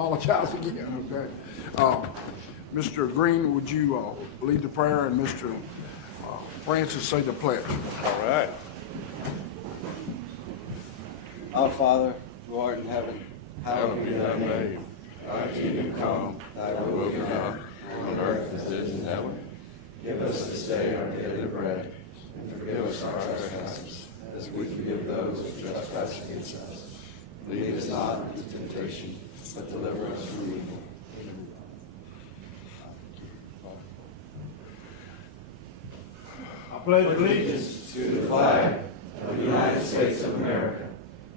apologize again, okay? Mr. Green, would you lead the prayer, and Mr. Francis say the pledge? All right. Our Father, who art in heaven, Hallowed be thy name. Thy kingdom come, thy will be done, on earth as it is in heaven. Give us this day our daily bread, and forgive us our trespasses, as we forgive those who trespass against us. Lead us not into temptation, but deliver us from evil. I pledge allegiance To the flag of the United States of America,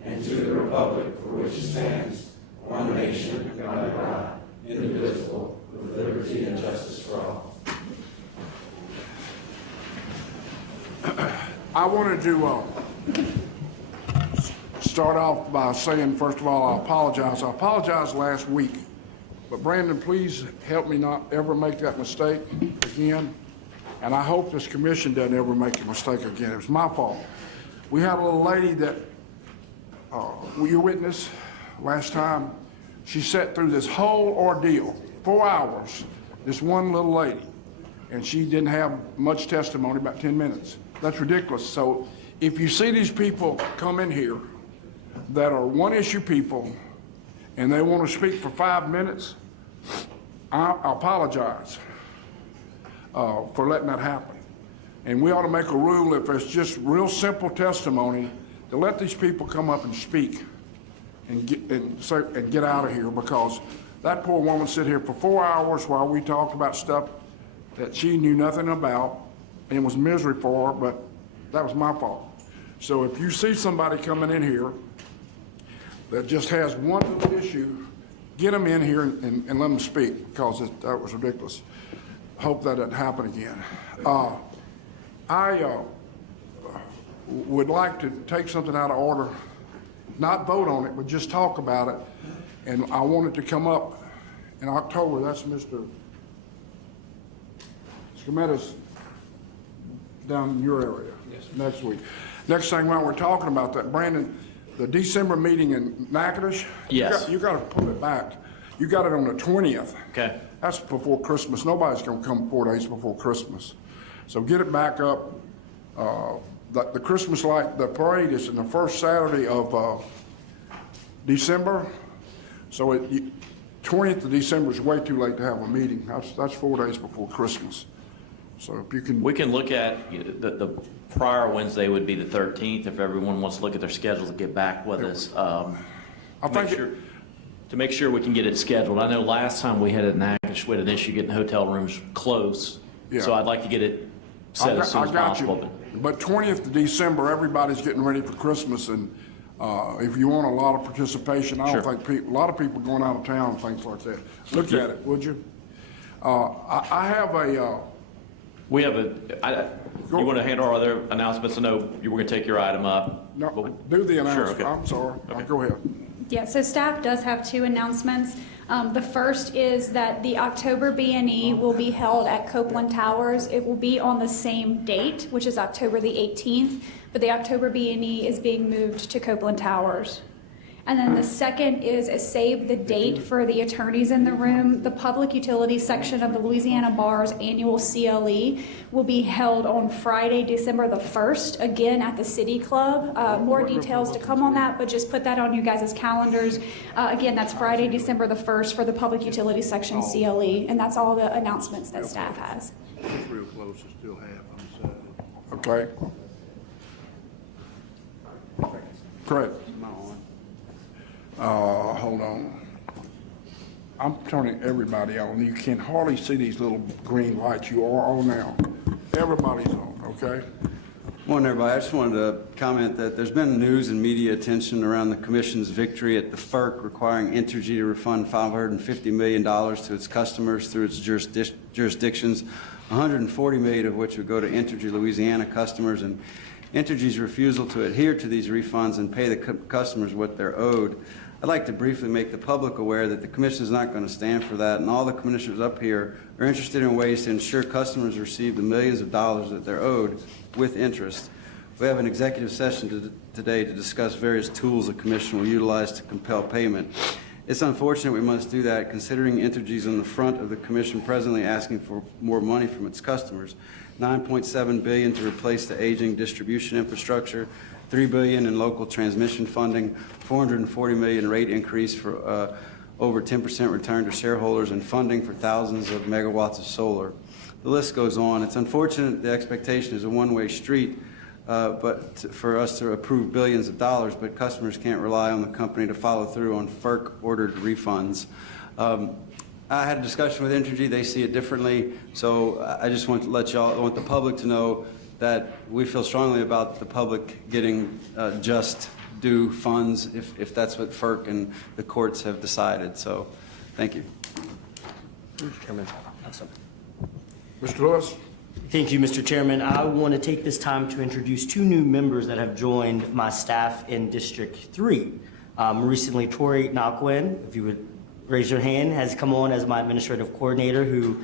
and to the republic for which it stands, one nation, under God, indivisible, with liberty and justice for all. I wanted to start off by saying, first of all, I apologize. I apologized last week, but Brandon, please help me not ever make that mistake again. And I hope this commission doesn't ever make a mistake again. It was my fault. We had a little lady that, were you witness last time? She sat through this whole ordeal, 4 hours, this one little lady, and she didn't have much testimony, about 10 minutes. That's ridiculous. So if you see these people come in here that are one-issue people and they want to speak for 5 minutes, I apologize for letting that happen. And we ought to make a rule, if it's just real simple testimony, to let these people come up and speak and get out of here, because that poor woman sat here for 4 hours while we talked about stuff that she knew nothing about, and it was misery for her, but that was my fault. So if you see somebody coming in here that just has one little issue, get them in here and let them speak, because that was ridiculous. Hope that doesn't happen again. I would like to take something out of order, not vote on it, but just talk about it. And I want it to come up in October. That's Mr. Scametta's down in your area. Yes, next week. Next thing, while we're talking about that, Brandon, the December meeting in Natchitoches, yes, you got to pull it back. You got it on the 20th. Okay. That's before Christmas. Nobody's going to come 4 days before Christmas. So get it back up. The Christmas light, the parade is in the first Saturday of December. So 20th of December is way too late to have a meeting. That's 4 days before Christmas. So if you can. We can look at, the prior Wednesday would be the 13th, if everyone wants to look at their schedules and get back with us. To make sure we can get it scheduled. I know last time we had it in Natchitoches, we had an issue getting hotel rooms closed. Yeah. So I'd like to get it set as soon as possible. But 20th of December, everybody's getting ready for Christmas, and if you want a lot of participation, I don't think a lot of people going out of town and things like that. Look at it, would you? I have a. We have a. You want to handle our other announcements? I know you were going to take your item up. No, do the announcement. Sure, okay. I'm sorry. Okay. Go ahead. Yeah, so staff does have 2 announcements. The first is that the October B&E will be held at Copeland Towers. It will be on the same date, which is October the 18th, but the October B&E is being moved to Copeland Towers. And then the second is a save the date for the attorneys in the room. The public utilities section of the Louisiana Bar's annual CLE will be held on Friday, December the 1st, again at the City Club. More details to come on that, but just put that on you guys' calendars. Again, that's Friday, December the 1st for the public utilities section CLE, and that's all the announcements that staff has. It's real close, it's still half on the side. Okay. Correct. Hold on. I'm turning everybody on. You can hardly see these little green lights. You are on now. Everybody's on, okay? Morning, everybody. I just wanted to comment that there's been news and media attention around the Commission's victory at the FERC requiring Entergy to refund $550 million to its customers through its jurisdictions, $140 million of which would go to Entergy Louisiana customers, and Entergy's refusal to adhere to these refunds and pay the customers what they're owed. I'd like to briefly make the public aware that the Commission is not going to stand for that, and all the commissioners up here are interested in ways to ensure customers receive the millions of dollars that they're owed with interest. We have an executive session today to discuss various tools the Commission will utilize to compel payment. It's unfortunate we must do that, considering Entergy's on the front of the commission presently asking for more money from its customers. $9.7 billion to replace the aging distribution infrastructure, $3 billion in local transmission funding, $440 million rate increase for over 10% return to shareholders, and funding for thousands of megawatts of solar. The list goes on. It's unfortunate the expectation is a one-way street, for us to approve billions of dollars, but customers can't rely on the company to follow through on FERC-ordered refunds. I had a discussion with Entergy. They see it differently, so I just want to let I want the public to know that we feel strongly about the public getting just due funds if that's what FERC and the courts have decided. So, thank you. Chairman. Awesome. Mr. Lewis? Thank you, Mr. Chairman. I want to take this time to introduce two new members that have joined my staff in District 3. Recently, Tori Naquin, if you would raise your hand, has come on as my administrative coordinator, who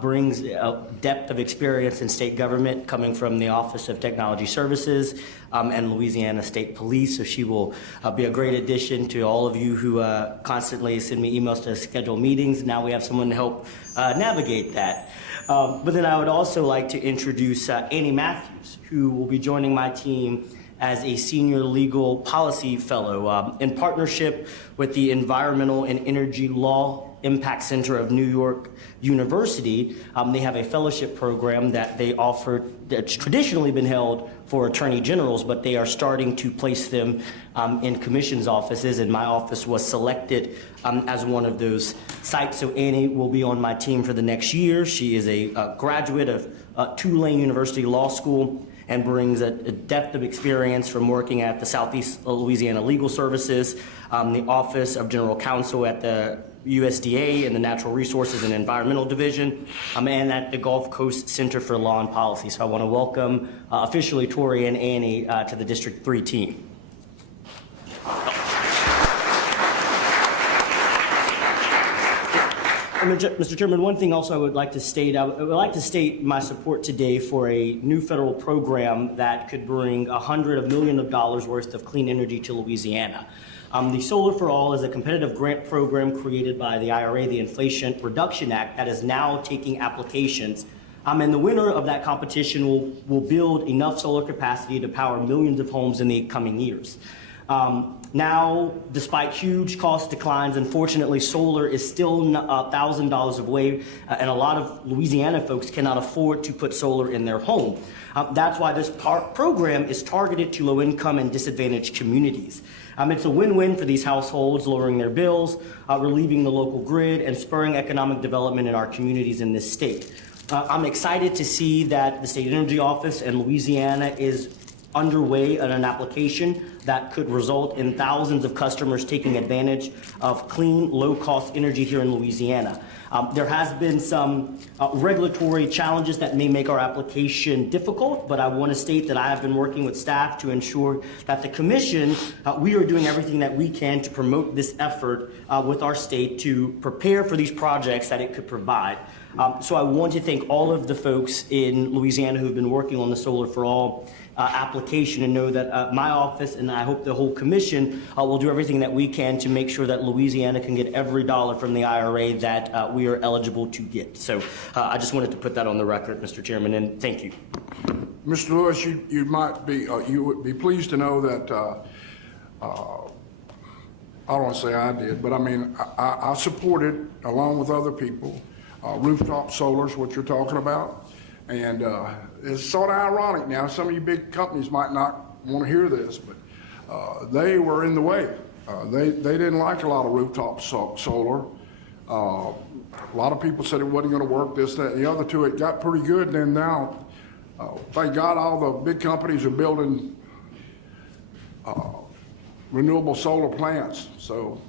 brings a depth of experience in state government coming from the Office of Technology Services and Louisiana State Police. So she will be a great addition to all of you who constantly send me emails to schedule meetings. Now we have someone to help navigate that. But then I would also like to introduce Annie Matthews, who will be joining my team as a senior legal policy fellow in partnership with the Environmental and Energy Law Impact Center of New York University. They have a fellowship program that they offer that's traditionally been held for attorney generals, but they are starting to place them in commissions offices, and my office was selected as one of those sites. So Annie will be on my team for the next year. She is a graduate of Tulane University Law School and brings a depth of experience from working at the Southeast Louisiana Legal Services, the Office of General Counsel at the USDA and the Natural Resources and Environmental Division, and at the Gulf Coast Center for Law and Policy. So I want to welcome officially Tori and Annie to the District 3 team. Mr. Chairman, one thing also I would like to state, my support today for a new federal program that could bring $100 million worth of clean energy to Louisiana. The Solar for All is a competitive grant program created by the IRA, the Inflation Reduction Act, that is now taking applications. And the winner of that competition will build enough solar capacity to power millions of homes in the coming years. Now, despite huge cost declines, unfortunately, solar is still $1,000 away, and a lot of Louisiana folks cannot afford to put solar in their home. That's why this program is targeted to low-income and disadvantaged communities. It's a win-win for these households, lowering their bills, relieving the local grid, and spurring economic development in our communities in this state. I'm excited to see that the State Energy Office in Louisiana is underway on an application that could result in thousands of customers taking advantage of clean, low-cost energy here in Louisiana. There has been some regulatory challenges that may make our application difficult, but I want to state that I have been working with staff to ensure that the Commission, we are doing everything that we can to promote this effort with our state to prepare for these projects that it could provide. So I want to thank all of the folks in Louisiana who have been working on the Solar for All application, and know that my office, and I hope the whole Commission, will do everything that we can to make sure that Louisiana can get every dollar from the IRA that we are eligible to get. So I just wanted to put that on the record, Mr. Chairman, and thank you. Mr. Lewis, you might be, you would be pleased to know that, I don't want to say I did, but I mean, I supported, along with other people, rooftop solars, what you're talking about. And it's sort of ironic now. Some of you big companies might not want to hear this, but they were in the way. They didn't like a lot of rooftop solar. A lot of people said it wasn't going to work, this, that, and the other two. It got pretty good, and then now, thank God, all the big companies are building renewable solar plants. So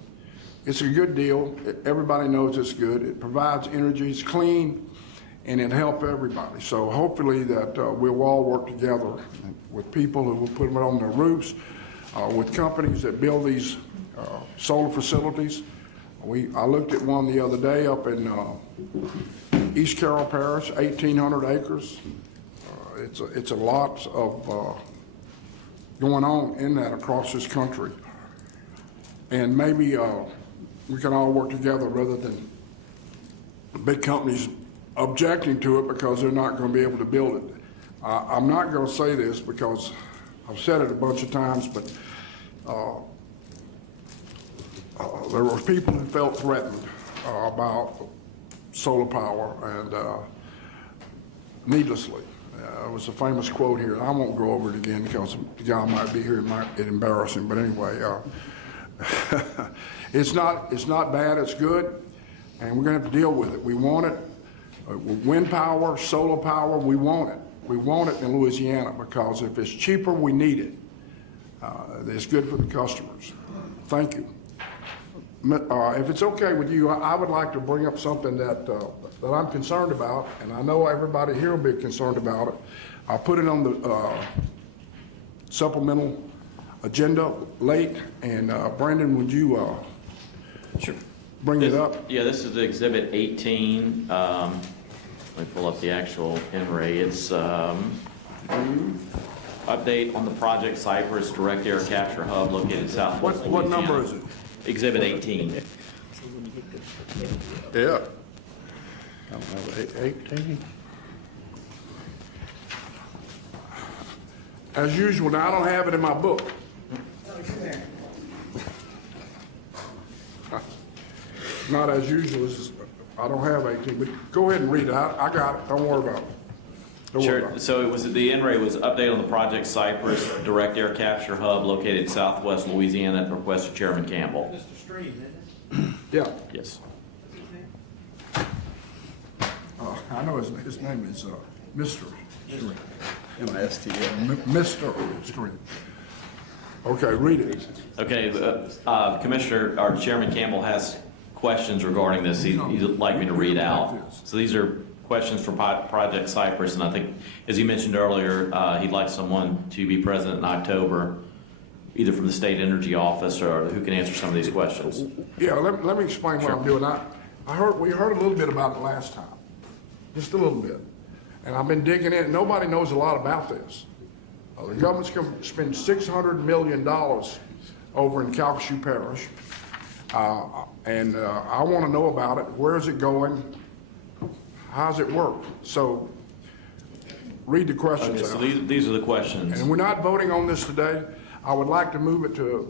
it's a good deal. Everybody knows it's good. It provides energy, it's clean, and it helps everybody. So hopefully that we'll all work together with people who will put them on their roofs, with companies that build these solar facilities. I looked at one the other day up in East Carroll Parish, 1,800 acres. It's a lot of going on in that across this country. And maybe we can all work together rather than big companies objecting to it because they're not going to be able to build it. I'm not going to say this because I've said it a bunch of times, but there were people who felt threatened about solar power and needlessly. It was a famous quote here. I won't go over it again because the guy might be here and might embarrass him. But anyway, it's not bad. It's good, and we're going to have to deal with it. We want it. Wind power, solar power, we want it. We want it in Louisiana because if it's cheaper, we need it. It's good for the customers. Thank you. If it's okay with you, I would like to bring up something that I'm concerned about, and I know everybody here will be concerned about it. I'll put it on the supplemental agenda late, and Brandon, would you Sure. bring it up? Yeah, this is Exhibit 18. Let me pull up the actual NRA. It's update on the Project Cypress Direct Air Capture Hub located southwest Louisiana. What number is it? Exhibit 18. Yeah. I don't know, 18? As usual, now I don't have it in my book. Not as usual as, I don't have 18, but go ahead and read it. I got it. Don't worry about it. Don't worry Sure. about it. So it was the NRA was update on the Project Cypress Direct Air Capture Hub located in southwest Louisiana at the request of Chairman Campbell. Mr. Stream, isn't it? Yeah, Yes. I know his name is Mr. Stream. MSTL. Mr. Stream. Okay, read it. Okay, Commissioner, or Chairman Campbell has questions regarding this he'd like me to read out. So these are questions for Project Cypress, and I think, as you mentioned earlier, he'd like someone to be present in October, either from the State Energy Office or who can answer some of these questions. Yeah, let me explain what I'm doing. We heard a little bit about it last time, just a little bit. And I've been digging in. Nobody knows a lot about this. The government's going to spend $600 million over in Calcasieu Parish. And I want to know about it. Where is it going? How's it work? So read the questions Okay, so out. these are the questions. And we're not voting on this today. I would like to move it to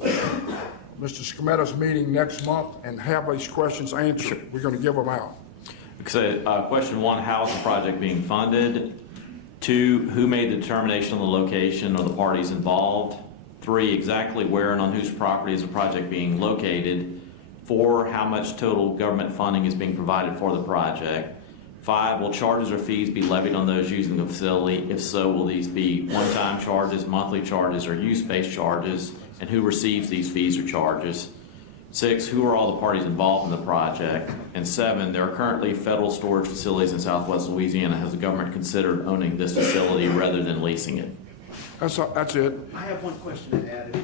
Mr. Scometta's meeting next month and have these questions answered. We're going to give them out. So, question 1, how is the project being funded? 2, who made the determination on the location or the parties involved? 3, exactly where and on whose property is the project being located? 4, how much total government funding is being provided for the project? 5, will charges or fees be levied on those using the facility? If so, will these be one-time charges, monthly charges, or use-based charges? And who receives these fees or charges? 6, who are all the parties involved in the project? And 7, there are currently federal storage facilities in southwest Louisiana. Has the government considered owning this facility rather than leasing it? That's it. I have one question to add.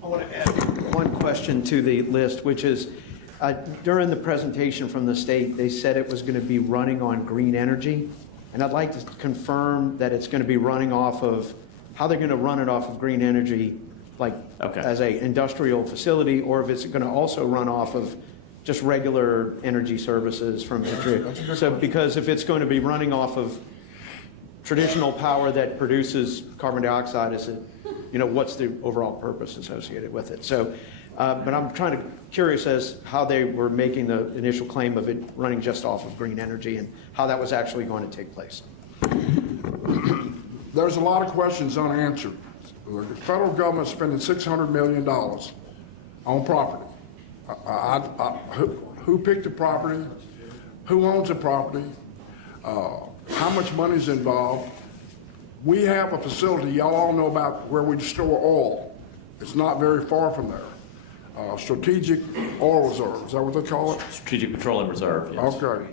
I want to add one question to the list, which is, during the presentation from the state, they said it was going to be running on green energy. And I'd like to confirm that it's going to be running off of, how they're going to run it off of green energy, like as a industrial facility, or if it's going to also run off of just regular energy services from the So because if it's going to be running off of traditional power that produces carbon dioxide, is it, what's the overall purpose associated with it? So, but I'm curious as how they were making the initial claim of it running just off of green energy and how that was actually going to take place. There's a lot of questions unanswered. The federal government's spending $600 million on property. Who picked the property? Who owns the property? How much money is involved? We have a facility, y'all all know about, where we store oil. It's not very far from there. Strategic Oil Reserve, is that what they call it? Strategic Petroleum Reserve, yes. Okay.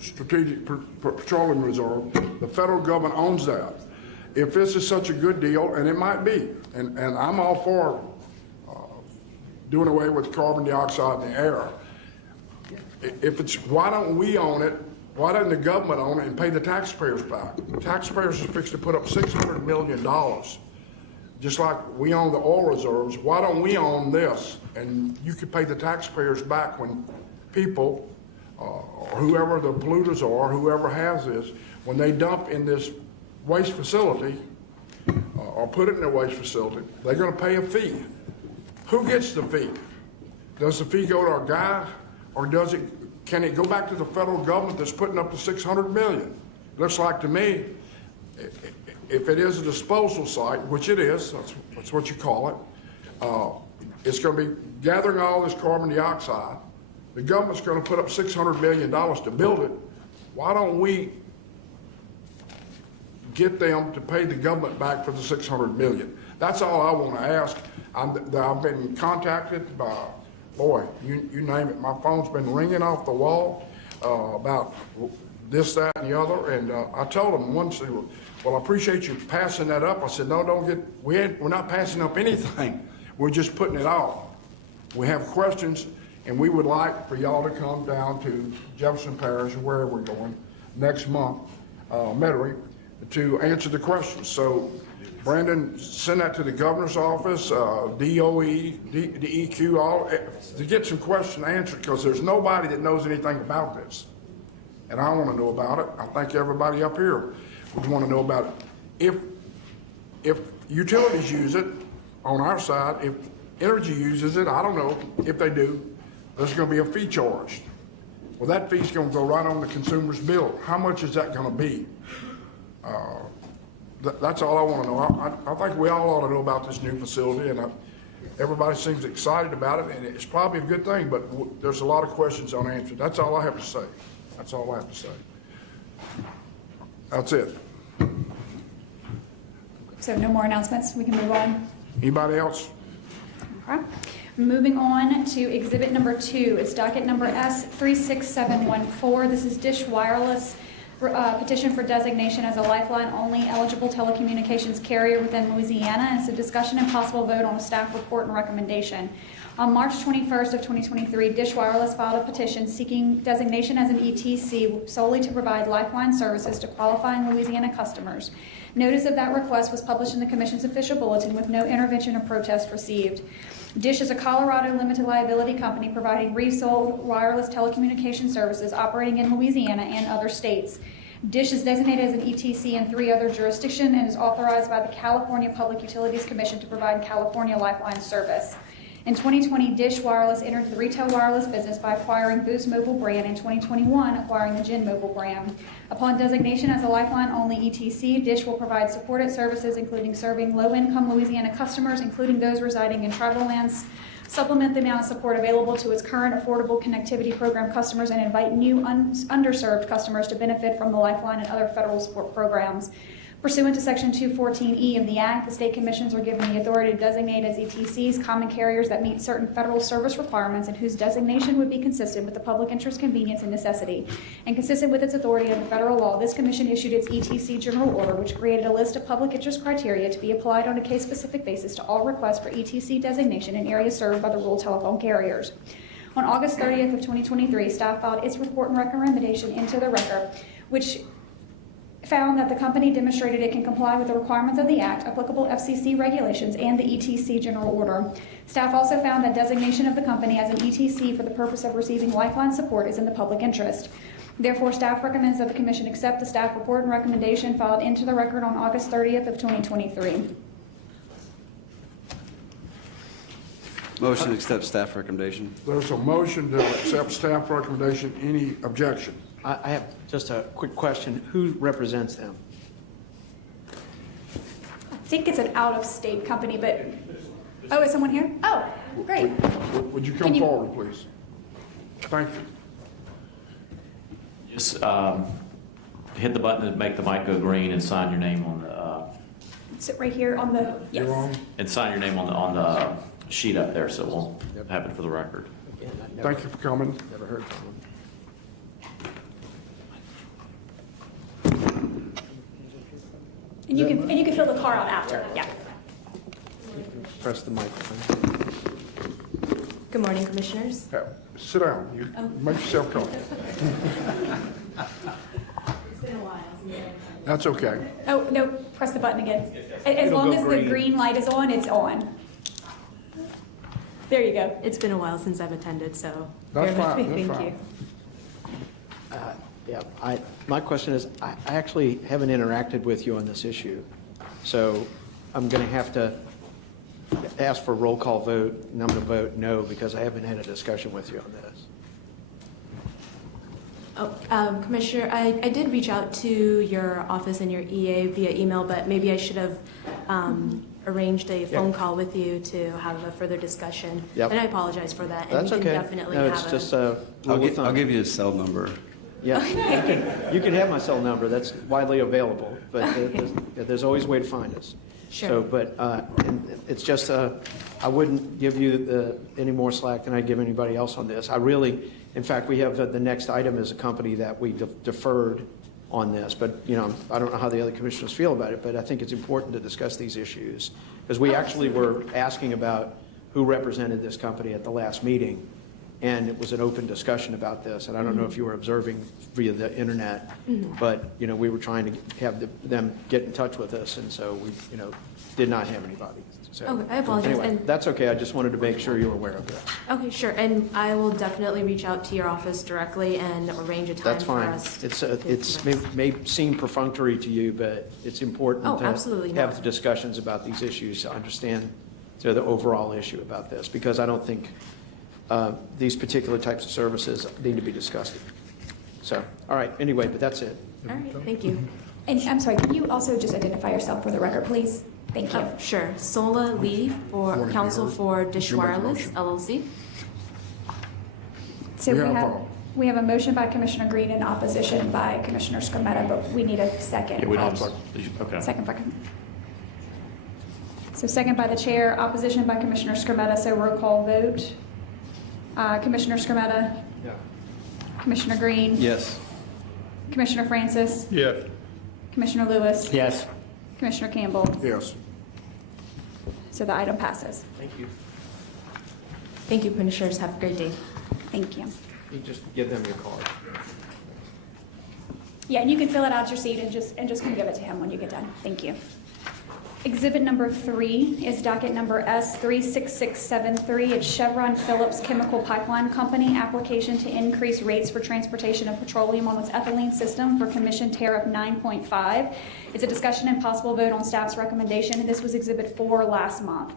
Strategic Petroleum Reserve. The federal government owns that. If this is such a good deal, and it might be, and I'm all for doing away with carbon dioxide in the air. If it's, why don't we own it? Why doesn't the government own it and pay the taxpayers back? The taxpayers are fixed to put up $600 million just like we own the oil reserves, why don't we own this? And you could pay the taxpayers back when people, or whoever the polluters are, whoever has this, when they dump in this waste facility, or put it in a waste facility, they're gonna pay a fee. Who gets the fee? Does the fee go to our guy, or can it go back to the federal government that's putting up the 600 million? Looks like to me, if it is a disposal site, which it is, that's what you call it, it's gonna be gathering all this carbon dioxide. The government's gonna put up $600 million to build it. Why don't we get them to pay the government back for the $600 million? That's all I want to ask. I've been contacted by, boy, you name it. My phone's been ringing off the wall about this, that, and the other. And I told them once, well, I appreciate you passing that up. I said, no, we're not passing up anything. We're just putting it off. We have questions, and we would like for y'all to come down to Jefferson Parish, or wherever we're going, next month, Metairie, to answer the questions. So Brandon, send that to the governor's office, DOE, DEQ, all, to get some questions answered, because there's nobody that knows anything about this. And I want to know about it. I think everybody up here would want to know about it. If utilities use it on our side, if energy uses it, I don't know if they do, there's going to be a fee charged. Well, that fee's going to go right on the consumer's bill. How much is that going to be? That's all I want to know. I think we all ought to know about this new facility, and everybody seems excited about it, and it's probably a good thing, but there's a lot of questions unanswered. That's all I have to say. That's all I have to say. That's it. So no more announcements, we can move on. Anybody else? Okay. Moving on to exhibit number 2, it's docket number S36714. This is Dish Wireless petition for designation as a lifeline-only eligible telecommunications carrier within Louisiana. And it's a discussion and possible vote on a staff report and recommendation. On March 21st of 2023, Dish Wireless filed a petition seeking designation as an ETC solely to provide lifeline services to qualifying Louisiana customers. Notice of that request was published in the Commission's official bulletin with no intervention or protest received. Dish is a Colorado limited liability company providing resold wireless telecommunication services operating in Louisiana and other states. Dish is designated as an ETC in 3 other jurisdictions and is authorized by the California Public Utilities Commission to provide California Lifeline service. In 2020, Dish Wireless entered the retail wireless business by acquiring Boost Mobile brand. In 2021, acquiring the Gen Mobile brand. Upon designation as a lifeline-only ETC, Dish will provide supported services including serving low-income Louisiana customers, including those residing in tribal lands, supplement the amount of support available to its current affordable connectivity program customers, and invite new underserved customers to benefit from the Lifeline and other federal support programs. Pursuant to Section 214E of the Act, the state commissions are given the authority to designate as ETCs common carriers that meet certain federal service requirements and whose designation would be consistent with the public interest, convenience, and necessity. And consistent with its authority under federal law, this commission issued its ETC general order, which created a list of public interest criteria to be applied on a case-specific basis to all requests for ETC designation in areas served by the rural telephone carriers. On August 30th of 2023, staff filed its report and recommendation into the record, which found that the company demonstrated it can comply with the requirements of the Act, applicable FCC regulations, and the ETC general order. Staff also found that designation of the company as an ETC for the purpose of receiving lifeline support is in the public interest. Therefore, staff recommends that the Commission accept the staff report and recommendation filed into the record on August 30th of 2023. Motion to accept staff recommendation. There's a motion to accept staff recommendation. Any objection? I have just a quick question. Who represents them? I think it's an out-of-state company, but, oh, is someone here? Oh, great. Would you come forward, please? Thank you. Just hit the button to make the mic go green and sign your name on the, Sit right here on the, yes. You're on. and sign your name on the sheet up there, so we'll have it for the record. Thank you for coming. Never heard from them. And you can fill the car out after, yeah. Press the microphone. Good morning, Commissioners. Sit down. You make yourself comfortable. It's been a while since I've That's okay. Oh, no, press the button again. As It'll long go as the green. green light is on, it's on. There you go. It's been a while since I've attended, so. That's bear with fine, me. that's Thank fine. you. Yeah, my question is, I actually haven't interacted with you on this issue, so I'm going to have to ask for a roll call vote, and I'm going to vote no, because I haven't had a discussion with you on this. Oh, Commissioner, I did reach out to your office and your EA via email, but maybe I should have arranged a phone call with you to have a further discussion. Yep. And I apologize for that. That's And we okay. can definitely No, have it's a. just a I'll rule of thumb. give you a cell number. Yeah, you can have my cell number, that's widely available, but there's always a way to find us. Sure. So, but, and it's just, I wouldn't give you any more slack than I give anybody else on this. I really, in fact, we have, the next item is a company that we deferred on this, but, you know, I don't know how the other commissioners feel about it, but I think it's important to discuss these issues, because we actually were asking about who represented this company at the last meeting, and it was an open discussion about this, and I don't know if you were observing via the internet, but, you know, we were trying to have them get in touch with us, and so we, you know, did not have anybody. So, Okay, I apologize. Anyway, And- that's okay, I just wanted to make sure you were aware of that. Okay, sure. And I will definitely reach out to your office directly and arrange a time That's for fine. us. It's may seem perfunctory to you, but it's important Oh, to absolutely have not. the discussions about these issues, to understand the overall issue about this, because I don't think these particular types of services need to be discussed. So, all right, anyway, but that's it. All right, thank you. And I'm sorry, can you also just identify yourself for the record, please? Thank you. Sure. Sola Lee for Counsel for Dish You make a Wireless motion. LLC. So We we have have, a- we have a motion by Commissioner Green and opposition by Commissioner Scarmetta, but we need a second. Yeah, we don't, I'll okay. Second by, so second by the chair, opposition by Commissioner Scarmetta, so roll call vote. Commissioner Scarmetta, Yeah. Commissioner Green, Yes. Commissioner Francis, Yes. Commissioner Lewis, Yes. Commissioner Campbell. Yes. So the item passes. Thank you. Thank you, Commissioners. Have a great day. Thank you. You just give them your card. Yeah, and you can fill it out your seat and just come give it to him when you get done. Thank you. Exhibit number 3 is docket number S36673. It's Chevron Phillips Chemical Pipeline Company application to increase rates for transportation of petroleum on its ethylene system for Commission Tariff 9.5. It's a discussion and possible vote on staff's recommendation. This was Exhibit 4 last month.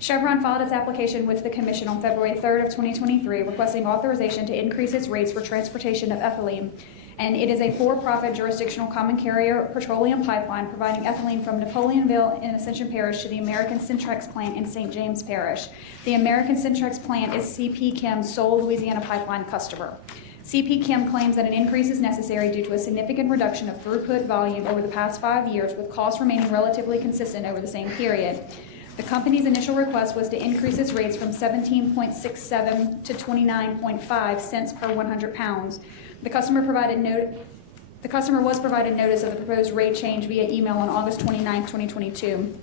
Chevron filed its application with the Commission on February 3rd of 2023, requesting authorization to increase its rates for transportation of ethylene. And it is a for-profit jurisdictional common carrier petroleum pipeline providing ethylene from Napoleonville in Ascension Parish to the American Centrex plant in St. James Parish. The American Centrex plant is CP Chem's sole Louisiana pipeline customer. CP Chem claims that an increase is necessary due to a significant reduction of throughput volume over the past 5 years, with costs remaining relatively consistent over the same period. The company's initial request was to increase its rates from 17.67 to 29.5 cents per 100 pounds. The customer was provided notice of the proposed rate change via email on August 29, 2022.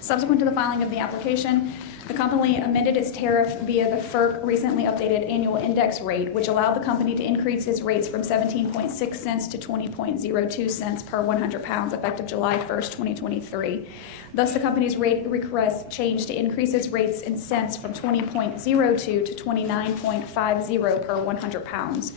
Subsequent to the filing of the application, the company amended its tariff via the FERC recently updated annual index rate, which allowed the company to increase its rates from 17.6 cents to 20.02 cents per 100 pounds effective July 1st, 2023. Thus, the company's rate request changed to increase its rates in cents from 20.02 to 29.50 per 100 pounds.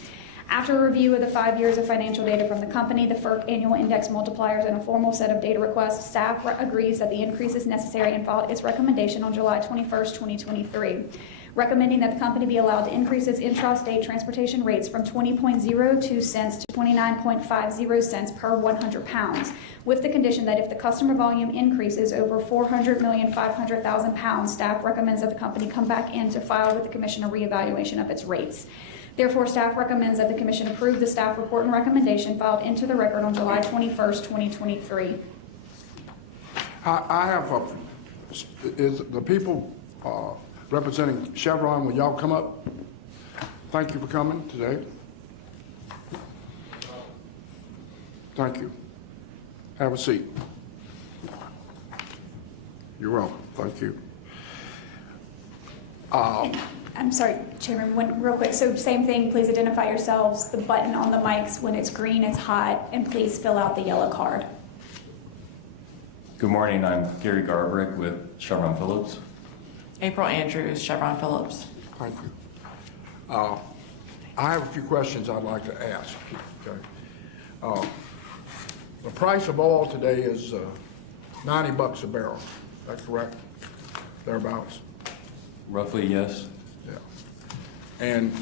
After a review of the 5 years of financial data from the company, the FERC annual index multipliers, and a formal set of data requests, staff agrees that the increase is necessary and filed its recommendation on July 21st, 2023, recommending that the company be allowed to increase its intrastate transportation rates from 20.02 cents to 29.50 cents per 100 pounds, with the condition that if the customer volume increases over 400,500,000 pounds, staff recommends that the company come back in to file with the Commission a reevaluation of its rates. Therefore, staff recommends that the Commission approve the staff report and recommendation filed into the record on July 21st, 2023. I have is the people representing Chevron, will y'all come up? Thank you for coming today. Thank you. Have a seat. You're welcome. Thank you. I'm sorry, Chairman, real quick. So same thing, please identify yourselves, the button on the mics, when it's green, it's hot, and please fill out the yellow card. Good morning, I'm Gary Garbrick with Chevron Phillips. April Andrews, Chevron Phillips. Thank you. I have a few questions I'd like to ask. Okay. The price of oil today is $90 a barrel. Is that correct? Thereabouts? Roughly, yes. Yeah. And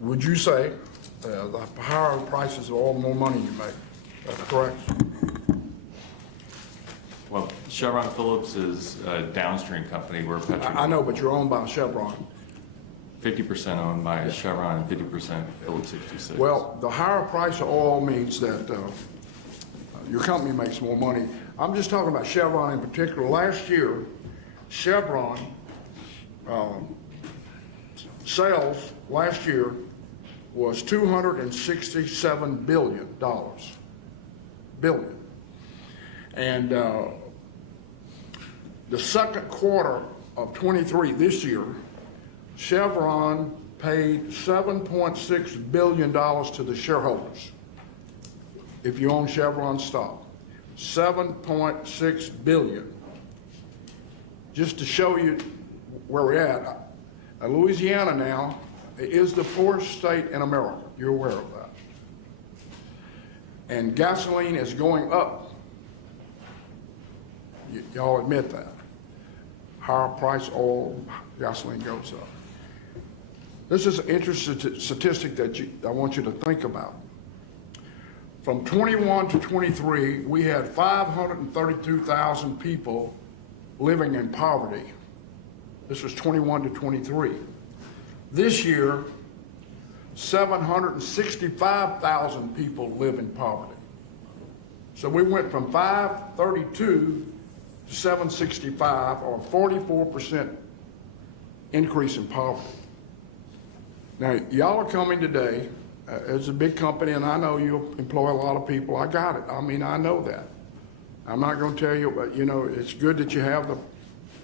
would you say the higher the prices of oil, the more money you make? That's correct? Well, Chevron Phillips is a downstream company. We're I know, but you're owned by Chevron. 50% owned by Chevron and 50% Phillips 66. Well, the higher price of oil means that your company makes more money. I'm just talking about Chevron in particular. Last year, Chevron sales last year was $267 billion. Billion. And the second quarter of 23 this year, Chevron paid $7.6 billion to the shareholders. If you own Chevron stock, $7.6 billion. Just to show you where we're at, Louisiana now is the poorest state in America. You're aware of that. And gasoline is going up. Y'all admit that. Higher price oil, gasoline goes up. This is an interesting statistic that I want you to think about. From 21 to 23, we had 532,000 people living in poverty. This was 21 to 23. This year, 765,000 people live in poverty. So we went from 532 to 765, or 44% increase in poverty. Now, y'all are coming today as a big company, and I know you employ a lot of people. I got it. I mean, I know that. I'm not going to tell you, but you know, it's good that you have the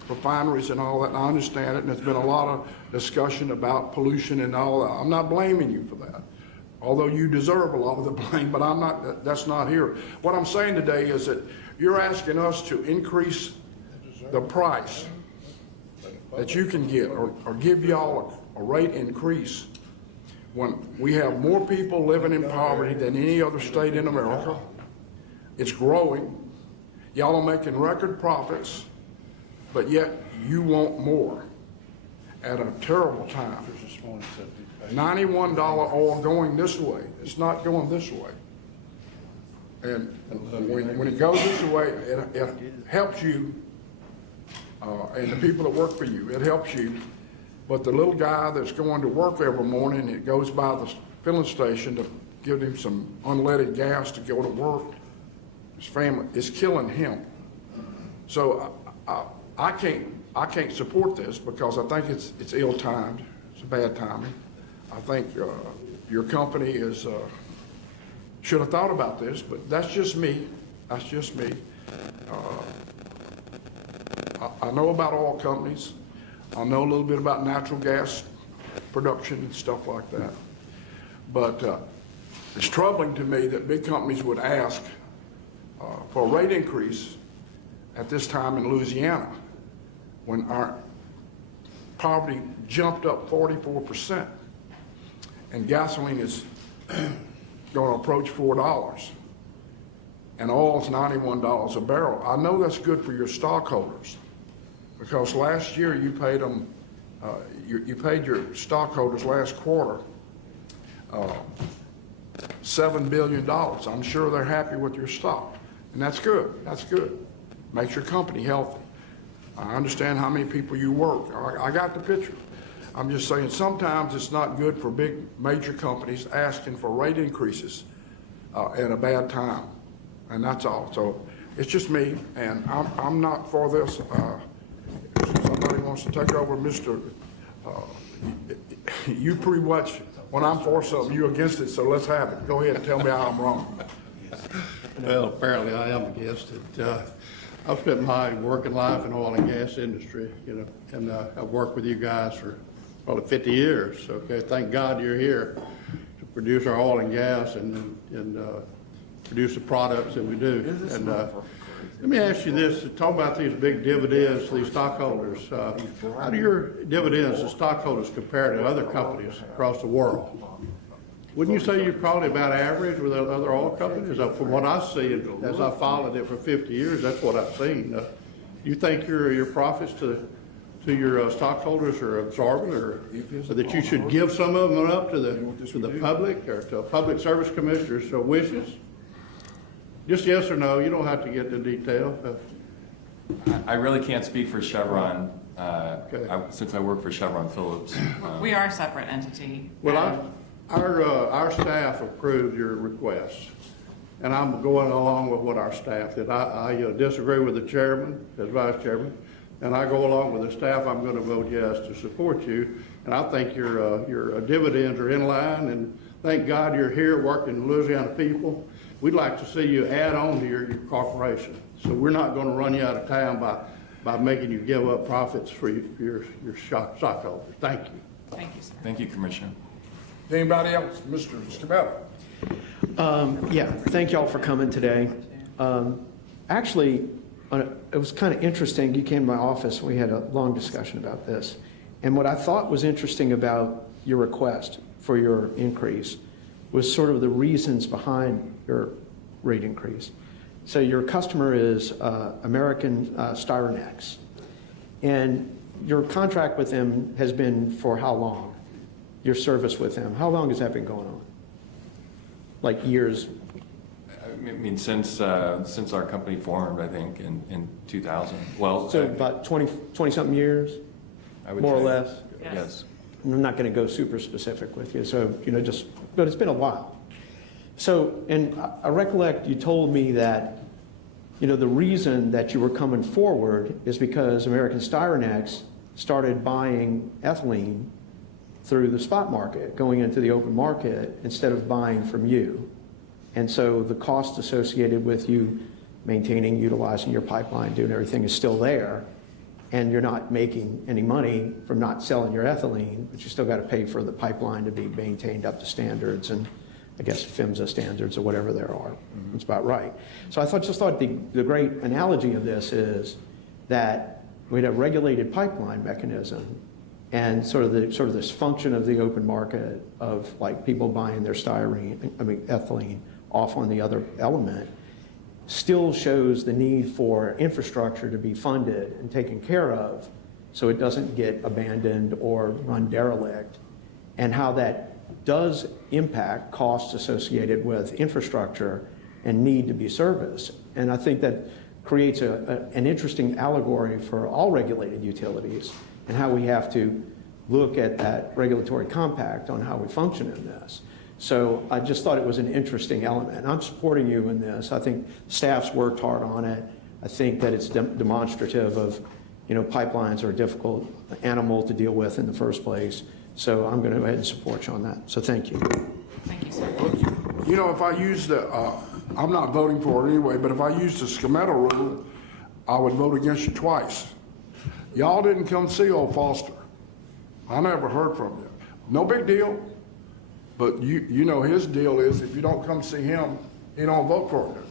refineries and all that, and I understand it, and there's been a lot of discussion about pollution and all that. I'm not blaming you for that, although you deserve a lot of the blame, but I'm not, that's not here. What I'm saying today is that you're asking us to increase the price that you can get, or give y'all a rate increase when we have more people living in poverty than any other state in America. It's growing. Y'all are making record profits, but yet you want more at a terrible time. $91 oil going this way. It's not going this way. And when it goes this way, it helps you and the people that work for you. It helps you. But the little guy that's going to work every morning, it goes by the filling station to give him some unleaded gas to go to work, his family, is killing him. So I can't support this because I think it's ill-timed. It's a bad timing. I think your company is should have thought about this, but that's just me. That's just me. I know about oil companies. I know a little bit about natural gas production and stuff like that. But it's troubling to me that big companies would ask for a rate increase at this time in Louisiana when our poverty jumped up 44% and gasoline is going to approach $4 and oil is $91 a barrel. I know that's good for your stockholders because last year you paid them, you paid your stockholders last quarter $7 billion. I'm sure they're happy with your stock, and that's good. That's good. Makes your company healthy. I understand how many people you work. I got the picture. I'm just saying sometimes it's not good for big major companies asking for rate increases at a bad time, and that's all. So it's just me, and I'm not for this. If somebody wants to take over, Mr. You pretty much, when I'm for something, you're against it, so let's have it. Go ahead and tell me how I'm wrong. Well, apparently I am against it. I've spent my working life in oil and gas industry, you know, and I've worked with you guys for probably 50 years, okay? Thank God you're here to produce our oil and gas and produce the products that we do. And let me ask you this, talk about these big dividends to these stockholders. How do your dividends to stockholders compare to other companies across the world? Wouldn't you say you're probably about average with other oil companies? From what I see, as I followed it for 50 years, that's what I've seen. You think your profits to your stockholders are absorbent, or that you should give some of them up to the public or to public service commissioners' wishes? Just yes or no. You don't have to get into detail. I really can't speak for Chevron, Okay. since I work for Chevron Phillips. We are a separate entity. Well, our staff approved your request, and I'm going along with what our staff did. I disagree with the chairman, as vice chairman, and I go along with the staff. I'm going to vote yes to support you, and I think your dividends are in line, and thank God you're here working Louisiana people. We'd like to see you add on to your corporation. So we're not going to run you out of town by making you give up profits for your stockholders. Thank you. Thank you, sir. Thank you, Commissioner. Anybody else? Mr. Scabella? Yeah, thank y'all for coming today. Actually, it was kind of interesting. You came to my office, we had a long discussion about this. And what I thought was interesting about your request for your increase was sort of the reasons behind your rate increase. So your customer is American Styronex, and your contract with them has been for how long? Your service with them, how long has that been going on? Like years? I mean, since our company formed, I think, in 2000. Well, So about 20-something years, I would more or say. less? Yes. I'm not going to go super specific with you, so, but it's been a while. So, and I recollect you told me that, the reason that you were coming forward is because American Styronex started buying ethylene through the spot market, going into the open market instead of buying from you. And so the cost associated with you maintaining, utilizing your pipeline, doing everything is still there. And you're not making any money from not selling your ethylene, but you still got to pay for the pipeline to be maintained up to standards and I guess PHMSA standards or whatever there are. That's about right. So I just thought the great analogy of this is that we had a regulated pipeline mechanism and sort of this function of the open market of like people buying their ethylene off on the other element still shows the need for infrastructure to be funded and taken care of so it doesn't get abandoned or run derelict, and how that does impact costs associated with infrastructure and need to be serviced. And I think that creates an interesting allegory for all regulated utilities and how we have to look at that regulatory compact on how we function in this. So I just thought it was an interesting element. I'm supporting you in this. I think staff's worked hard on it. I think that it's demonstrative of, pipelines are a difficult animal to deal with in the first place. So I'm going to go ahead and support you on that. So thank you. Thank you, sir. If I use I'm not voting for it anyway, but if I use the Skemetal rule, I would vote against you twice. Y'all didn't come see old Foster. I never heard from you. No big deal. But his deal is if you don't come see him, he don't vote for you.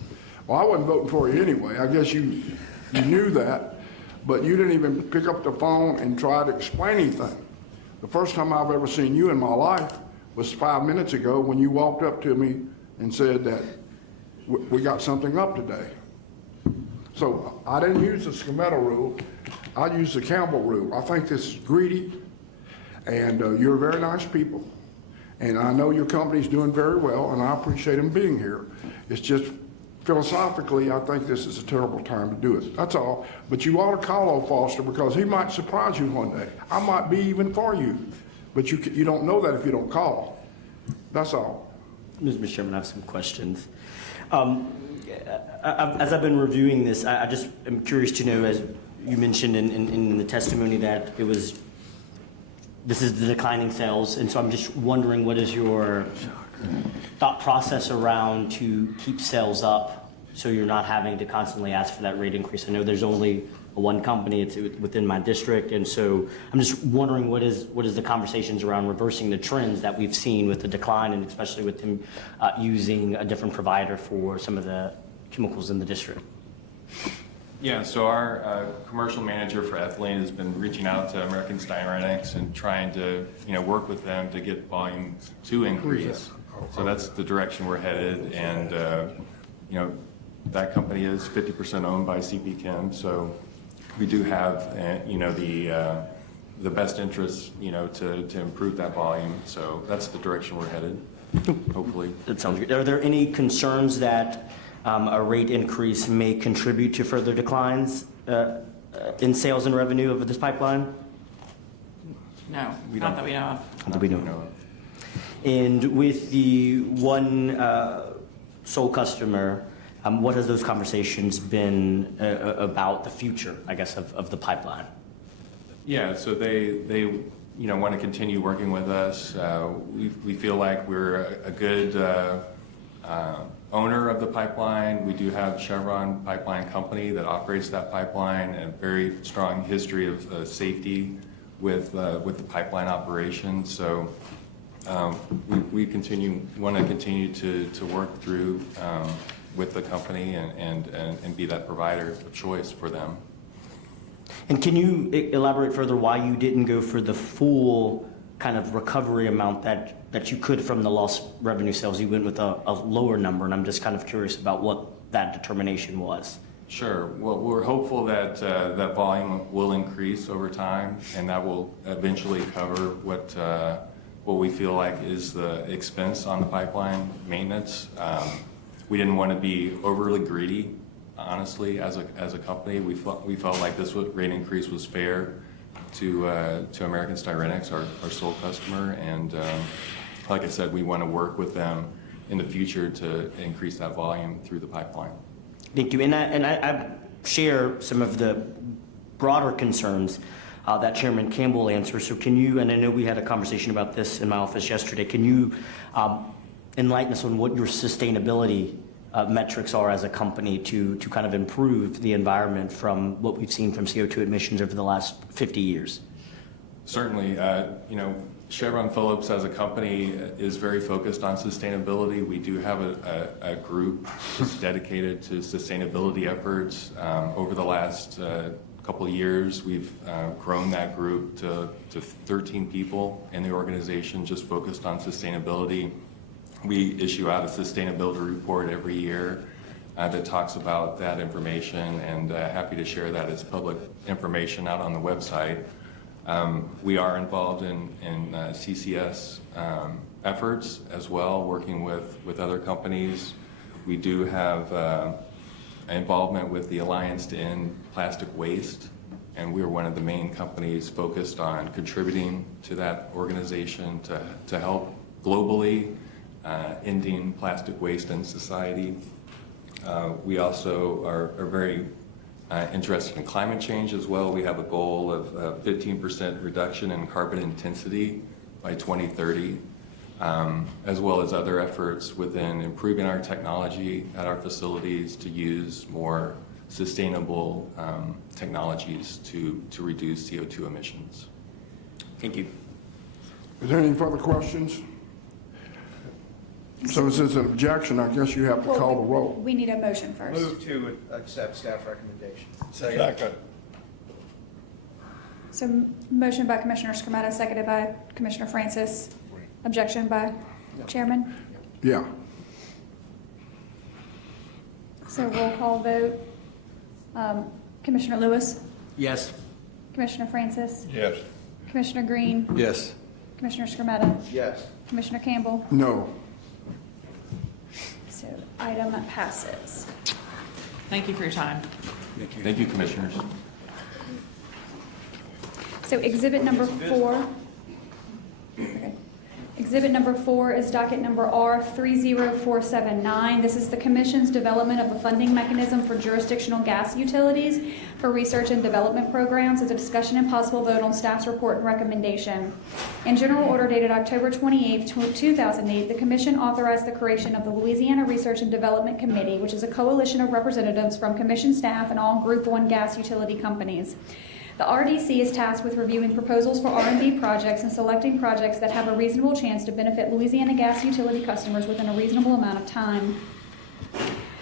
Well, I wasn't voting for you anyway. I guess you knew that, but you didn't even pick up the phone and try to explain anything. The first time I've ever seen you in my life was 5 minutes ago when you walked up to me and said that we got something up today. So I didn't use the Skemetal rule. I used the Campbell rule. I think this is greedy, and you're very nice people. And I know your company's doing very well, and I appreciate them being here. It's just philosophically, I think this is a terrible time to do it. That's all. But you ought to call old Foster because he might surprise you one day. I might be even for you, but you don't know that if you don't call. That's all. Mr. Chairman, I have some questions. As I've been reviewing this, I just am curious to know, as you mentioned in the testimony, that this is the declining sales, and so I'm just wondering what is your thought process around to keep sales up so you're not having to constantly ask for that rate increase? I know there's only one company. It's within my district. And so I'm just wondering what is the conversations around reversing the trends that we've seen with the decline, and especially with them using a different provider for some of the chemicals in the district. Yeah, so our commercial manager for ethylene has been reaching out to American Styrenics and trying to, work with them to get volume to increase. So that's the direction we're headed, and that company is 50% owned by CP Chem. So we do have, the best interest, to improve that volume. So that's the direction we're headed, hopefully. That sounds good. Are there any concerns that a rate increase may contribute to further declines in sales and revenue of this pipeline? No, not that we know of. Not that we know of. And with the one sole customer, what has those conversations been about the future, I guess, of the pipeline? Yeah, so they want to continue working with us. We feel like we're a good owner of the pipeline. We do have Chevron Pipeline Company that operates that pipeline, and a very strong history of safety with the pipeline operation. So we want to continue to work through with the company and be that provider of choice for them. And can you elaborate further why you didn't go for the full kind of recovery amount that you could from the lost revenue sales? You went with a lower number, and I'm just kind of curious about what that determination was. Sure. Well, we're hopeful that that volume will increase over time, and that will eventually cover what we feel like is the expense on the pipeline maintenance. We didn't want to be overly greedy, honestly, as a company. We felt like this rate increase was fair to American Styrenics, our sole customer, and like I said, we want to work with them in the future to increase that volume through the pipeline. Thank you. And I share some of the broader concerns that Chairman Campbell answered. So can you, and I know we had a conversation about this in my office yesterday, can you enlighten us on what your sustainability metrics are as a company to kind of improve the environment from what we've seen from CO2 emissions over the last 50 years? Certainly. Chevron Phillips as a company is very focused on sustainability. We do have a group that's dedicated to sustainability efforts. Over the last couple of years, we've grown that group to 13 people in the organization just focused on sustainability. We issue out a sustainability report every year that talks about that information, and happy to share that as public information out on the website. We are involved in CCS efforts as well, working with other companies. We do have involvement with the Alliance to End Plastic Waste, and we are one of the main companies focused on contributing to that organization to help globally ending plastic waste in society. We also are very interested in climate change as well. We have a goal of 15% reduction in carbon intensity by 2030, as well as other efforts within improving our technology at our facilities to use more sustainable technologies to reduce CO2 emissions. Thank you. Is there any further questions? So since an objection, I guess you have to call the roll. We need a motion first. Move to accept staff recommendation. Second. So motion by Commissioner Scarmetta, seconded by Commissioner Francis. Objection by Chairman. Yeah. So roll call vote. Commissioner Lewis, Yes. Commissioner Francis, Yes. Commissioner Green, Yes. Commissioner Scarmetta, Yes. Commissioner Campbell. No. So item passes. Thank you for your time. Thank you, commissioners. So exhibit number 4. Okay. Exhibit number 4 is docket number R30479. This is the Commission's development of a funding mechanism for jurisdictional gas utilities for research and development programs. It's a discussion and possible vote on staff's report and recommendation. In General Order dated October 28, 2008, the Commission authorized the creation of the Louisiana Research and Development Committee, which is a coalition of representatives from Commission staff and all Group 1 gas utility companies. The RDC is tasked with reviewing proposals for R&D projects and selecting projects that have a reasonable chance to benefit Louisiana gas utility customers within a reasonable amount of time.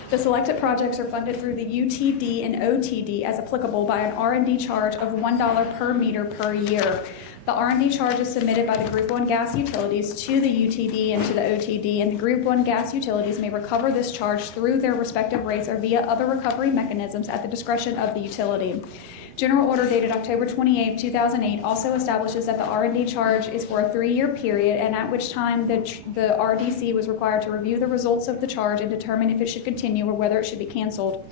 The selected projects are funded through the UTD and OTD as applicable by an R&D charge of $1 per meter per year. The R&D charge is submitted by the Group 1 gas utilities to the UTD and to the OTD, and the Group 1 gas utilities may recover this charge through their respective rates or via other recovery mechanisms at the discretion of the utility. General Order dated October 28, 2008 also establishes that the R&D charge is for a 3-year period, and at which time the RDC was required to review the results of the charge and determine if it should continue or whether it should be canceled.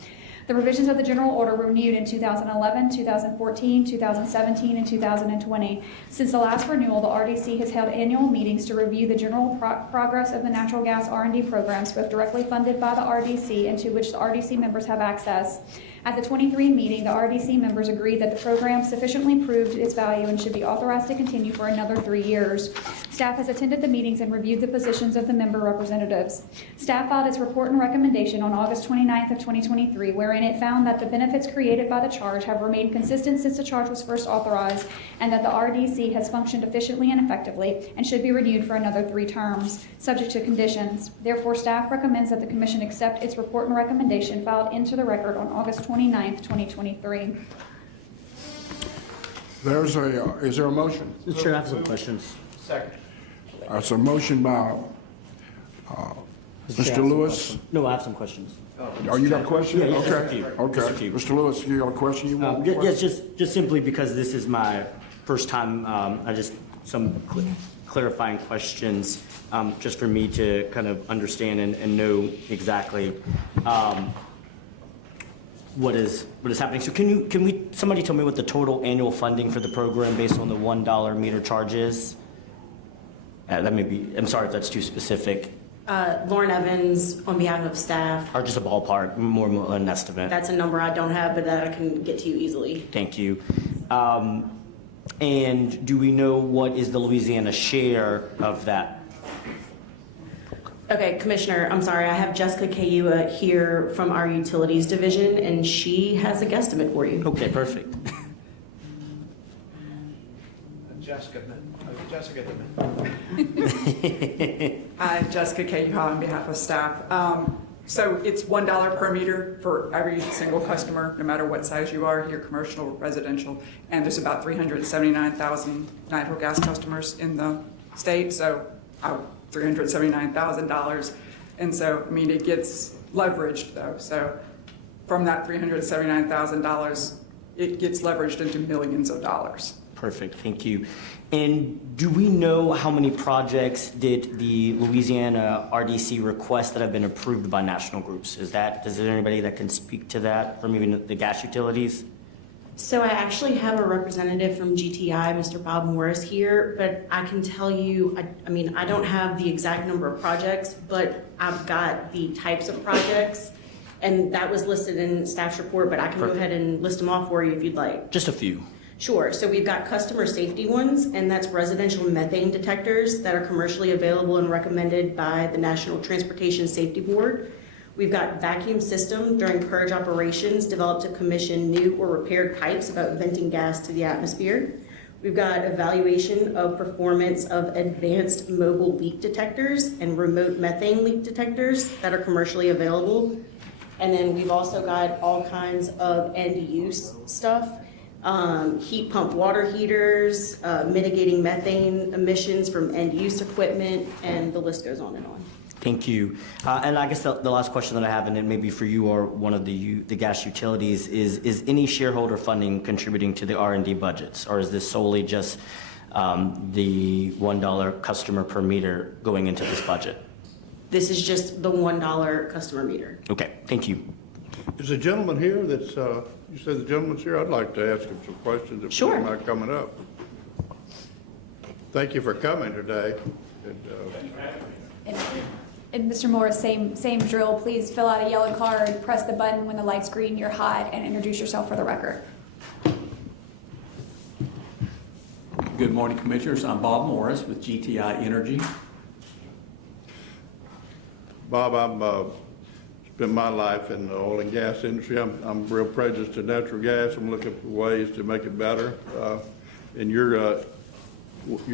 The revisions of the General Order were renewed in 2011, 2014, 2017, and 2020. Since the last renewal, the RDC has held annual meetings to review the general progress of the natural gas R&D programs, both directly funded by the RDC and to which the RDC members have access. At the 23 meeting, the RDC members agreed that the program sufficiently proved its value and should be authorized to continue for another 3 years. Staff has attended the meetings and reviewed the positions of the member representatives. Staff filed its report and recommendation on August 29th of 2023, wherein it found that the benefits created by the charge have remained consistent since the charge was first authorized, and that the RDC has functioned efficiently and effectively and should be renewed for another 3 terms, subject to conditions. Therefore, staff recommends that the Commission accept its report and recommendation filed into the record on August 29th, 2023. Is there a motion? Mr. Chair, I have some questions. It's a motion by Mr. Lewis. No, I have some questions. Oh, you got a question? Yeah, just a Okay. few. Okay. Just a few. Mr. Lewis, you got a question you want? Yes, just simply because this is my first time, I just some clarifying questions, just for me to kind of understand and know exactly what is happening. So can somebody tell me what the total annual funding for the program based on the $1 meter charge is? That may be, I'm sorry if that's too specific, Lauren Evans, on behalf of staff. or just a ballpark, more an estimate. That's a number I don't have, but that I can get to you easily. Thank you. And do we know what is the Louisiana share of that? Okay, Commissioner, I'm sorry, I have Jessica Kayua here from our Utilities Division, and she has a guesstimate for you. Okay, perfect. Jessica. I'm Jessica Cahill on behalf of staff. So it's $1 per meter for every single customer, no matter what size you are, here commercial, residential, and there's about 379,000 natural gas customers in the state, so $379,000. And so, I mean, it gets leveraged though. So from that $379,000, it gets leveraged into millions of dollars. Perfect, thank you. And do we know how many projects did the Louisiana RDC request that have been approved by national groups? Is there anybody that can speak to that from even the gas utilities? So I actually have a representative from GTI, Mr. Bob Morris here, but I can tell you, I mean, I don't have the exact number of projects, but I've got the types of projects, and that was listed in staff's report, but I can go ahead and list them off for you if you'd like. Just a few. Sure. So we've got customer safety ones, and that's residential methane detectors that are commercially available and recommended by the National Transportation Safety Board. We've got vacuum system during purge operations developed to commission new or repaired pipes about venting gas to the atmosphere. We've got evaluation of performance of advanced mobile leak detectors and remote methane leak detectors that are commercially available. And then we've also got all kinds of end-use stuff. Heat pump water heaters, mitigating methane emissions from end-use equipment, and the list goes on and on. Thank you. And I guess the last question that I have, and it may be for you or one of the gas utilities, is any shareholder funding contributing to the R&D budgets? Or is this solely just the $1 customer per meter going into this budget? This is just the $1 customer meter. Okay, thank you. Is the gentleman here that's, you said the gentleman's here? I'd like to ask him some questions if you Sure. don't mind coming up. Thank you for coming today. And Mr. Morris, same drill. Please fill out a yellow card, press the button when the light's green, you're hot, and introduce yourself for the record. Good morning, Commissioners. I'm Bob Morris with GTI Energy. Bob, I've spent my life in the oil and gas industry. I'm real prejudiced to natural gas. I'm looking for ways to make it better. And your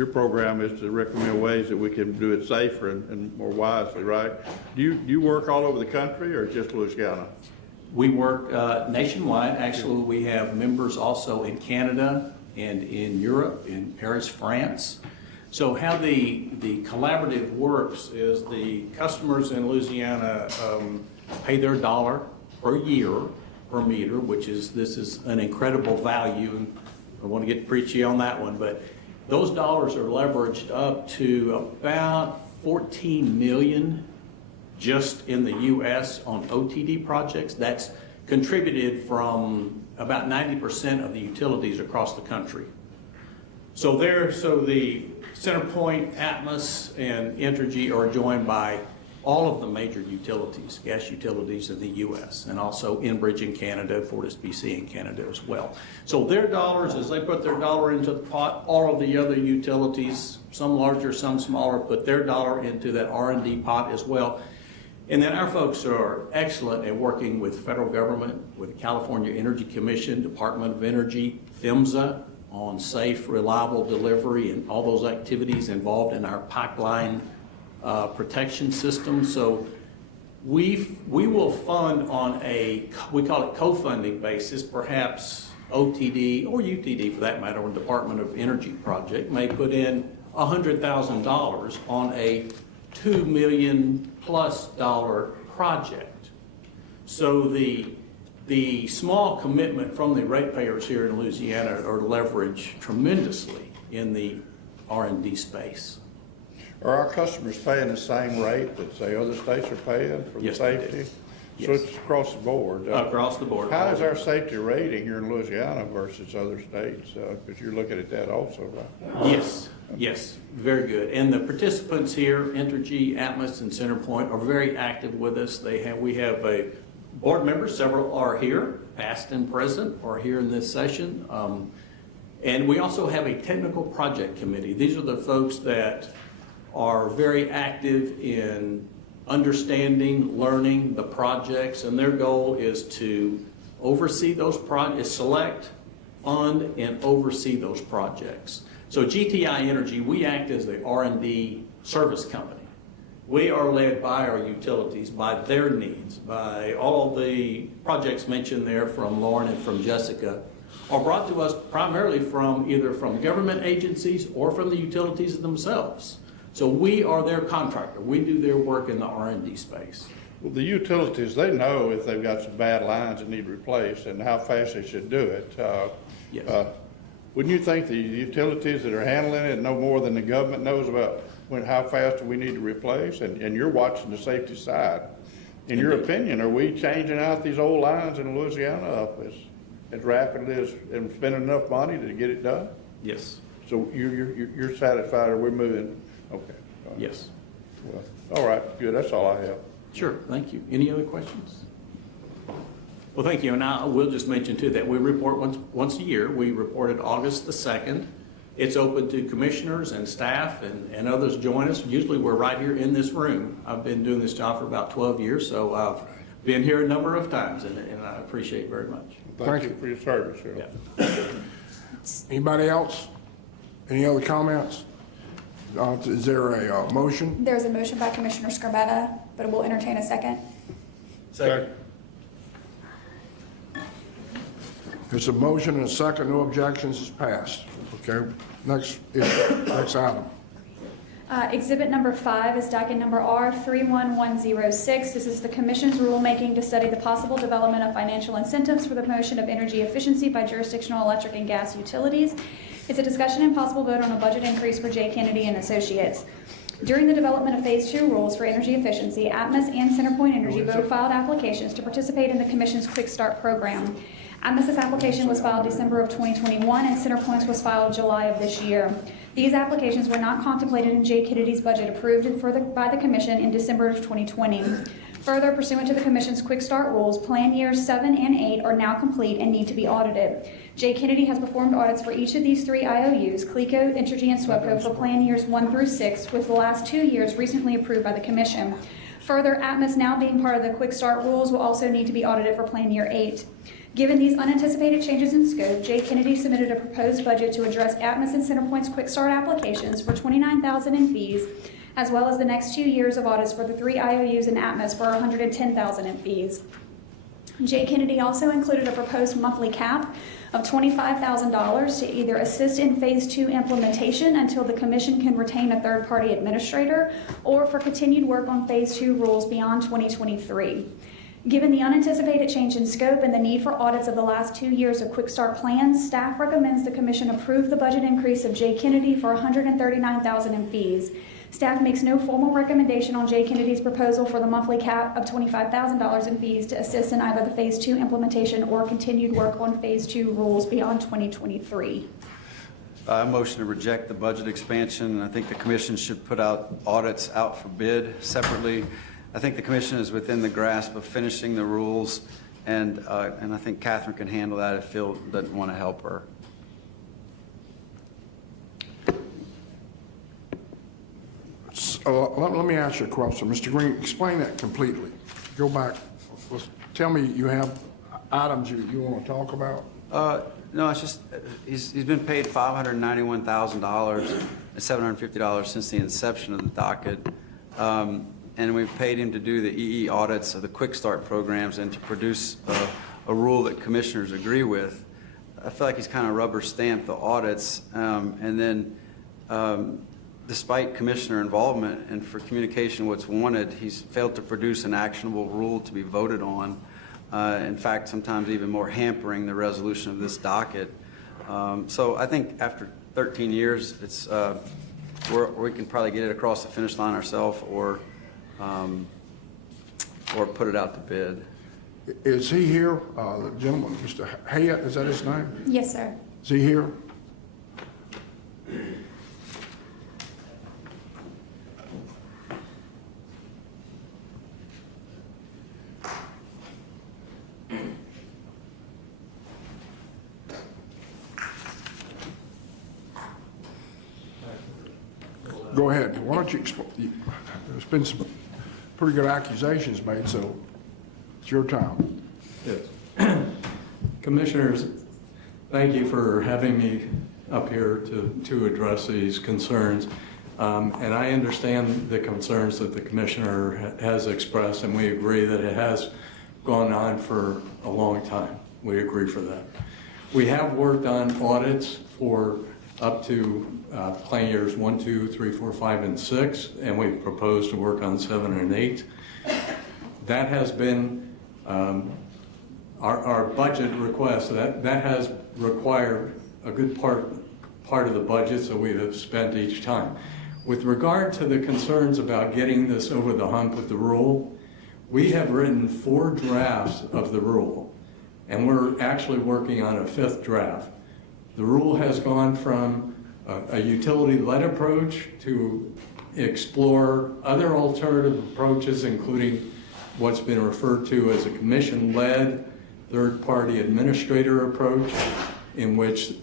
program is to recommend ways that we can do it safer and more wisely, right? Do you work all over the country or just Louisiana? We work nationwide. Actually, we have members also in Canada and in Europe, in Paris, France. So how the collaborative works is the customers in Louisiana pay their dollar per year per meter, this is an incredible value, and I want to get preachy on that one, but those dollars are leveraged up to about 14 million just in the U.S. on OTD projects. That's contributed from about 90% of the utilities across the country. So the CenterPoint, Atmos, and Entergy are joined by all of the major utilities, gas utilities in the U.S., and also Enbridge in Canada, FortisBC in Canada as well. So their dollars, as they put their dollar into the pot, all of the other utilities, some larger, some smaller, put their dollar into that R&D pot as well. And then our folks are excellent at working with federal government, with California Energy Commission, Department of Energy, PHMSA, on safe, reliable delivery and all those activities involved in our pipeline protection system. So we will fund on we call it co-funding basis, perhaps OTD or UTD for that matter, or Department of Energy project may put in $100,000 on a $2 million+ project. So the small commitment from the ratepayers here in Louisiana are leveraged tremendously in the R&D space. Are our customers paying the same rate that, say, other states are paying for the Yes, they safety? do. So Yes. it's across the board. Across the board. How is our safety rating here in Louisiana versus other states? Because you're looking at that also, right? Yes, very good. And the participants here, Entergy, Atmos, and CenterPoint, are very active with us. We have a board members, several are here, past and present, are here in this session. And we also have a technical project committee. These are the folks that are very active in understanding, learning the projects, and their goal is to oversee those projects, select, fund, and oversee those projects. So GTI Energy, we act as the R&D service company. We are led by our utilities, by their needs, by all of the projects mentioned there from Lauren and from Jessica, are brought to us primarily either from government agencies or from the utilities themselves. So we are their contractor. We do their work in the R&D space. Well, the utilities, they know if they've got some bad lines that need replaced and how fast they should do it. Yes. Wouldn't you think the utilities that are handling it know more than the government knows about how fast we need to replace? And you're watching the safety side. In your opinion, are we changing out these old lines in Louisiana up as rapidly as and spending enough money to get it done? Yes. So you're satisfied, or we're moving? Okay. Yes. Well, all right, good. That's all I have. Sure, thank you. Any other questions? Well, thank you. And I will just mention too that we report once a year. We reported August the 2nd. It's open to commissioners and staff and others join us. Usually we're right here in this room. I've been doing this job for about 12 years, so I've been here a number of times, and I appreciate it very much. Thank you for your service, Cheryl. Yeah. Anybody else? Any other comments? Is there a motion? There's a motion by Commissioner Scarpetta, but we'll entertain a second. Second. There's a motion and a second, no objections, is passed. Okay, next issue, next item. Exhibit number 5 is docket number R31106. This is the Commission's rulemaking to study the possible development of financial incentives for the promotion of energy efficiency by jurisdictional electric and gas utilities. It's a discussion and possible vote on a budget increase for J. Kennedy and Associates. During the development of Phase 2 rules for energy efficiency, Atmos and CenterPoint Energy both filed applications to participate in the Commission's Quick Start program. Atmos's application was filed December of 2021, and CenterPoint's was filed July of this year. These applications were not contemplated in J. Kennedy's budget approved by the Commission in December of 2020. Further, pursuant to the Commission's Quick Start rules, plan years 7 and 8 are now complete and need to be audited. J. Kennedy has performed audits for each of these 3 IOUs, CLECO, Entergy, and SWEPCO, for plan years 1 through 6, with the last 2 years recently approved by the Commission. Further, Atmos, now being part of the Quick Start rules, will also need to be audited for plan year 8. Given these unanticipated changes in scope, J. Kennedy submitted a proposed budget to address Atmos and CenterPoint's Quick Start applications for $29,000 in fees, as well as the next 2 years of audits for the 3 IOUs in Atmos for $110,000 in fees. J. Kennedy also included a proposed monthly cap of $25,000 to either assist in Phase 2 implementation until the Commission can retain a third-party administrator, or for continued work on Phase 2 rules beyond 2023. Given the unanticipated change in scope and the need for audits of the last 2 years of Quick Start plans, staff recommends the Commission approve the budget increase of J. Kennedy for $139,000 in fees. Staff makes no formal recommendation on J. Kennedy's proposal for the monthly cap of $25,000 in fees to assist in either the Phase 2 implementation or continued work on Phase 2 rules beyond 2023. I motion to reject the budget expansion. I think the Commission should put out audits out for bid separately. I think the Commission is within the grasp of finishing the rules, and I think Catherine can handle that if Phil doesn't want to help her. Let me ask you a question. Mr. Green, explain that completely. Go back. Tell me you have items you want to talk about? No, it's just he's been paid $591,000 and $750 since the inception of the docket. And we've paid him to do the EE audits of the Quick Start programs and to produce a rule that commissioners agree with. I feel like he's kind of rubber stamped the audits, and then despite commissioner involvement and for communication what's wanted, he's failed to produce an actionable rule to be voted on. In fact, sometimes even more hampering the resolution of this docket. So I think after 13 years, it's we can probably get it across the finish line ourselves, or put it out to bid. Is he here, the gentleman, Mr. Hayat, is that his name? Yes, sir. Is he here? Go ahead. Why don't you explain? There's been some pretty good accusations made, so it's your time. Yes. Commissioners, thank you for having me up here to address these concerns. And I understand the concerns that the Commissioner has expressed, and we agree that it has gone on for a long time. We agree for that. We have worked on audits for up to plan years 1, 2, 3, 4, 5, and 6, and we've proposed to work on 7 and 8. That has been our budget request. That has required a good part of the budget that we have spent each time. With regard to the concerns about getting this over the hump with the rule, we have written 4 drafts of the rule, and we're actually working on a 5th draft. The rule has gone from a utility-led approach to explore other alternative approaches, including what's been referred to as a commission-led third-party administrator approach, in which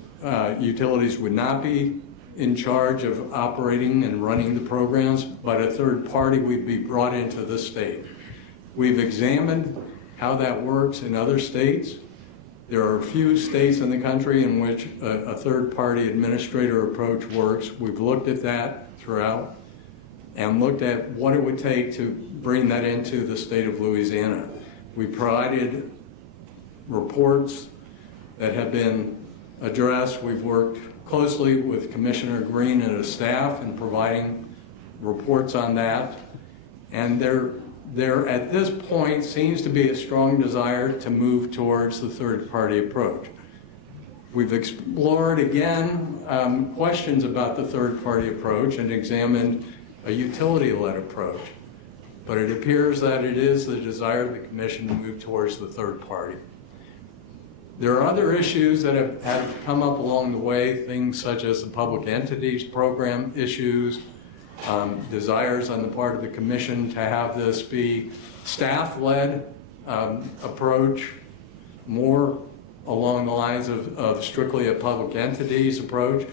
utilities would not be in charge of operating and running the programs, but a third party would be brought into the state. We've examined how that works in other states. There are a few states in the country in which a third-party administrator approach works. We've looked at that throughout and looked at what it would take to bring that into the state of Louisiana. We provided reports that have been addressed. We've worked closely with Commissioner Green and his staff in providing reports on that. And there at this point seems to be a strong desire to move towards the third-party approach. We've explored again questions about the third-party approach and examined a utility-led approach. But it appears that it is the desire of the Commission to move towards the third party. There are other issues that have come up along the way, things such as the public entities program issues, desires on the part of the commission to have this be staff-led approach, more along the lines of strictly a public entities approach.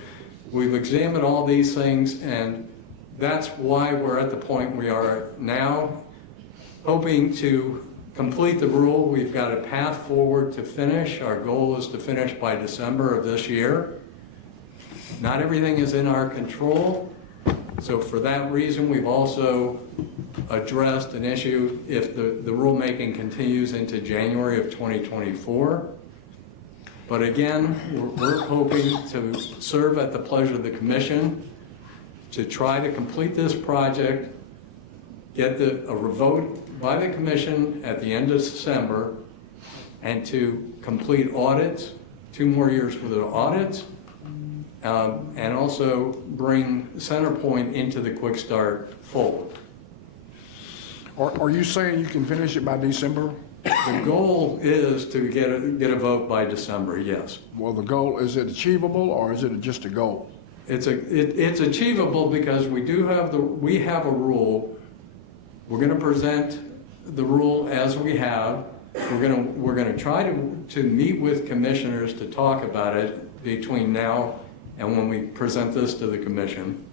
We've examined all these things, and that's why we're at the point we are now, hoping to complete the rule. We've got a path forward to finish. Our goal is to finish by December of this year. Not everything is in our control, so for that reason, we've also addressed an issue if the rulemaking continues into January of 2024. But again, we're hoping to serve at the pleasure of the commission to try to complete this project, get a vote by the commission at the end of December, and to complete audits, 2 more years worth of audits, and also bring CenterPoint into the Quick Start fold. Are you saying you can finish it by December? The goal is to get a vote by December, yes. Well, the goal, is it achievable or is it just a goal? It's achievable because we have a rule. We're going to present the rule as we have. We're going to try to meet with commissioners to talk about it between now and when we present this to the commission.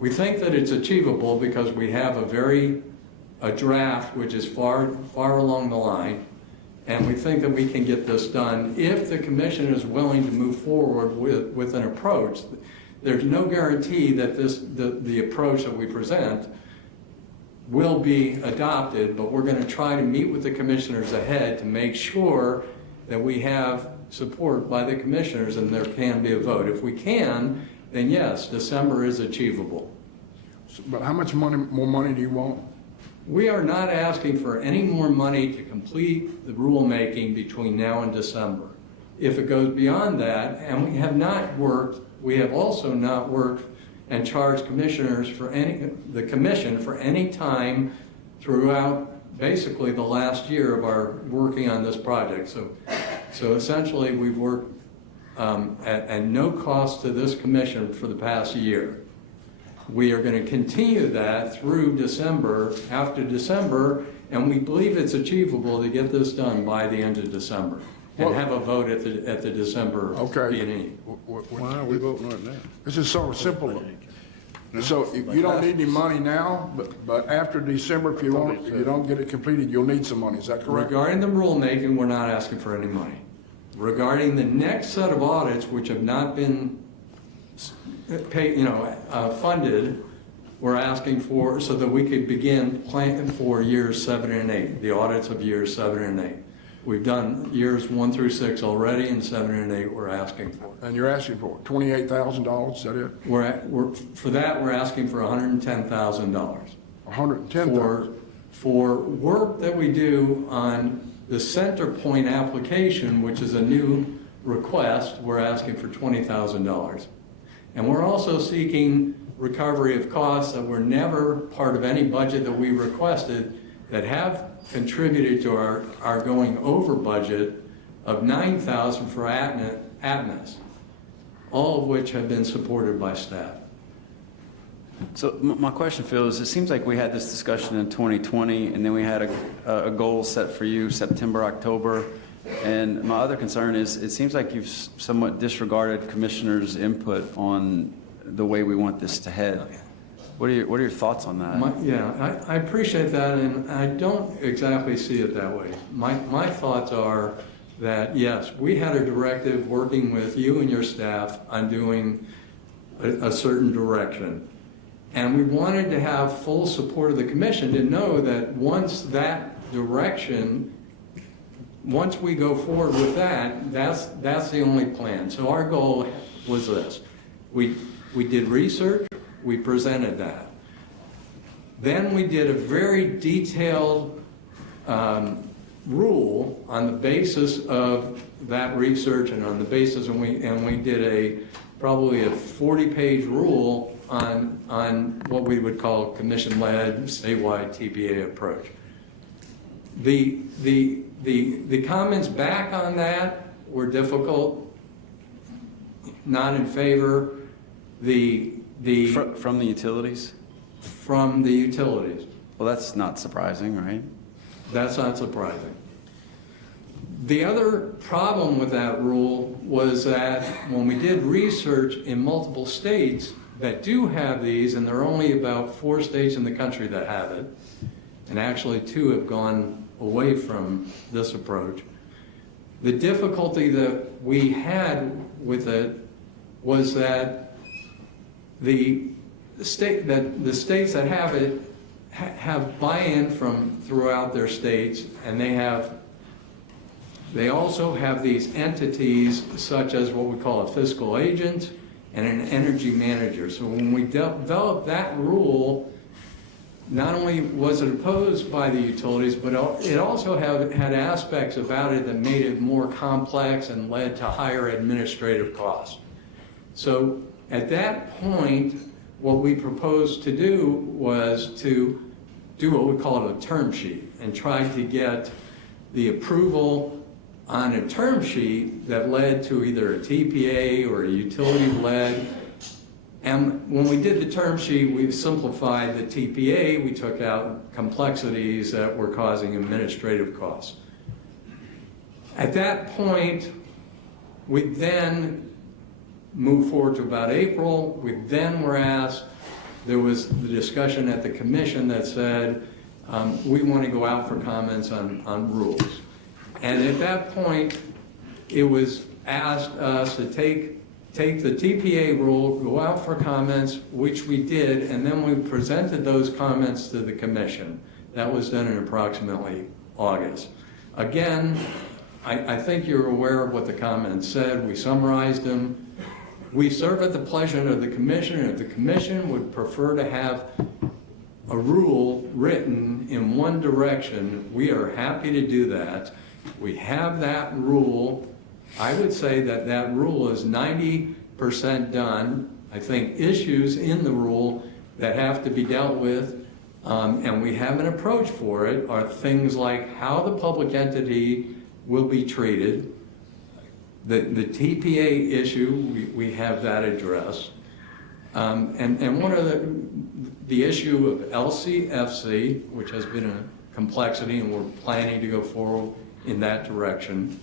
We think that it's achievable because we have a draft which is far along the line, and we think that we can get this done if the commission is willing to move forward with an approach. There's no guarantee that the approach that we present will be adopted, but we're going to try to meet with the commissioners ahead to make sure that we have support by the commissioners and there can be a vote. If we can, then yes, December is achievable. But how much more money do you want? We are not asking for any more money to complete the rulemaking between now and December. If it goes beyond that, and we have also not worked and charged the commission for any time throughout basically the last year of our working on this project. So essentially we've worked at no cost to this commission for the past year. We are going to continue that through December, after December, and we believe it's achievable to get this done by the end of December and have a vote at the December B&E. Why are we voting on that? This is sort of simple. So you don't need any money now, but after December, if you don't get it completed, you'll need some money. Is that correct? Regarding the rulemaking, we're not asking for any money. Regarding the next set of audits, which have not been funded, we're asking for so that we could begin planning for years 7 and 8, the audits of years 7 and 8. We've done years 1 through 6 already, and 7 and 8 we're asking for. And you're asking for $28,000, is that it? For that, we're asking for $110,000. $110,000? For work that we do on the CenterPoint application, which is a new request, we're asking for $20,000. And we're also seeking recovery of costs that were never part of any budget that we requested that have contributed to our going over budget of $9,000 for ATNAS, all of which have been supported by staff. So my question, Phil, is it seems like we had this discussion in 2020, and then we had a goal set for you September, October. And my other concern is it seems like you've somewhat disregarded commissioners' input on the way we want this to head. What are your thoughts on that? I appreciate that, and I don't exactly see it that way. My thoughts are that, yes, we had a directive working with you and your staff on doing a certain direction. And we wanted to have full support of the commission to know that once we go forward with that, that's the only plan. So our goal was this. We did research, we presented that. Then we did a very detailed rule on the basis of that research and on the basis, and we did probably a 40-page rule on what we would call commission-led statewide TPA approach. The comments back on that were difficult, not in favor. From the utilities? From the utilities. Well, that's not surprising, right? That's not surprising. The other problem with that rule was that when we did research in multiple states that do have these, and there are only about 4 states in the country that have it, and actually 2 have gone away from this approach. The difficulty that we had with it was that the states that have it have buy-in from throughout their states, and they also have these entities such as what we call a fiscal agent and an energy manager. So when we developed that rule, not only was it opposed by the utilities, but it also had aspects about it that made it more complex and led to higher administrative costs. So at that point, what we proposed to do was to do what we call a term sheet and try to get the approval on a term sheet that led to either a TPA or a utility-led. And when we did the term sheet, we simplified the TPA. We took out complexities that were causing administrative costs. At that point, we then moved forward to about April. We then were asked, there was the discussion at the commission that said, we want to go out for comments on rules. And at that point, it was asked us to take the TPA rule, go out for comments, which we did, and then we presented those comments to the commission. That was done in approximately August. Again, I think you're aware of what the comments said. We summarized them. We serve at the pleasure of the commission, and if the commission would prefer to have a rule written in one direction, we are happy to do that. We have that rule. I would say that rule is 90% done. I think issues in the rule that have to be dealt with, and we have an approach for it, are things like how the public entity will be treated. The TPA issue, we have that addressed. And one of the issue of LCFC, which has been a complexity, and we're planning to go forward in that direction.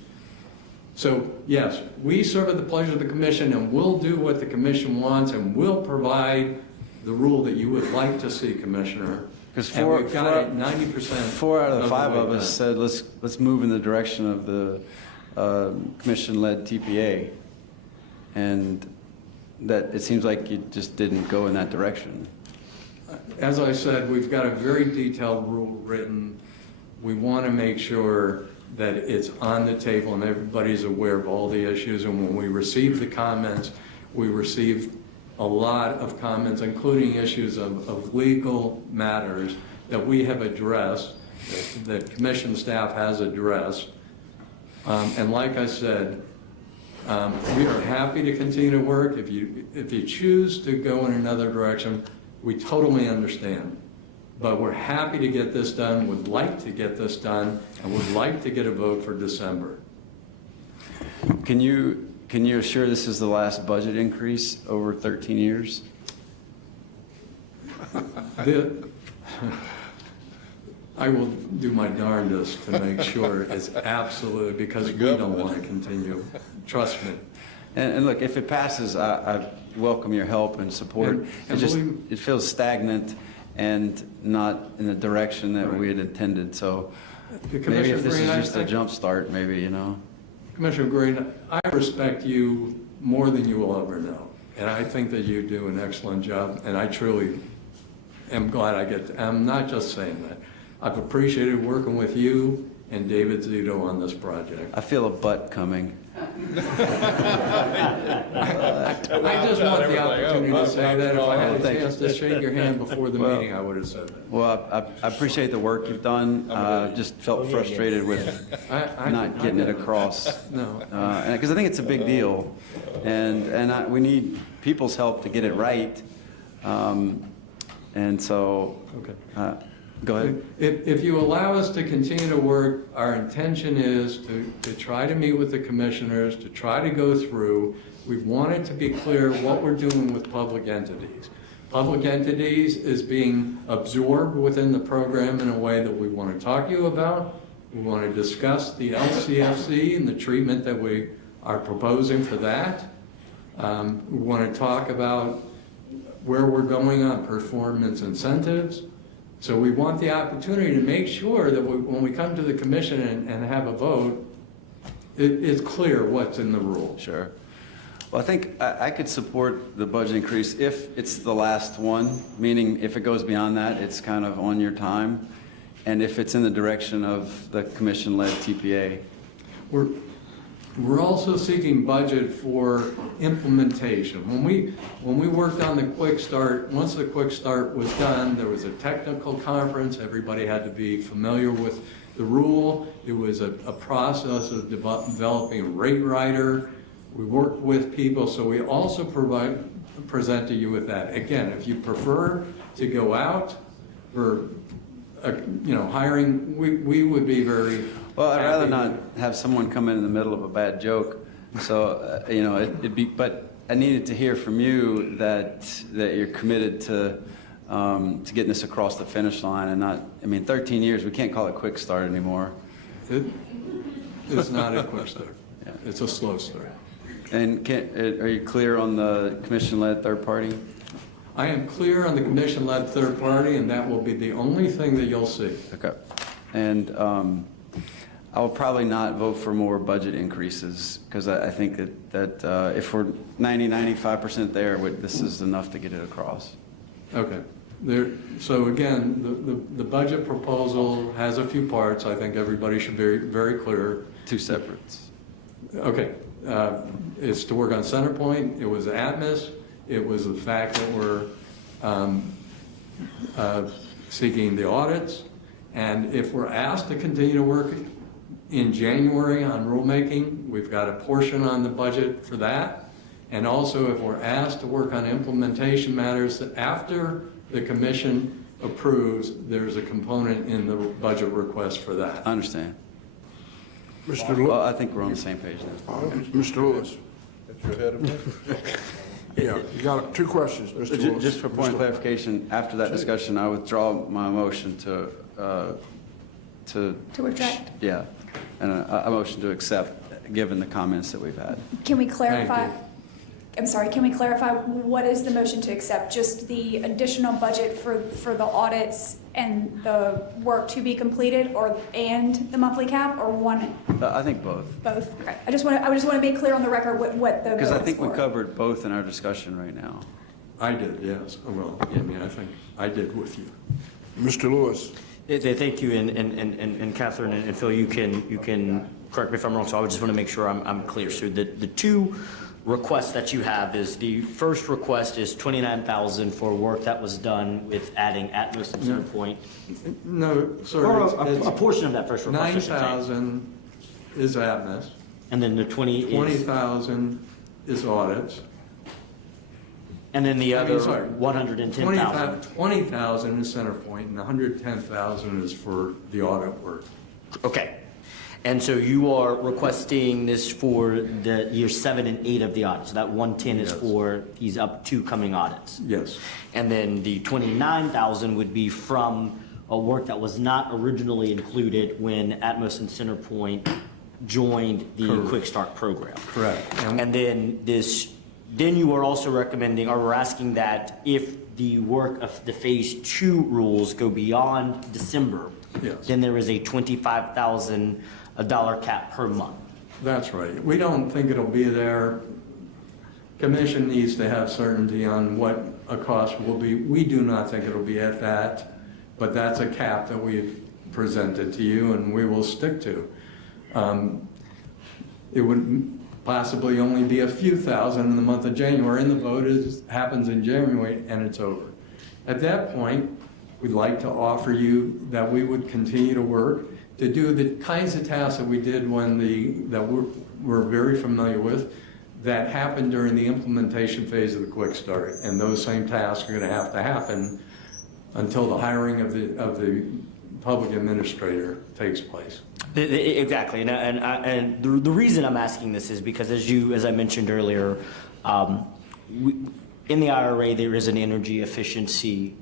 So yes, we serve at the pleasure of the commission, and we'll do what the commission wants, and we'll provide the rule that you would like to see, Commissioner. Because and we've got it 90%. 4 out of the 5 of way us done. said let's move in the direction of the commission-led TPA, and that it seems like you just didn't go in that direction. As I said, we've got a very detailed rule written. We want to make sure that it's on the table and everybody's aware of all the issues. And when we received the comments, we received a lot of comments, including issues of legal matters that we have addressed, that commission staff has addressed. And like I said, we are happy to continue to work. If you choose to go in another direction, we totally understand. But we're happy to get this done, would like to get this done, and would like to get a vote for December. Can you assure this is the last budget increase over 13 years? I will do my darndest to make sure it's absolute, because we don't want to continue. Trust me. And look, if it passes, I welcome your help and support. It feels stagnant and not in the direction that we had intended. So maybe if this is just a jump start, maybe, you know. Commissioner Green, I respect you more than you will ever know. And I think that you do an excellent job. And I truly am glad I'm not just saying that. I've appreciated working with you and David Zito on this project. I feel a butt coming. I just want the opportunity to say that. If I had a chance to shake your hand before the meeting, I would have said that. Well, I appreciate the work you've done. Just felt frustrated with not getting it across. No. Because I think it's a big deal, and we need people's help to get it right. And so, Go ahead. If you allow us to continue to work, our intention is to try to meet with the commissioners, to try to go through. We want it to be clear what we're doing with public entities. Public entities is being absorbed within the program in a way that we want to talk to you about. We want to discuss the LCFC and the treatment that we are proposing for that. We want to talk about where we're going on performance incentives. So we want the opportunity to make sure that when we come to the commission and have a vote, it's clear what's in the rule. Sure. Well, I think I could support the budget increase if it's the last one, meaning if it goes beyond that, it's kind of on your time, and if it's in the direction of the commission-led TPA. We're also seeking budget for implementation. When we worked on the quick start, once the quick start was done, there was a technical conference. Everybody had to be familiar with the rule. It was a process of developing a rate rider. We worked with people, so we also present to you with that. Again, if you prefer to go out for hiring, we would be very. Well, I'd rather not have someone come in the middle of a bad joke. So, it'd be, but I needed to hear from you that you're committed to getting this across the finish line and not, 13 years, we can't call it quick start anymore. It's not a quick start. Yeah. It's a slow start. And are you clear on the commission-led third party? I am clear on the commission-led third party, and that will be the only thing that you'll see. Okay. And I will probably not vote for more budget increases because I think that if we're 95% there, this is enough to get it across. Okay. So again, the budget proposal has a few parts. I think everybody should be very clear. Two separates. Okay. It's to work on Centerpoint. It was Atmos. It was the fact that we're seeking the audits. And if we're asked to continue to work in January on rulemaking, we've got a portion on the budget for that. And also if we're asked to work on implementation matters that after the commission approves, there's a component in the budget request for that. I understand. Mr. Well, Lewis. I think we're on the same page now. Mr. Lewis. You're ahead of me. Yeah, you got two questions, Mr. Lewis. Just for point of clarification, after that discussion, I withdraw my motion to retract? Yeah, and a motion to accept, given the comments that we've had. Can we clarify? Thank you. I'm sorry, can we clarify, what is the motion to accept? Just the additional budget for the audits and the work to be completed, and the monthly cap, or one? I think both. Both? Okay. I just want to make clear on the record what the vote is Because I think we for. covered both in our discussion right now. I did, yes. Well, I think I did with you. Mr. Lewis. Thank you, and Catherine and Phil, you can correct me if I'm wrong, so I just want to make sure I'm clear. So the two requests that you have is, the first request is $29,000 for work that was done with adding Atmos and Centerpoint. No, sorry. Or it's a portion of that first request, I should say. 9,000 is Atmos. And then the 20,000 is audits. And then the other sorry. 110,000. 20,000 is Centerpoint, and 110,000 is for the audit work. Okay. And so you are requesting this for the year 7 and 8 of the audit. So that 110 is Yes. for these up two coming audits. Yes. And then the 29,000 would be from a work that was not originally included when Atmos and Centerpoint joined the Correct. Quick Start program. Correct. And then you are also recommending, or we're asking that if the work of the Phase 2 rules go beyond December, Yes. then there is a $25,000 cap per month. That's right. We don't think it'll be there. Commission needs to have certainty on what a cost will be. We do not think it'll be at that, but that's a cap that we've presented to you and we will stick to. It would possibly only be a few thousand in the month of January, and the vote happens in January and it's over. At that point, we'd like to offer you that we would continue to work to do the kinds of tasks that we did that we're very familiar with, that happened during the implementation phase of the Quick Start. And those same tasks are going to have to happen until the hiring of the public administrator takes place. Exactly, and the reason I'm asking this is because as I mentioned earlier, in the IRA there is an energy efficiency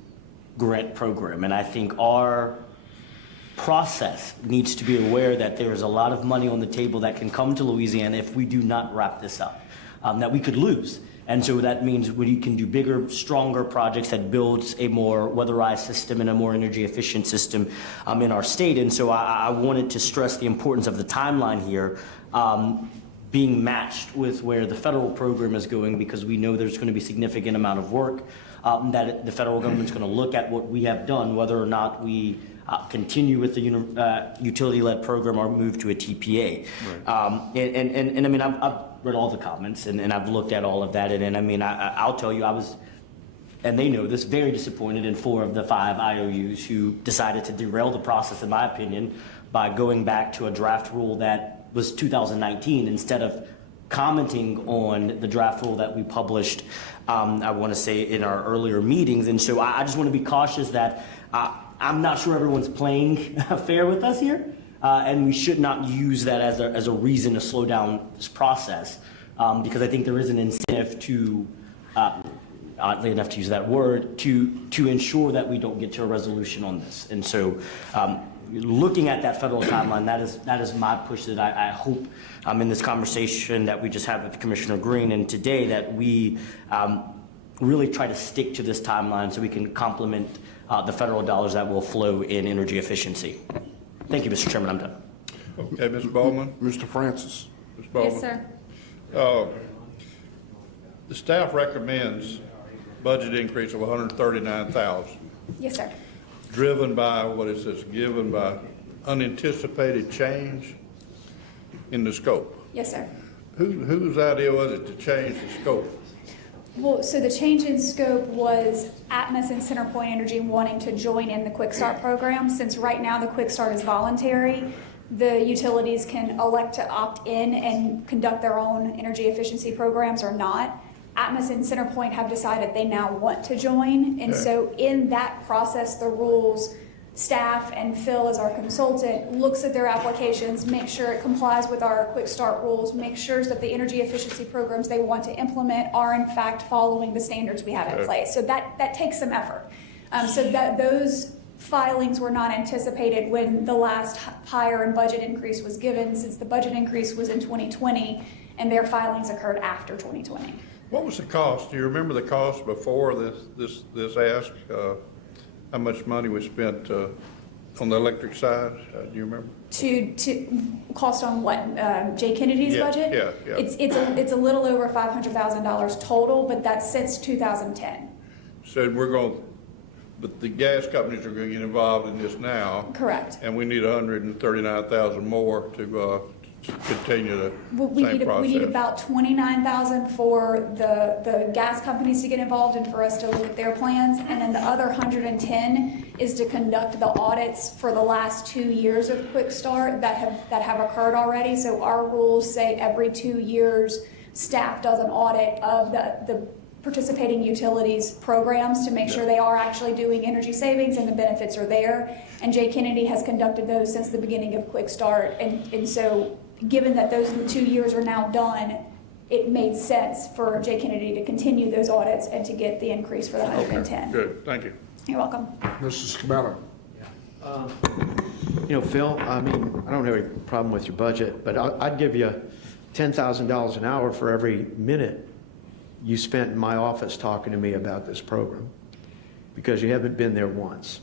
grant program, and I think our process needs to be aware that there is a lot of money on the table that can come to Louisiana if we do not wrap this up, that we could lose. And so that means we can do bigger, stronger projects that builds a more weatherized system and a more energy efficient system in our state. And so I wanted to stress the importance of the timeline here being matched with where the federal program is going, because we know there's going to be significant amount of work that the federal government's going to look at what we have done, whether or not we continue with the utility-led program or move to a TPA. Right. And I mean, I've read all the comments and I've looked at all of that. And I mean, I'll tell you, I was, and they know this, very disappointed in 4 of the 5 IOUs who decided to derail the process, in my opinion, by going back to a draft rule that was 2019 instead of commenting on the draft rule that we published, I want to say, in our earlier meetings. And so I just want to be cautious that I'm not sure everyone's playing fair with us here, and we should not use that as a reason to slow down this process, because I think there is an incentive to, oddly enough to use that word, to ensure that we don't get to a resolution on this. And so looking at that federal timeline, that is my push that I hope in this conversation that we just had with Commissioner Green and today that we really try to stick to this timeline so we can complement the federal dollars that will flow in energy efficiency. Thank you, Mr. Chairman. I'm done. Okay, Ms. Bowman? Mr. Francis. Ms. Bowman? Yes, sir. The staff recommends budget increase of $139,000, Yes, sir. driven by, what is this, given by unanticipated change in the scope. Yes, sir. Whose idea was it to change the scope? Well, so the change in scope was Atmos and CenterPoint Energy wanting to join in the Quick Start program. Since right now the Quick Start is voluntary, the utilities can elect to opt in and conduct their own energy efficiency programs or not. Atmos and CenterPoint have decided they now want to join. And so in that process, the rules, staff and Phil as our consultant looks at their applications, makes sure it complies with our Quick Start rules, makes sure that the energy efficiency programs they want to implement are in fact following the standards we have in place. So that takes some effort. So that those filings were not anticipated when the last higher in budget increase was given, since the budget increase was in 2020 and their filings occurred after 2020. What was the cost? Do you remember the cost before this ask? How much money was spent on the electric side? Do you remember? To cost on what? Jay Kennedy's budget? Yeah. It's a little over $500,000 total, but that's since 2010. So but the gas companies are going to get involved in this now. Correct. And we need $139,000 more to continue the same process. We need about $29,000 for the gas companies to get involved and for us to look at their plans, and then the other $110 is to conduct the audits for the last 2 years of Quick Start that have occurred already. So our rules say every 2 years staff does an audit of the participating utilities programs to make sure they are actually doing energy savings and the benefits are there. And Jay Kennedy has conducted those since the beginning of Quick Start. And so given that those 2 years are now done, it made sense for Jay Kennedy to continue those audits and to get the increase for the 110. Okay, good, thank you. You're welcome. Mrs. Cabello. You know, Phil, I mean, I don't have any problem with your budget, but I'd give you $10,000 an hour for every minute you spent in my office talking to me about this program, because you haven't been there once.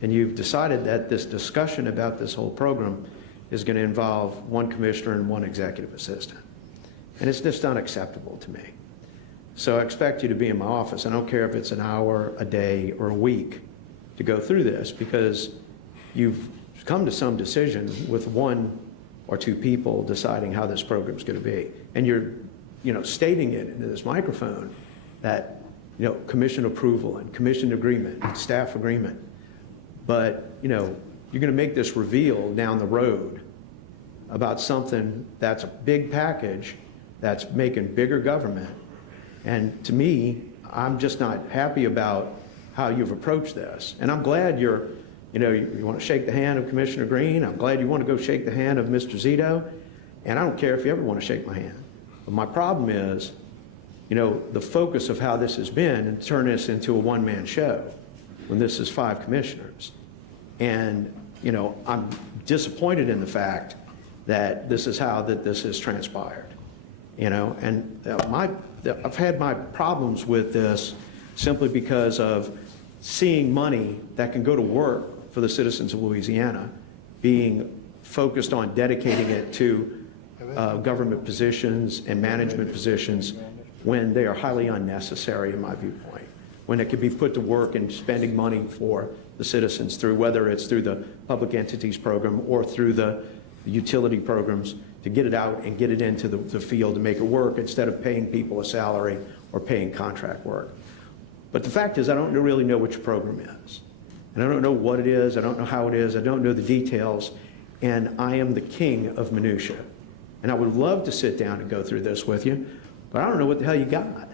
And you've decided that this discussion about this whole program is going to involve one commissioner and one executive assistant. And it's just unacceptable to me. So I expect you to be in my office. I don't care if it's an hour, a day, or a week to go through this, because you've come to some decision with 1 or 2 people deciding how this program is going to be. And you're stating it into this microphone that, commission approval and commission agreement and staff agreement. But, you're going to make this reveal down the road about something that's a big package that's making bigger government. And to me, I'm just not happy about how you've approached this. And I'm glad you want to shake the hand of Commissioner Green. I'm glad you want to go shake the hand of Mr. Zito. And I don't care if you ever want to shake my hand. But my problem is, the focus of how this has been and turn this into a one-man show when this is 5 commissioners. And, I'm disappointed in the fact that this is how this has transpired. And I've had my problems with this simply because of seeing money that can go to work for the citizens of Louisiana being focused on dedicating it to government positions and management positions when they are highly unnecessary in my viewpoint, when it could be put to work in spending money for the citizens through, whether it's through the public entities program or through the utility programs, to get it out and get it into the field to make it work instead of paying people a salary or paying contract work. But the fact is, I don't really know what your program is. And I don't know what it is, I don't know how it is, I don't know the details, and I am the king of minutia. And I would love to sit down and go through this with you, but I don't know what the hell you got.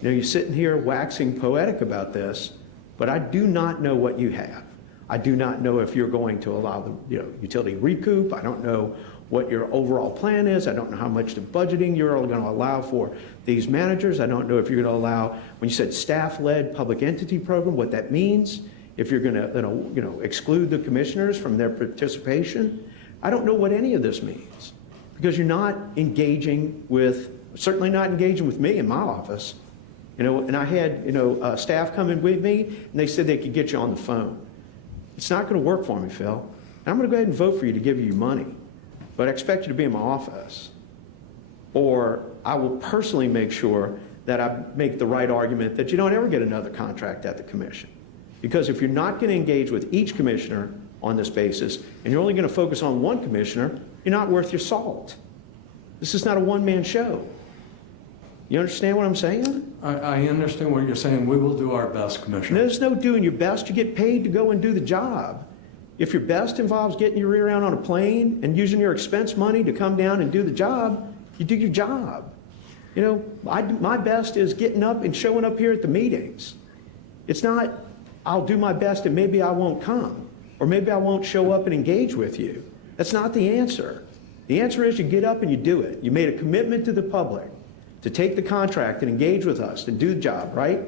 You're sitting here waxing poetic about this, but I do not know what you have. I do not know if you're going to allow the utility recoup. I don't know what your overall plan is. I don't know how much the budgeting you're going to allow for these managers. I don't know if you're going to allow, when you said staff-led public entity program, what that means. If you're going to exclude the commissioners from their participation. I don't know what any of this means, because you're not engaging with, certainly not engaging with me in my office. And I had staff come in with me, and they said they could get you on the phone. It's not going to work for me, Phil. And I'm going to go ahead and vote for you to give you your money, but I expect you to be in my office. Or I will personally make sure that I make the right argument that you don't ever get another contract at the commission. Because if you're not going to engage with each commissioner on this basis, and you're only going to focus on one commissioner, you're not worth your salt. This is not a one-man show. You understand what I'm saying? I understand what you're saying. We will do our best, Commissioner. There's no doing your best. You get paid to go and do the job. If your best involves getting your rear out on a plane and using your expense money to come down and do the job, you do your job. My best is getting up and showing up here at the meetings. It's not, I'll do my best and maybe I won't come, or maybe I won't show up and engage with you. That's not the answer. The answer is you get up and you do it. You made a commitment to the public to take the contract and engage with us, to do the job, right?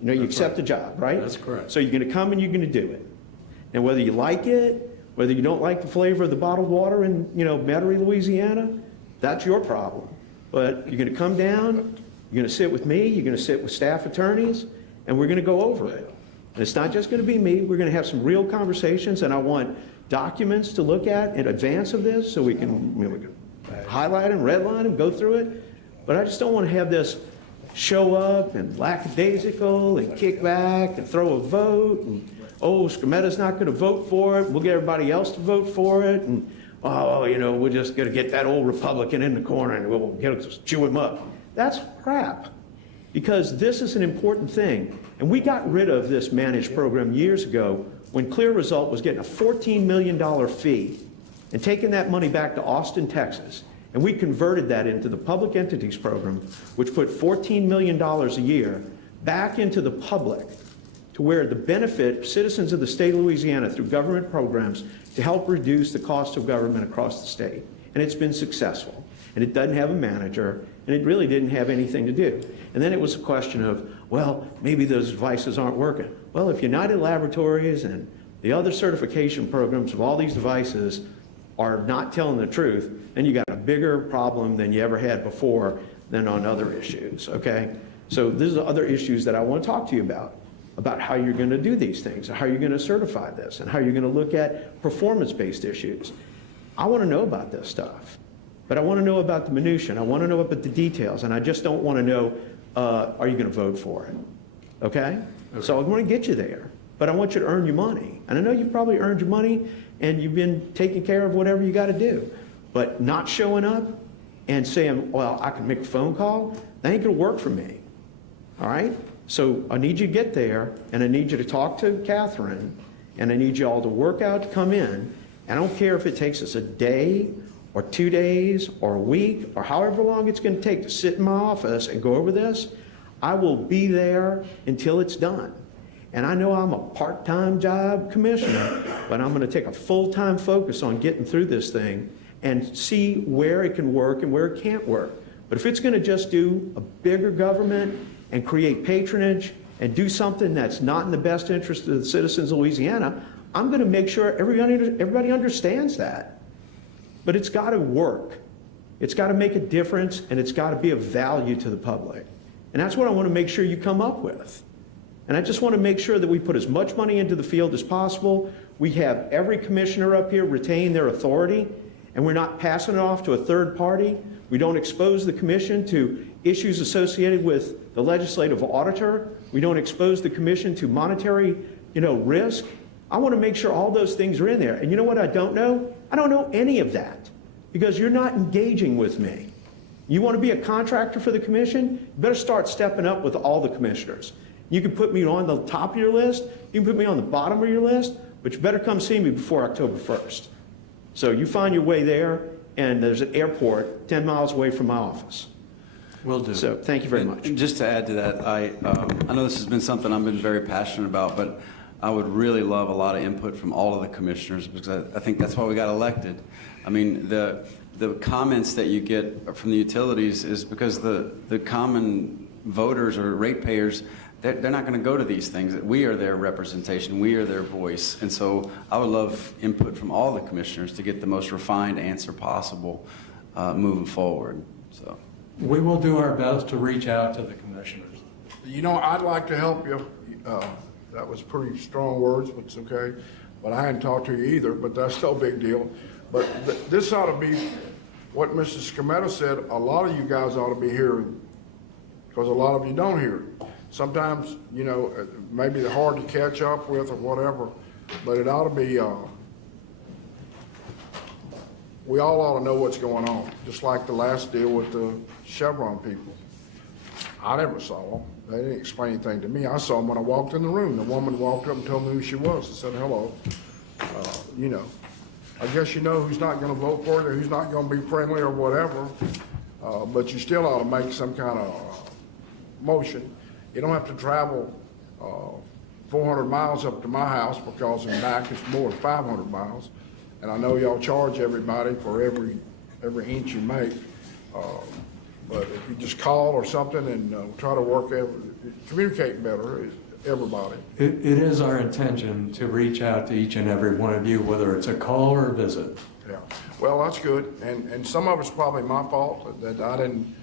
You accept the job, right? That's correct. So you're going to come and you're going to do it. And whether you like it, whether you don't like the flavor of the bottled water in, Metairie, Louisiana, that's your problem. But you're going to come down, you're going to sit with me, you're going to sit with staff attorneys, and we're going to go over it. And it's not just going to be me. We're going to have some real conversations, and I want documents to look at in advance of this so we can highlight them, redline them, go through it. But I just don't want to have this show up and lackadaisical and kick back and throw a vote and, Scameta's not going to vote for it. We'll get everybody else to vote for it. And, we're just going to get that old Republican in the corner and we'll chew him up. That's crap, because this is an important thing. And we got rid of this managed program years ago when Clear Result was getting a $14 million fee and taking that money back to Austin, Texas. And we converted that into the public entities program, which put $14 million a year back into the public, to where the benefit citizens of the state of Louisiana through government programs to help reduce the cost of government across the state. And it's been successful. And it doesn't have a manager, and it really didn't have anything to do. And then it was a question of, well, maybe those devices aren't working. Well, if United Laboratories and the other certification programs of all these devices are not telling the truth, then you got a bigger problem than you ever had before than on other issues, okay? So these are other issues that I want to talk to you about how how you're going to do these things, how you're going to certify this, and how you're going to look at performance-based issues. I want to know about this stuff, but I want to know about the minutiae, and I want to know about the details, and I just don't want to know, are you going to vote for it, okay? So I want to get you there, but I want you to earn your money. And I know you've probably earned your money, and you've been taking care of whatever you got to do, but not showing up and saying, well, I can make a phone call, that ain't going to work for me, all right? So I need you to get there, and I need you to talk to Catherine, and I need you all to work out to come in. I don't care if it takes us a day or 2 days or a week or however long it's going to take to sit in my office and go over this. I will be there until it's done. And I know I'm a part-time job commissioner, but I'm going to take a full-time focus on getting through this thing and see where it can work and where it can't work. But if it's going to just do a bigger government and create patronage and do something that's not in the best interest of the citizens of Louisiana, I'm going to make sure everybody understands that. But it's got to work. It's got to make a difference, and it's got to be of value to the public. And that's what I want to make sure you come up with. And I just want to make sure that we put as much money into the field as possible. We have every commissioner up here retain their authority, and we're not passing it off to a third party. We don't expose the commission to issues associated with the legislative auditor. We don't expose the commission to monetary, risk. I want to make sure all those things are in there. And you know what I don't know? I don't know any of that because you're not engaging with me. You want to be a contractor for the commission? You better start stepping up with all the commissioners. You can put me on the top of your list, you can put me on the bottom of your list, but you better come see me before October 1st. So you find your way there, and there's an airport 10 miles away from my office. Will do. So thank you very much. And just to add to that, I know this has been something I've been very passionate about, but I would really love a lot of input from all of the commissioners because I think that's why we got elected. I mean, the comments that you get from the utilities is because the common voters or ratepayers, they're not going to go to these things. We are their representation. We are their voice. And so I would love input from all the commissioners to get the most refined answer possible moving forward. So We will do our best to reach out to the commissioners. I'd like to help you. That was pretty strong words, but it's okay. But I hadn't talked to you either, but that's no big deal. But this ought to be what Mrs. Scametta said. A lot of you guys ought to be hearing because a lot of you don't hear it. Sometimes, maybe they're hard to catch up with or whatever, but it ought to be, we all ought to know what's going on, just like the last deal with the Chevron people. I never saw them. They didn't explain anything to me. I saw them when I walked in the room. The woman walked up and told me who she was and said hello. I guess you know who's not going to vote for it or who's not going to be friendly or whatever, but you still ought to make some kind of motion. You don't have to travel 400 miles up to my house because in back it's more than 500 miles. And I know y'all charge everybody for every inch you make. But if you just call or something and try to work, communicate better, everybody. It is our intention to reach out to each and every one of you, whether it's a call or a visit. Yeah, well, that's good. And some of it's probably my fault that I didn't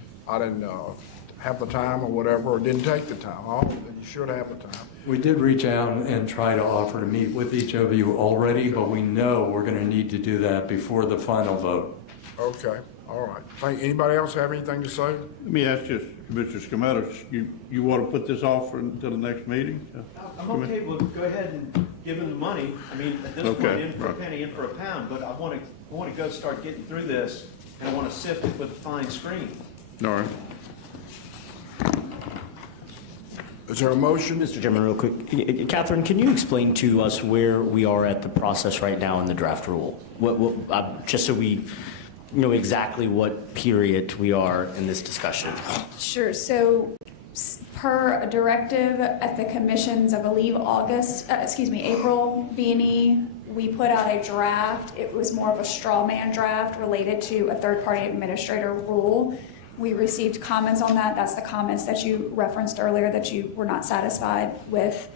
have the time or whatever, or didn't take the time. You should have the time. We did reach out and try to offer to meet with each of you already, but we know we're going to need to do that before the final vote. Okay, all right. Anybody else have anything to say? Let me ask you, Mr. Scametta, you want to put this off until the next meeting? I'm okay, well, go ahead and give them the money. I mean, at this point, in for a penny, in for a pound, but I want to go start getting through this, and I want to sift it with a fine screen. All right. Is there a motion? Mr. Chairman, real quick. Catherine, can you explain to us where we are at the process right now in the draft rule? Just so we know exactly what period we are in this discussion. Sure. So per a directive at the commission's, I believe, April B&E, we put out a draft. It was more of a straw man draft related to a third-party administrator rule. We received comments on that. That's the comments that you referenced earlier that you were not satisfied with.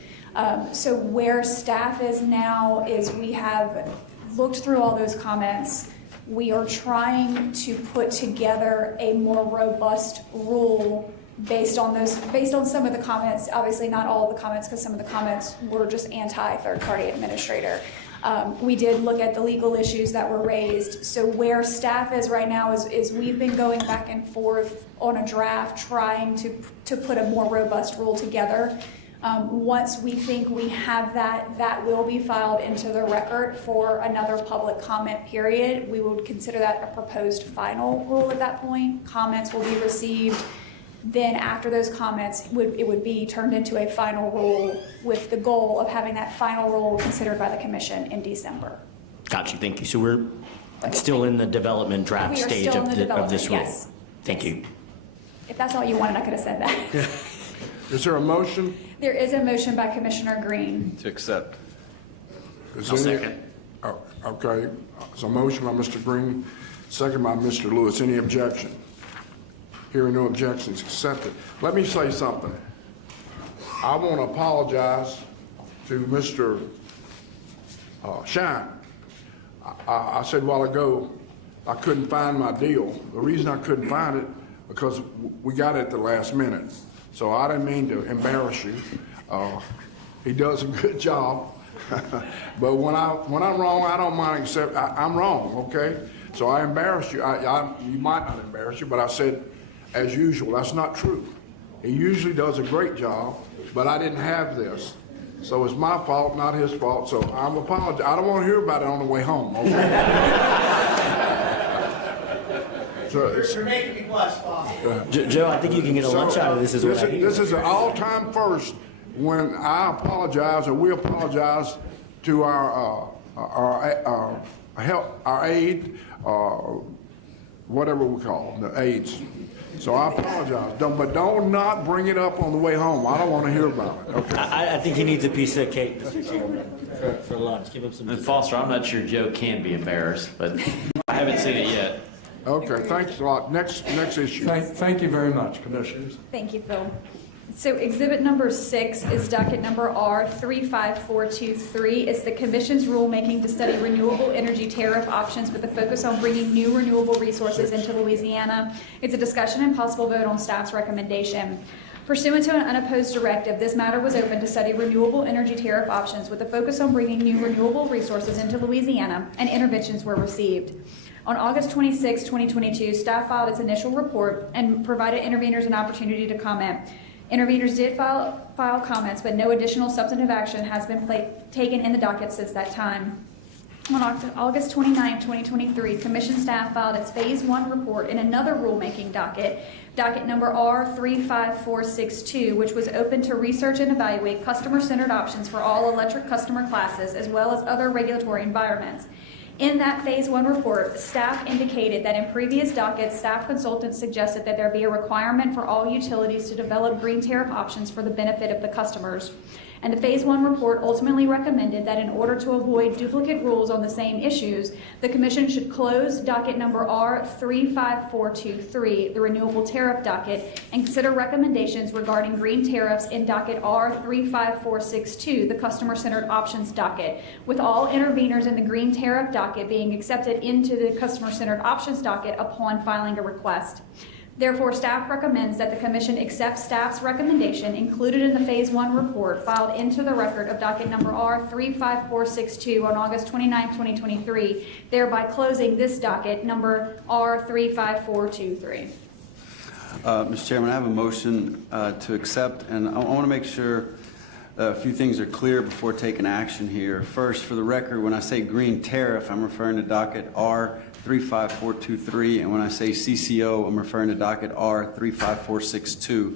So where staff is now is we have looked through all those comments. We are trying to put together a more robust rule based on some of the comments. Obviously not all of the comments because some of the comments were just anti-third-party administrator. We did look at the legal issues that were raised. So where staff is right now is we've been going back and forth on a draft trying to put a more robust rule together. Once we think we have that will be filed into the record for another public comment period. We would consider that a proposed final rule at that point. Comments will be received. Then after those comments, it would be turned into a final rule with the goal of having that final rule considered by the commission in December. Got you. Thank you. So we're still in the development draft stage of this rule. Yes. Thank you. If that's all you wanted, I could have said that. Is there a motion? There is a motion by Commissioner Green. To accept. Is I'll any- second. Oh, okay, there's a motion by Mr. Green, second by Mr. Lewis. Any objection? Hearing no objections, accepted. Let me say something. I want to apologize to Mr. Shine. I said a while ago, I couldn't find my deal. The reason I couldn't find it, because we got it at the last minute. So I didn't mean to embarrass you. He does a good job. But when I'm wrong, I don't mind accept. I'm wrong, okay? So I embarrassed you. You might not embarrass you, but I said, as usual, that's not true. He usually does a great job, but I didn't have this. So it's my fault, not his fault. So I'm apologizing. I don't want to hear about it on the way home, okay? You're making me blush, Bob. Joe, I think you can get a lunch out of this as well. This is an all-time first when I apologize, or we apologize to our help, our aid, whatever we call them, the aides. So I apologize. But don't not bring it up on the way home. I don't want to hear about it. Okay. I think he needs a piece of cake for lunch. Give him some. And Foster, I'm not sure Joe can be embarrassed, but I haven't seen it yet. Okay, thanks a lot. Next issue. Thank you very much, Commissioners. Thank you, Phil. So exhibit number 6 is docket number R35423. It's the Commission's rulemaking to study renewable energy tariff options with a focus on bringing new renewable resources into Louisiana. It's a discussion and possible vote on staff's recommendation. Pursuant to an unopposed directive, this matter was open to study renewable energy tariff options with a focus on bringing new renewable resources into Louisiana, and interventions were received. On August 26, 2022, staff filed its initial report and provided interveners an opportunity to comment. Interveners did file comments, but no additional substantive action has been taken in the docket since that time. On August 29, 2023, Commission staff filed its Phase 1 report in another rulemaking docket, docket number R35462, which was open to research and evaluate customer-centered options for all electric customer classes, as well as other regulatory environments. In that Phase 1 report, staff indicated that in previous dockets, staff consultants suggested that there be a requirement for all utilities to develop green tariff options for the benefit of the customers. And the Phase 1 report ultimately recommended that in order to avoid duplicate rules on the same issues, the Commission should close docket number R35423, the renewable tariff docket, and consider recommendations regarding green tariffs in docket R35462, the customer-centered options docket, with all interveners in the green tariff docket being accepted into the customer-centered options docket upon filing a request. Therefore, staff recommends that the Commission accept staff's recommendation included in the Phase 1 report filed into the record of docket number R35462 on August 29, 2023, thereby closing this docket number R35423. Mr. Chairman, I have a motion to accept, and I want to make sure a few things are clear before taking action here. First, for the record, when I say green tariff, I'm referring to docket R35423, and when I say CCO, I'm referring to docket R35462.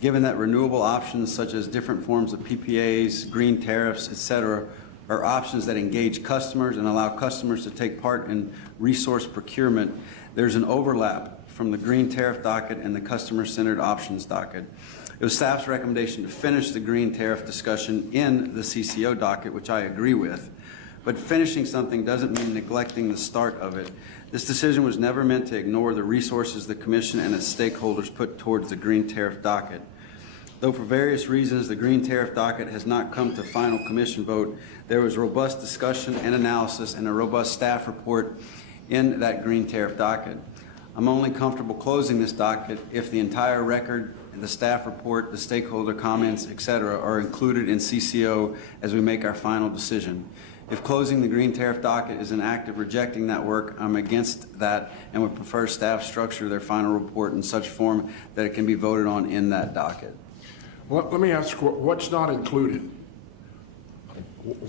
Given that renewable options such as different forms of PPAs, green tariffs, etc., are options that engage customers and allow customers to take part in resource procurement, there's an overlap from the green tariff docket and the customer-centered options docket. It was staff's recommendation to finish the green tariff discussion in the CCO docket, which I agree with. But finishing something doesn't mean neglecting the start of it. This decision was never meant to ignore the resources the Commission and its stakeholders put towards the green tariff docket. Though for various reasons the green tariff docket has not come to final Commission vote, there was robust discussion and analysis and a robust staff report in that green tariff docket. I'm only comfortable closing this docket if the entire record, the staff report, the stakeholder comments, etc., are included in CCO as we make our final decision. If closing the green tariff docket is an act of rejecting that work, I'm against that and would prefer staff structure their final report in such form that it can be voted on in that docket. Well, let me ask, what's not included?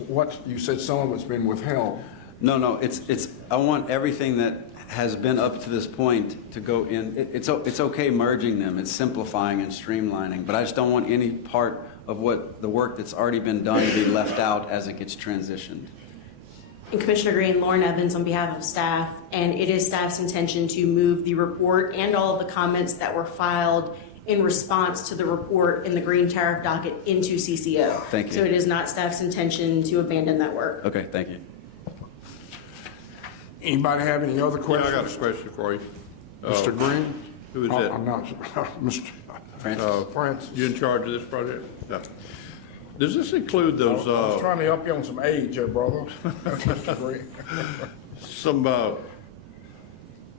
What, you said some of it's been withheld. No, it's, I want everything that has been up to this point to go in. It's okay merging them, it's simplifying and streamlining, but I just don't want any part of what the work that's already been done to be left out as it gets transitioned. And Commissioner Green, Lauren Evans on behalf of staff, and it is staff's intention to move the report and all of the comments that were filed in response to the report in the green tariff docket into CCO. Thank you. So it is not staff's intention to abandon that work. Okay, thank you. Anybody have any other Yeah, I questions? got a question for you. Mr. Green? Who is Oh, that? I'm not, Mr. Francis. You in charge of this project? Yeah. Does this include I those, was trying to help you on some age here, brother. Mr. Green. some, well,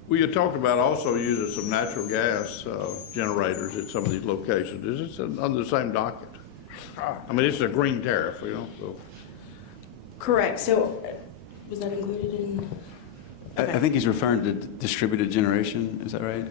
you talked about also using some natural gas generators at some of these locations. Is this under the same docket? I mean, it's a green tariff, you know, so. Correct. So was that included in? I think he's referring to distributed generation, is that right?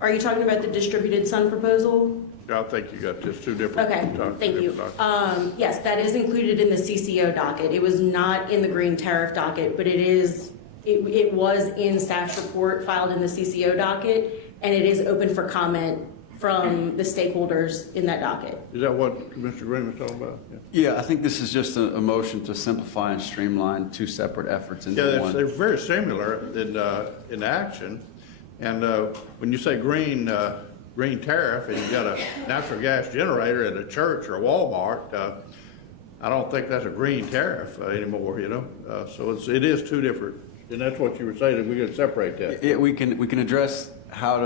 Are you talking about the distributed sun proposal? I think you got just two different. Okay, thank you. different documents. Yes, that is included in the CCO docket. It was not in the green tariff docket, but it was in staff's report filed in the CCO docket, and it is open for comment from the stakeholders in that docket. Is that what Mr. Green was talking about? Yeah, I think this is just a motion to simplify and streamline two separate efforts into Yeah, one. they're very similar in action. And when you say green tariff and you got a natural gas generator at a church or a Walmart, I don't think that's a green tariff anymore, you know? So it is two different, and that's what you were saying, that we could separate that. Yeah, we can address how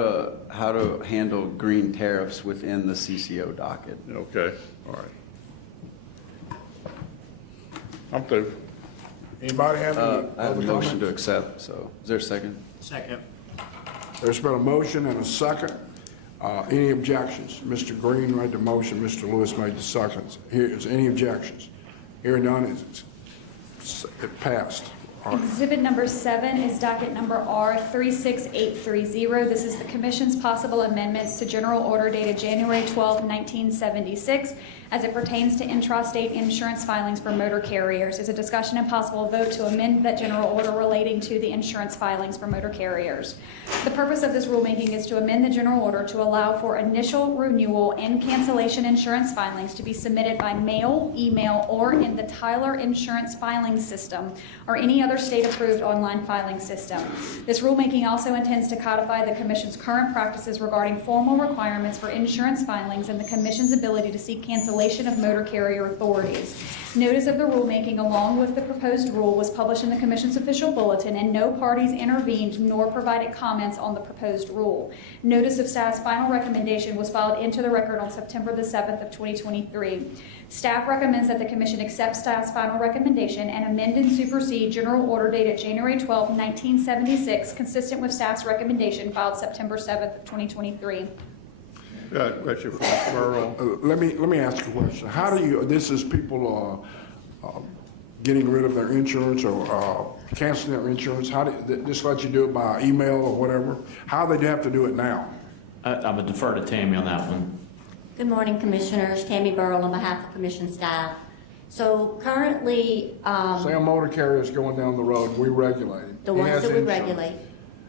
to handle green tariffs within the CCO docket. Okay, all right. I'm through. Anybody have any I have a other motion to comments? accept, so is there a second? Second. There's been a motion and a second. Any objections? Mr. Green made the motion, Mr. Lewis made the second. Is any objections? Hearing none, it passed. All right. Exhibit number 7 is docket number R36830. This is the Commission's possible amendments to General Order dated January 12, 1976, as it pertains to intrastate insurance filings for motor carriers. Is a discussion and possible vote to amend that General Order relating to the insurance filings for motor carriers. The purpose of this rulemaking is to amend the General Order to allow for initial renewal and cancellation insurance filings to be submitted by mail, email, or in the Tyler Insurance Filing System or any other state-approved online filing system. This rulemaking also intends to codify the Commission's current practices regarding formal requirements for insurance filings and the Commission's ability to seek cancellation of motor carrier authorities. Notice of the rulemaking along with the proposed rule was published in the Commission's official bulletin, and no parties intervened nor provided comments on the proposed rule. Notice of staff's final recommendation was filed into the record on September the 7th of 2023. Staff recommends that the Commission accept staff's final recommendation and amend and supersede General Order dated January 12, 1976, consistent with staff's recommendation filed September 7th of 2023. Got a question for Mr. Burrow. Let me ask a question. How do you, this is people getting rid of their insurance or canceling their insurance. How do this let you do it by email or whatever? How do they have to do it now? I'm going to defer to Tammy on that one. Good morning, Commissioners. Tammy Burrell on behalf of Commission staff. So currently, Say a motor carrier is going down the road, we regulate him. the He ones has that we insurance. regulate,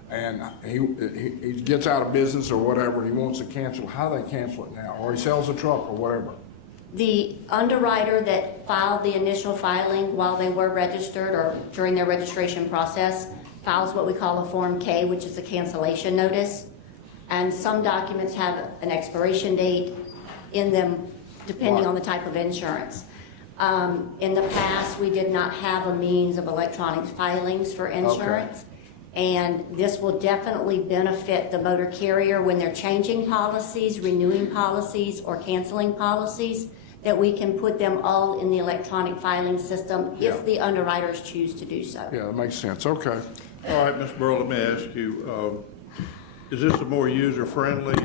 And he gets out of business or whatever, and he wants to cancel. How do they cancel it now? Or he sells a truck or whatever. the underwriter that filed the initial filing while they were registered or during their registration process files what we call a Form K, which is a cancellation notice. And some documents have an expiration date in them depending on the type of insurance. In the past, we did not have a means of electronic filings for insurance. And this will definitely benefit the motor carrier when they're changing policies, renewing policies, or canceling policies, that we can put them all in the electronic filing system if the underwriters choose to do so. Yeah, that makes sense. Okay. All right, Mr. Burrow, let me ask you, is this a more user-friendly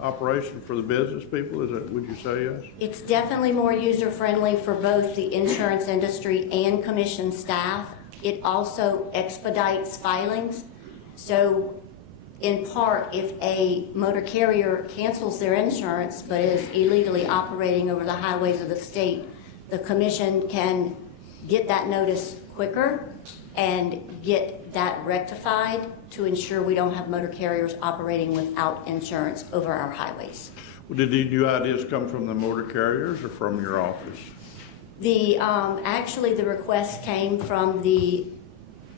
operation for the business people? Would you say yes? It's definitely more user-friendly for both the insurance industry and Commission staff. It also expedites filings. So in part, if a motor carrier cancels their insurance but is illegally operating over the highways of the state, the Commission can get that notice quicker and get that rectified to ensure we don't have motor carriers operating without insurance over our highways. Well, did these new ideas come from the motor carriers or from your office? Actually, the request came from the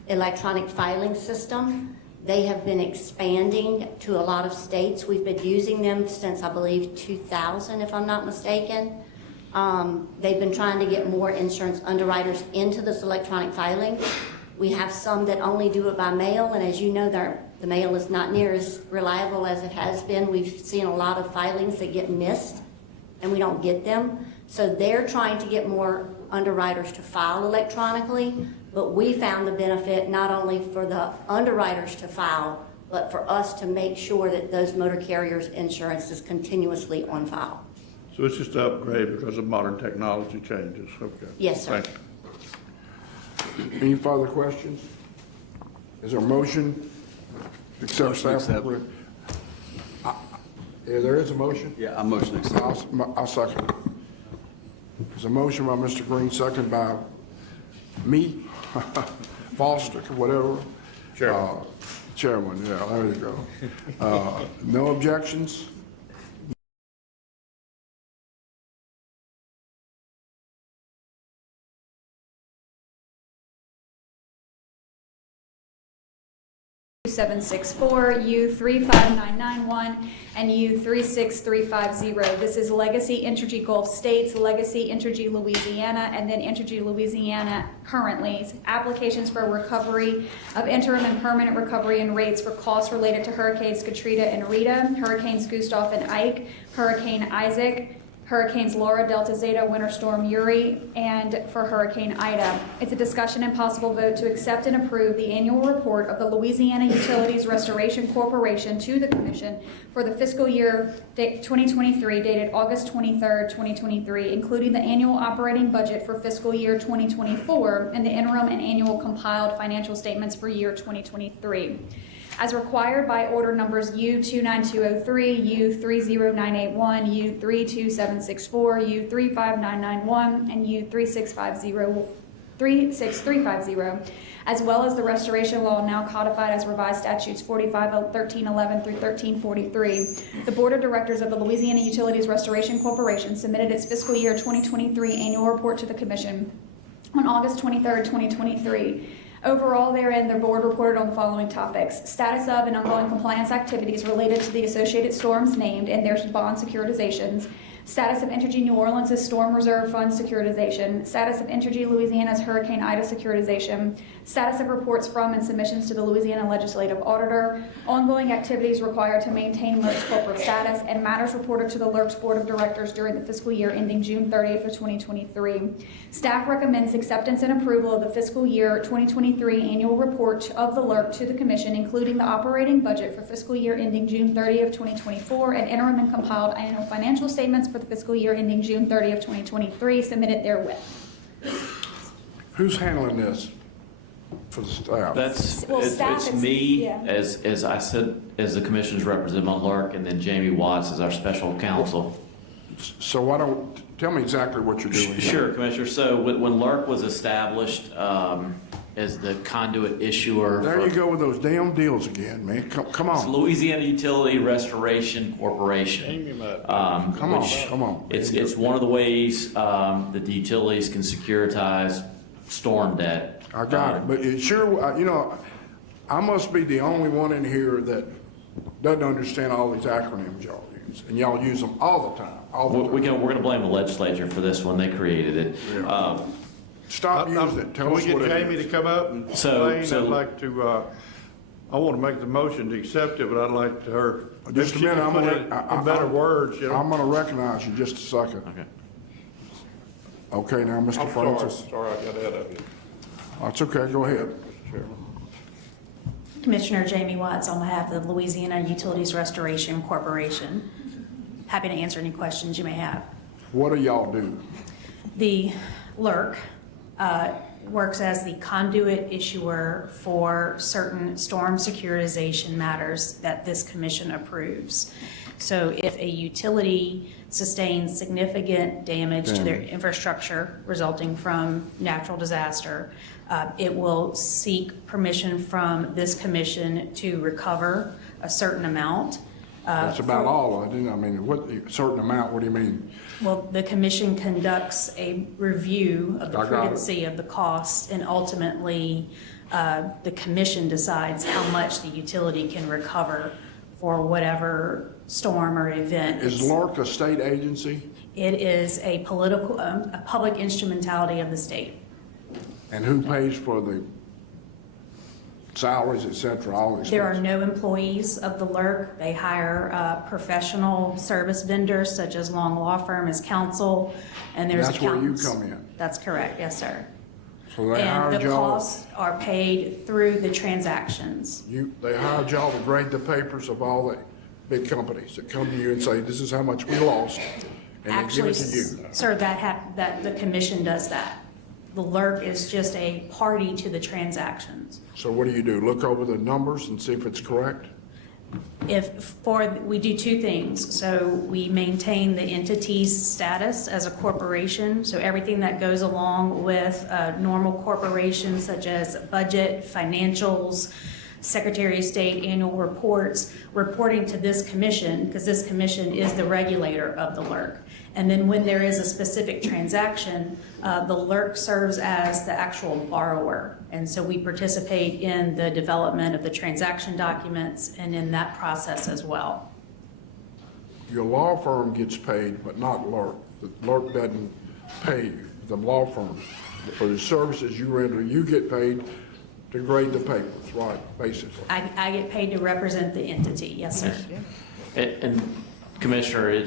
electronic filing system, They have been expanding to a lot of states. We've been using them since, I believe, 2000, if I'm not mistaken. They've been trying to get more insurance underwriters into this electronic filing. We have some that only do it by mail, and as you know, the mail is not near as reliable as it has been. We've seen a lot of filings that get missed, and we don't get them. So they're trying to get more underwriters to file electronically, but we found the benefit not only for the underwriters to file, but for us to make sure that those motor carriers' insurance is continuously on file. So it's just an upgrade because of modern technology changes, okay. Yes, sir. Thank you. Any further questions? Is there a motion? Accept staff report? Yeah, there is a motion? Yeah, I motion to accept. I'll second. There's a motion by Mr. Green, second by me, Foster, whatever. Chairman. Chairman, yeah, there you go. No objections? U764, U35991, and U36350. This is Legacy Entergy Gulf States, Legacy Entergy Louisiana, and then Entergy Louisiana currently. Applications for recovery of interim and permanent recovery and rates for costs related to Hurricanes Katrina and Rita, Hurricanes Gustav and Ike, Hurricane Isaac, Hurricanes Laura, Delta Zeta, Winter Storm Uri, and for Hurricane Ida. It's a discussion and possible vote to accept and approve the annual report of the Louisiana Utilities Restoration Corporation to the Commission for the fiscal year 2023, dated August 23rd, 2023, including the annual operating budget for fiscal year 2024 and the interim and annual compiled financial statements for year 2023. As required by order numbers U29203, U30981, U32764, U35991, and U36350, as well as the restoration law now codified as revised statutes 1311 through 1343. The Board of Directors of the Louisiana Utilities Restoration Corporation submitted its fiscal year 2023 annual report to the Commission on August 23rd, 2023. Overall, therein, the board reported on the following topics: status of and ongoing compliance activities related to the associated storms named and their bond securitizations, status of Entergy New Orleans' Storm Reserve Fund securitization, status of Entergy Louisiana's Hurricane Ida securitization, status of reports from and submissions to the Louisiana Legislative Auditor, ongoing activities required to maintain LERC's corporate status, and matters reported to the LERC's Board of Directors during the fiscal year ending June 30th of 2023. Staff recommends acceptance and approval of the fiscal year 2023 annual report of the LERC to the Commission, including the operating budget for fiscal year ending June 30th of 2024 and interim and compiled annual financial statements for the fiscal year ending June 30th of 2023 submitted therewith. Who's handling this for the staff? Staff, It's me, yeah. as I said, as the Commission's representative on LERC, and then Jamie Watts as our special counsel. So why don't, tell me exactly what you're doing. Sure, Commissioner. So when LERC was established as the conduit issuer. There you go with those damn deals again, man. Come It's on. Louisiana Utility Restoration Corporation. Come on. It's one of the ways that the utilities can securitize storm debt. I got it, but it sure, you know, I must be the only one in here that doesn't understand all these acronyms y'all use, and y'all use them all the time. We're going to blame the legislature for this one. They created it. Yeah. Stop using it. Tell Can we us get what it Jamie is. to come up and explain? I'd like to, I want to make the motion to accept it, but I'd like to her. Just a minute, I'm put gonna, it in better words, you know? I'm gonna recognize you just a second. Okay. Okay, now, Mr. I'm Francis. sorry, I got ahead of you. That's okay, go ahead, Mr. Chairman. Commissioner Jamie Watts on behalf of the Louisiana Utilities Restoration Corporation. Happy to answer any questions you may have. What do y'all do? The LERC works as the conduit issuer for certain storm securitization matters that this commission approves. So if a utility sustains significant damage to their infrastructure resulting from natural disaster, it will seek permission from this commission to recover a certain amount. That's about all I do. I mean, what, a certain amount, what do you mean? Well, the commission conducts a review of the prudency of the cost and ultimately the commission decides how much the utility can recover for whatever storm or event. Is LARC a state agency? It is a political, a public instrumentality of the state. And who pays for the salaries, et cetera, all expenses? There are no employees of the LERC. They hire professional service vendors such as Long Law Firm as counsel, and there's That's where you accountants. come in. That's correct, yes, sir. So they hired And the y'all, costs are paid through the transactions. they hired y'all to grade the papers of all the big companies that come to you and say, this is how much we lost, and they give Actually, it to you. sir, that the commission does that. The LERC is just a party to the transactions. So what do? Look over the numbers and see if it's correct? We do two things. So we maintain the entity's status as a corporation. So everything that goes along with normal corporations such as budget, financials, Secretary of State annual reports, reporting to this commission, because this commission is the regulator of the LERC. And then when there is a specific transaction, the LERC serves as the actual borrower. And so we participate in the development of the transaction documents and in that process as well. Your law firm gets paid, but not LARC. The LARC doesn't pay you, the law firm. For the services you render, you get paid to grade the papers, right, basically. I get paid to represent the entity, yes, sir. And Commissioner,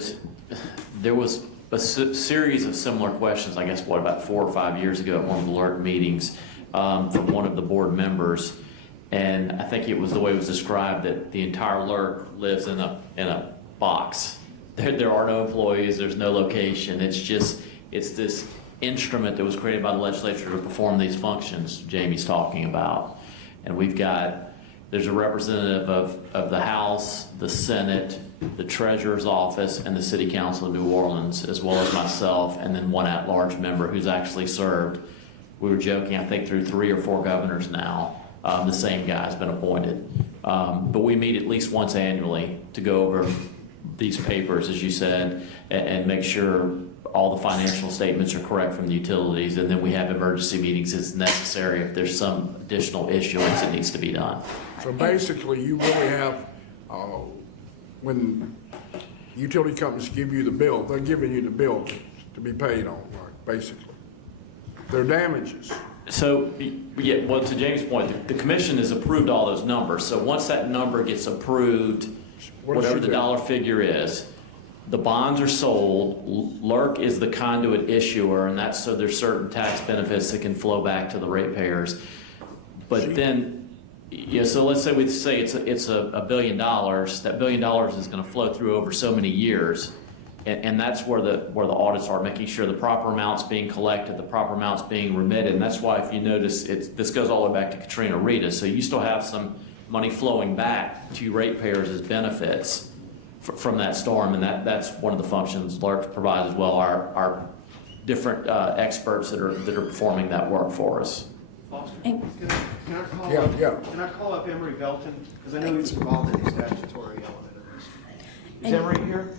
there was a series of similar questions, I guess, about 4 or 5 years ago at one of the LERC meetings from one of the board members. And I think it was the way it was described that the entire LERC lives in a box. There are no employees, there's no location. It's this instrument that was created by the legislature to perform these functions Jamie's talking about. And there's a representative of the House, the Senate, the Treasurer's Office, and the City Council of New Orleans, as well as myself, and then one at-large member who's actually served. We were joking, I think, through 3 or 4 governors now. The same guy's been appointed. But we meet at least once annually to go over these papers, as you said, and make sure all the financial statements are correct from the utilities, and then we have emergency meetings as necessary if there's some additional issuance that needs to be done. So basically, you really have, when utility companies give you the bill, they're giving you the bill to be paid on, right, basically. Their damages. So, yeah, well, to James' point, the commission has approved all those numbers. So once that number gets approved, whatever the dollar figure is, the bonds are sold. LERC is the conduit issuer, and that's so there's certain tax benefits that can flow back to the ratepayers. But then, so let's say it's $1 billion. That $1 billion is going to flow through over so many years, and that's where the audits are, making sure the proper amounts being collected, the proper amounts being remitted. And that's why, if you notice, this goes all the way back to Katrina Rita. So you still have some money flowing back to ratepayers as benefits from that storm, and that's one of the functions LERC provides as well. Our different experts that are performing that work for us. Can I call up Emery Belton? Because I know he's involved in the statutory element of this. Is Emery here?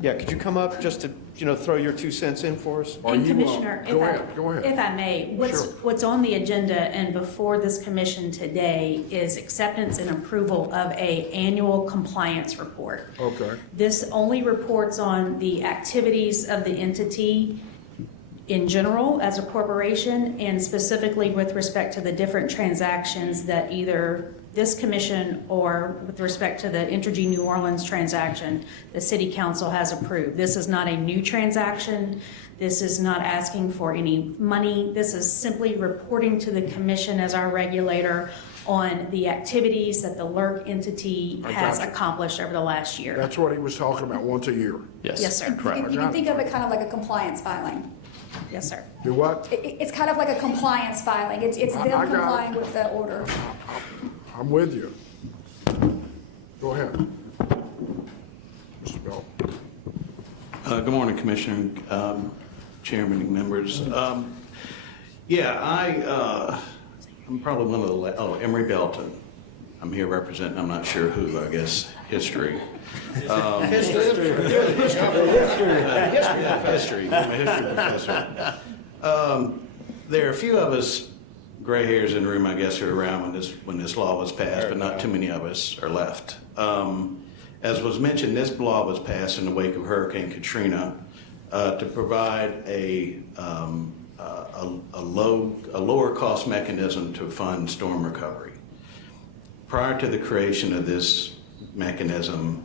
Yeah, could you come up just to, throw your 2 cents in for us? And Commissioner, go ahead. if I may, what's on the agenda and before this commission today is acceptance and approval of an annual compliance report. Okay. This only reports on the activities of the entity in general as a corporation, and specifically with respect to the different transactions that either this commission or with respect to the Entergy New Orleans transaction, the City Council has approved. This is not a new transaction. This is not asking for any money. This is simply reporting to the commission as our regulator on the activities that the LERC entity has accomplished over the last year. That's what he was talking about, once a year. Yes, sir. You can think of it kind of like a compliance filing. Yes, sir. Do what? It's kind of like a compliance filing. It's them complying with the order. I'm with you. Go ahead. Mr. Bell. Good morning, Commissioner, Chairman, and members. I'm probably one of the, Emery Belton. I'm here representing, I'm not sure who, I guess, history. History. I'm a history professor. There are a few of us gray hairs in the room, I guess, are around when this law was passed, but not too many of us are left. As was mentioned, this law was passed in the wake of Hurricane Katrina to provide a lower cost mechanism to fund storm recovery. Prior to the creation of this mechanism,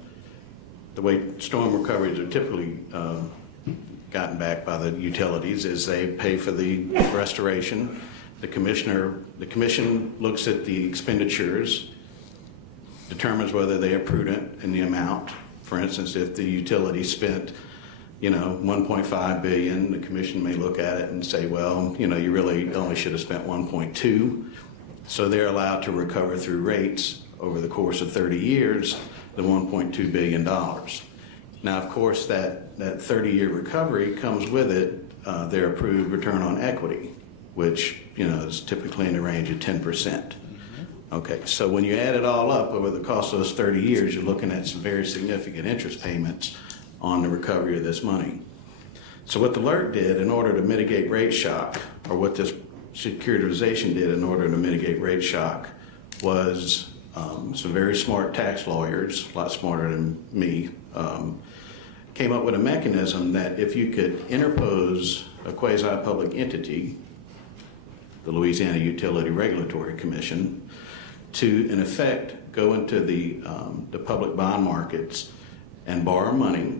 the way storm recoveries are typically gotten back by the utilities is they pay for the restoration. The commission looks at the expenditures, determines whether they are prudent in the amount. For instance, if the utility spent, $1.5 billion, the commission may look at it and say, well, you really only should have spent 1.2. So they're allowed to recover through rates over the course of 30 years, the $1.2 billion. Now, of course, that 30-year recovery comes with it their approved return on equity, which, is typically in the range of 10%. Okay, so when you add it all up over the course of those 30 years, you're looking at some very significant interest payments on the recovery of this money. So what the LRT did in order to mitigate rate shock, or what this securitization did in order to mitigate rate shock, was some very smart tax lawyers, a lot smarter than me, came up with a mechanism that if you could interpose a quasi-public entity, the Louisiana Utility Regulatory Commission, to, in effect, go into the public bond markets and borrow money,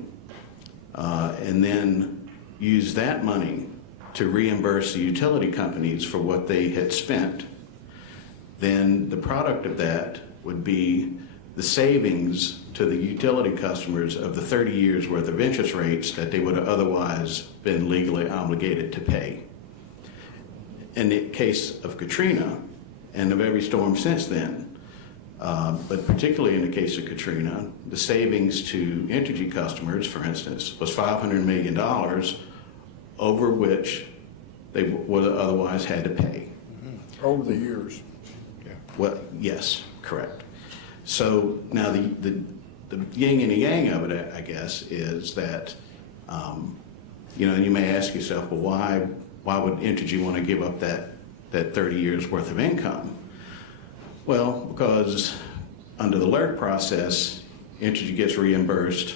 and then use that money to reimburse the utility companies for what they had spent, then the product of that would be the savings to the utility customers of the 30 years worth of interest rates that they would have otherwise been legally obligated to pay. In the case of Katrina, and of every storm since then, but particularly in the case of Katrina, the savings to energy customers, for instance, was $500 million over which they would have otherwise had to pay. Over the years. Well, yes, correct. So now the yin and the yang of it, I guess, is that, you may ask yourself, well, why would Entergy want to give up that 30 years worth of income? Well, because under the LRT process, Entergy gets reimbursed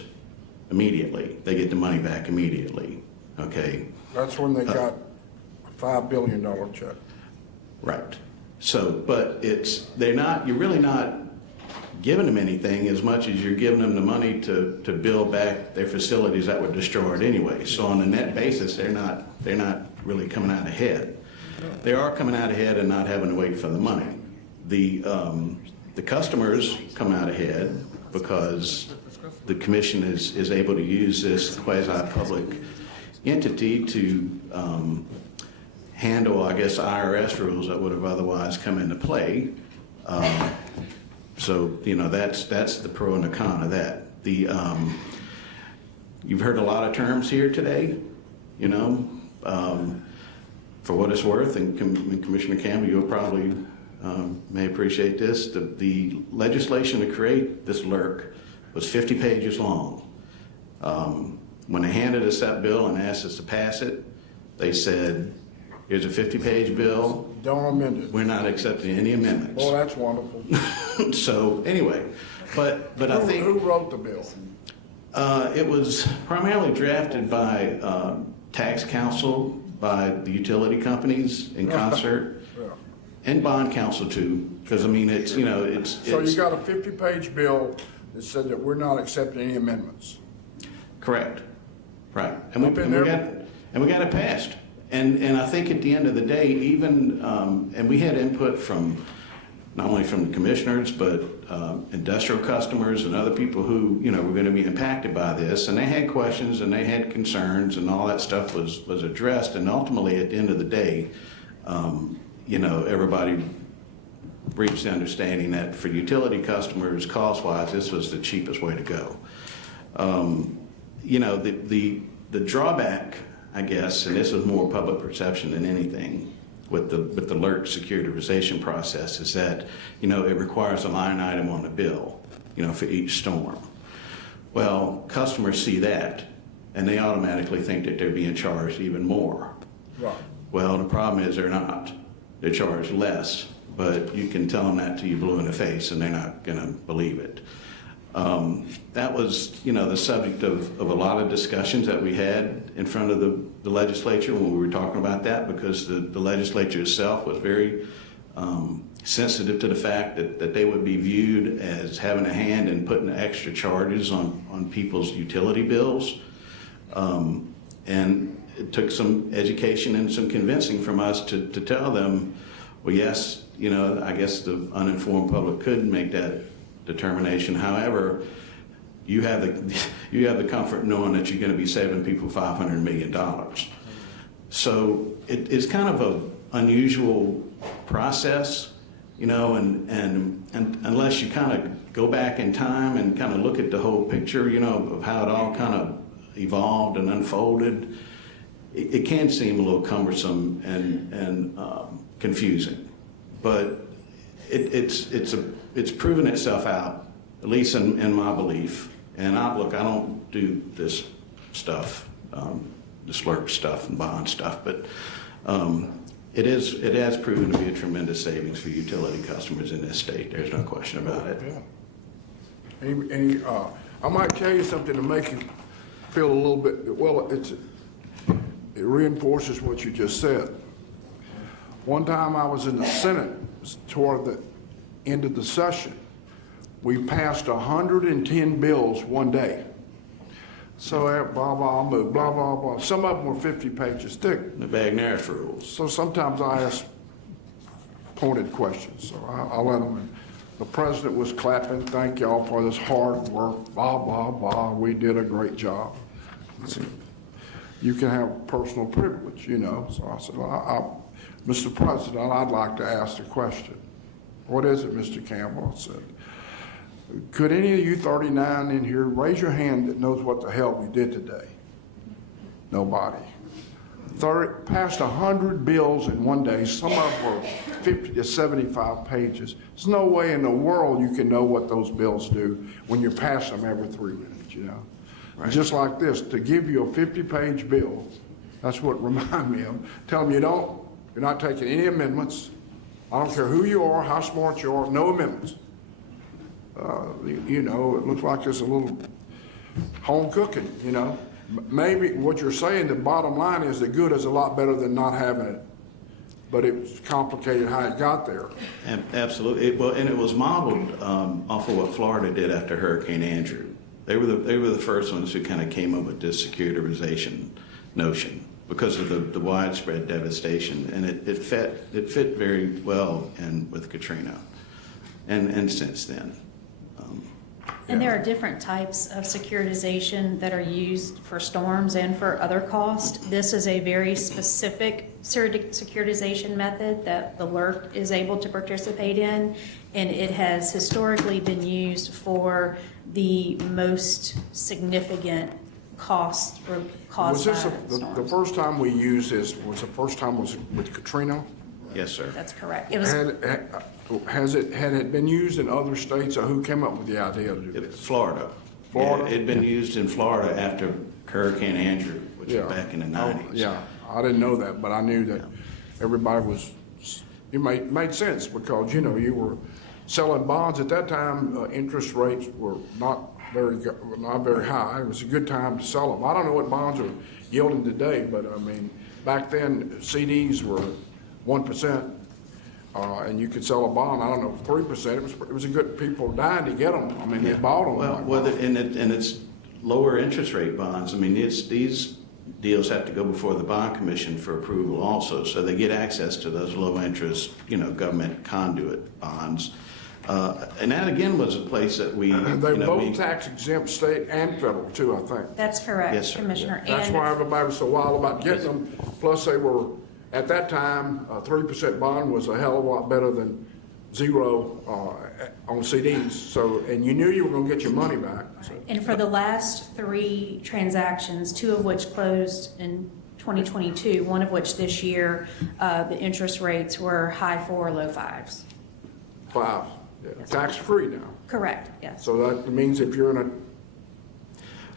immediately. They get the money back immediately, okay? That's when they got a $5 billion check. Right. So, but you're really not giving them anything as much as you're giving them the money to build back their facilities that were destroyed anyway. So on a net basis, they're not really coming out ahead. They are coming out ahead and not having to wait for the money. The customers come out ahead because the commission is able to use this quasi-public entity to handle, I guess, IRS rules that would have otherwise come into play. So that's the pro and the con of that. You've heard a lot of terms here today, for what it's worth, and Commissioner Campbell, you'll probably may appreciate this. The legislation to create this LRC was 50 pages long. When they handed us that bill and asked us to pass it, they said, here's a 50-page bill. Don't amend it. We're not accepting any amendments. Well, that's wonderful. So anyway, but I think who wrote the bill? it was primarily drafted by tax counsel, by the utility companies in concert, and bond counsel too. Because I mean, it's So you got a 50-page bill that said that we're not accepting any amendments. Correct. Right. And we got it passed. And I think at the end of the day, even, and we had input from, not only from the commissioners, but industrial customers and other people who, were going to be impacted by this. And they had questions and they had concerns and all that stuff was addressed. And ultimately, at the end of the day, everybody reached the understanding that for utility customers, cost-wise, this was the cheapest way to go. The drawback, I guess, and this is more public perception than anything, with the LRC securitization process, is that it requires a line item on the bill, for each storm. Well, customers see that, and they automatically think that they're being charged even more. Right. Well, the problem is they're not. to charge less, but you can tell them that till you blue in the face and they're not going to believe it. That was, the subject of a lot of discussions that we had in front of the legislature when we were talking about that, because the legislature itself was very sensitive to the fact that they would be viewed as having a hand in putting extra charges on people's utility bills. And it took some education and some convincing from us to tell them, well, yes, I guess the uninformed public could make that determination. However, you have the comfort knowing that you're going to be saving people $500 million. So it's kind of an unusual process, and unless you kind of go back in time and kind of look at the whole picture, of how it all kind of evolved and unfolded, it can seem a little cumbersome and confusing. But it's proven itself out, at least in my belief. And I don't do this stuff, this LRC stuff and bond stuff, but it has proven to be a tremendous savings for utility customers in this state. There's no question about it. Yeah. I might tell you something to make you feel a little bit, well, it reinforces what you just said. One time I was in the Senate toward the end of the session. We passed 110 bills one day. So blah, blah, blah, blah, blah, blah. Some of them were 50 pages thick. The Bagneris rules. So sometimes I ask pointed questions. So I let them in. The president was clapping, thank y'all for this hard work, blah, blah, blah. We did a great job. You can have personal privilege, So I said, Mr. President, I'd like to ask a question. What is it, Mr. Campbell? I said, could any of you 39 in here raise your hand that knows what the hell we did today? Nobody. Passed 100 bills in one day. Some of them were 50 to 75 pages. There's no way in the world you can know what those bills do when you pass them every 3 minutes, Right. Just like this, to give you a 50-page bill, that's what it me of. Tell them you're not taking any amendments. I don't care who you are, how smart you are, no amendments. It looks like there's a little home cooking, Maybe what you're saying, the bottom line is the good is a lot better than not having it. But it's complicated how it got there. Absolutely. And it was modeled off of what Florida did after Hurricane Andrew. They were the first ones who kind of came up with this securitization notion because of the widespread devastation, and it fit very well with Katrina, and since then. And there are different types of securitization that are used for storms and for other costs. This is a very specific securitization method that the LRC is able to participate in, and it has historically been used for the most significant costs caused by storms. The first time we used this was with Katrina? Yes, sir. That's correct. Had it been used in other states, or who came up with the idea to do this? Florida. Florida? Yeah, it had been used in Florida after Hurricane Andrew, which was back in the 90s. Yeah, I didn't know that, but I knew that everybody was, it made sense because, you were selling bonds at that time. Interest rates were not very high. It was a good time to sell them. I don't know what bonds are yielding today, but back then CDs were 1%. And you could sell a bond, I don't know, 3%. It was a good, people dying to get them. They bought them. And it's lower interest rate bonds. These deals have to go before the bond commission for approval also, so they get access to those low interest, government conduit bonds. And that again was a place that we. They both tax exempt state and federal too, I think. That's correct, yes, sir. Commissioner. That's why everybody was so wild about getting them. Plus they were. At that time, a 3% bond was a hell of a lot better than 0 on CDs. So, and you knew you were going to get your money back. So. And for the last 3 transactions, 2 of which closed in 2022, one of which this year, the interest rates were high 4, low 5s. 5, yeah. Tax-free now. Correct, yes. So that means if you're in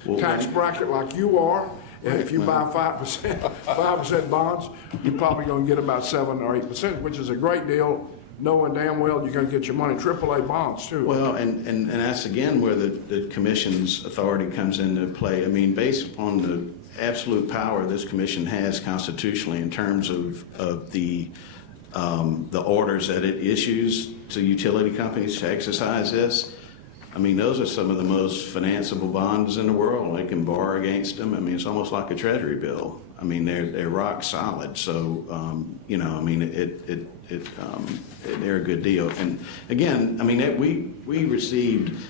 a tax bracket like you are, If you buy 5% bonds, you're probably gonna get about 7 or 8%, which is a great deal, knowing damn well you're gonna get your money, AAA bonds too. Well, and that's again where the commission's authority comes into play. I mean, based upon the absolute power this commission has constitutionally in terms of the orders that it issues to utility companies to exercise this. I mean, those are some of the most financeable bonds in the world. They can borrow against them. I mean, it's almost like a treasury bill. I mean, they're rock solid. So, you know, I mean, they're a good deal. And again, I mean, we received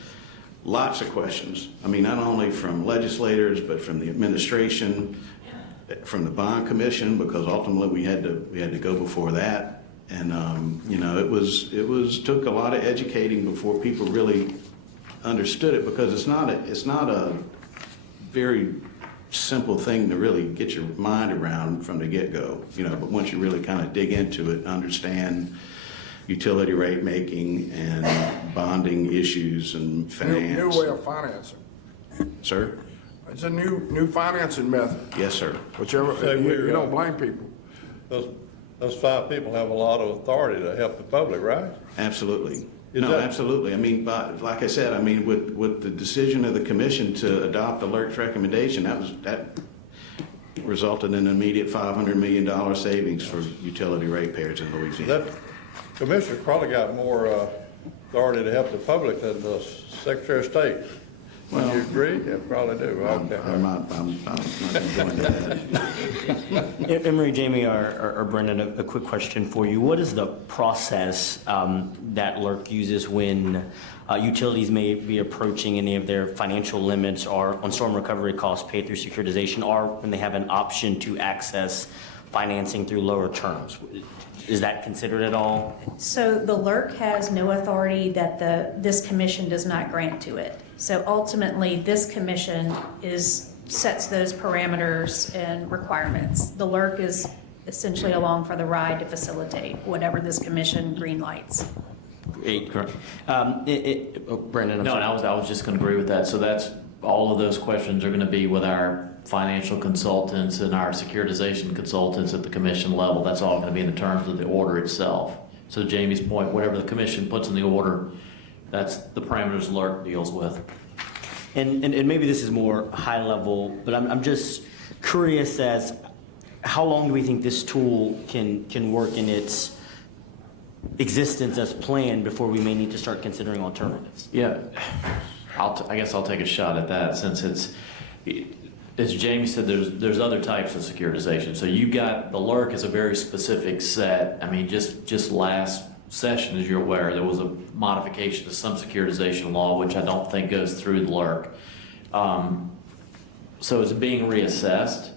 lots of questions. I mean, not only from legislators, but from the administration, from the bond commission, because ultimately we had to go before that. And you know, it took a lot of educating before people really understood it, because it's not a very simple thing to really get your mind around from the get-go, you know, but once you really kind of dig into it and understand utility rate making and bonding issues and finance. New way of financing. Sir? It's a new financing method. Yes, sir. Whichever, you don't blame people. Those 5 people have a lot of authority to help the public, right? Absolutely. Is No, that- absolutely. I mean, but like I said, I mean, with the decision of the commission to adopt the LERC's recommendation, that resulted in an immediate $500 million savings for utility ratepayers in Louisiana. That commissioner probably got more authority to help the public than the Secretary of State. Would you agree? Yeah, probably do. Okay. I'm not going to go into that. Emery, Jamie, or Brendan, a quick question for you. What is the process that LERC uses when utilities may be approaching any of their financial limits or on storm recovery costs paid through securitization, or when they have an option to access financing through lower terms? Is that considered at all? So the LERC has no authority that this commission does not grant to it. So ultimately, this commission sets those parameters and requirements. The LERC is essentially along for the ride to facilitate whatever this commission green lights. Correct. Brendan, I'm No, sorry. and I was just going to agree with that. So that's, all of those questions are going to be with our financial consultants and our securitization consultants at the commission level. That's all going to be in the terms of the order itself. So Jamie's point, whatever the commission puts in the order, that's the parameters LERC deals with. And maybe this is more high level, but I'm just curious as how long do we think this tool can work in its existence as planned before we may need to start considering alternatives? Yeah, I guess I'll take a shot at that, since as Jamie said, there's other types of securitization. So you got the LERC is a very specific set. I mean, just last session, as you're aware, there was a modification to some securitization law, which I don't think goes through the LERC. So it's being reassessed.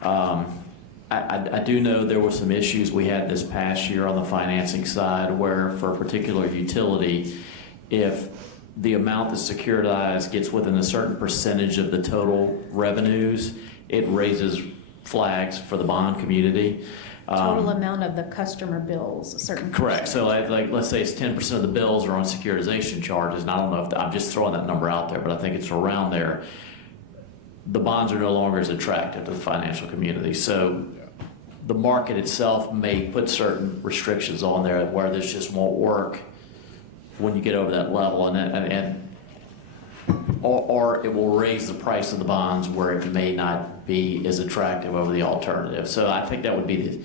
I do know there were some issues we had this past year on the financing side, where for a particular utility, if the amount that's securitized gets within a certain percentage of the total revenues, it raises flags for the bond community. Total amount of the customer bills, a certain Correct. percentage. So like let's say it's 10% of the bills are on securitization charges, and I don't know if I'm just throwing that number out there, but I think it's around there. The bonds are no longer as attractive to the financial community. So the market itself may put certain restrictions on there where this just won't work when you get over that level, or it will raise the price of the bonds where it may not be as attractive over the alternative. So I think that would be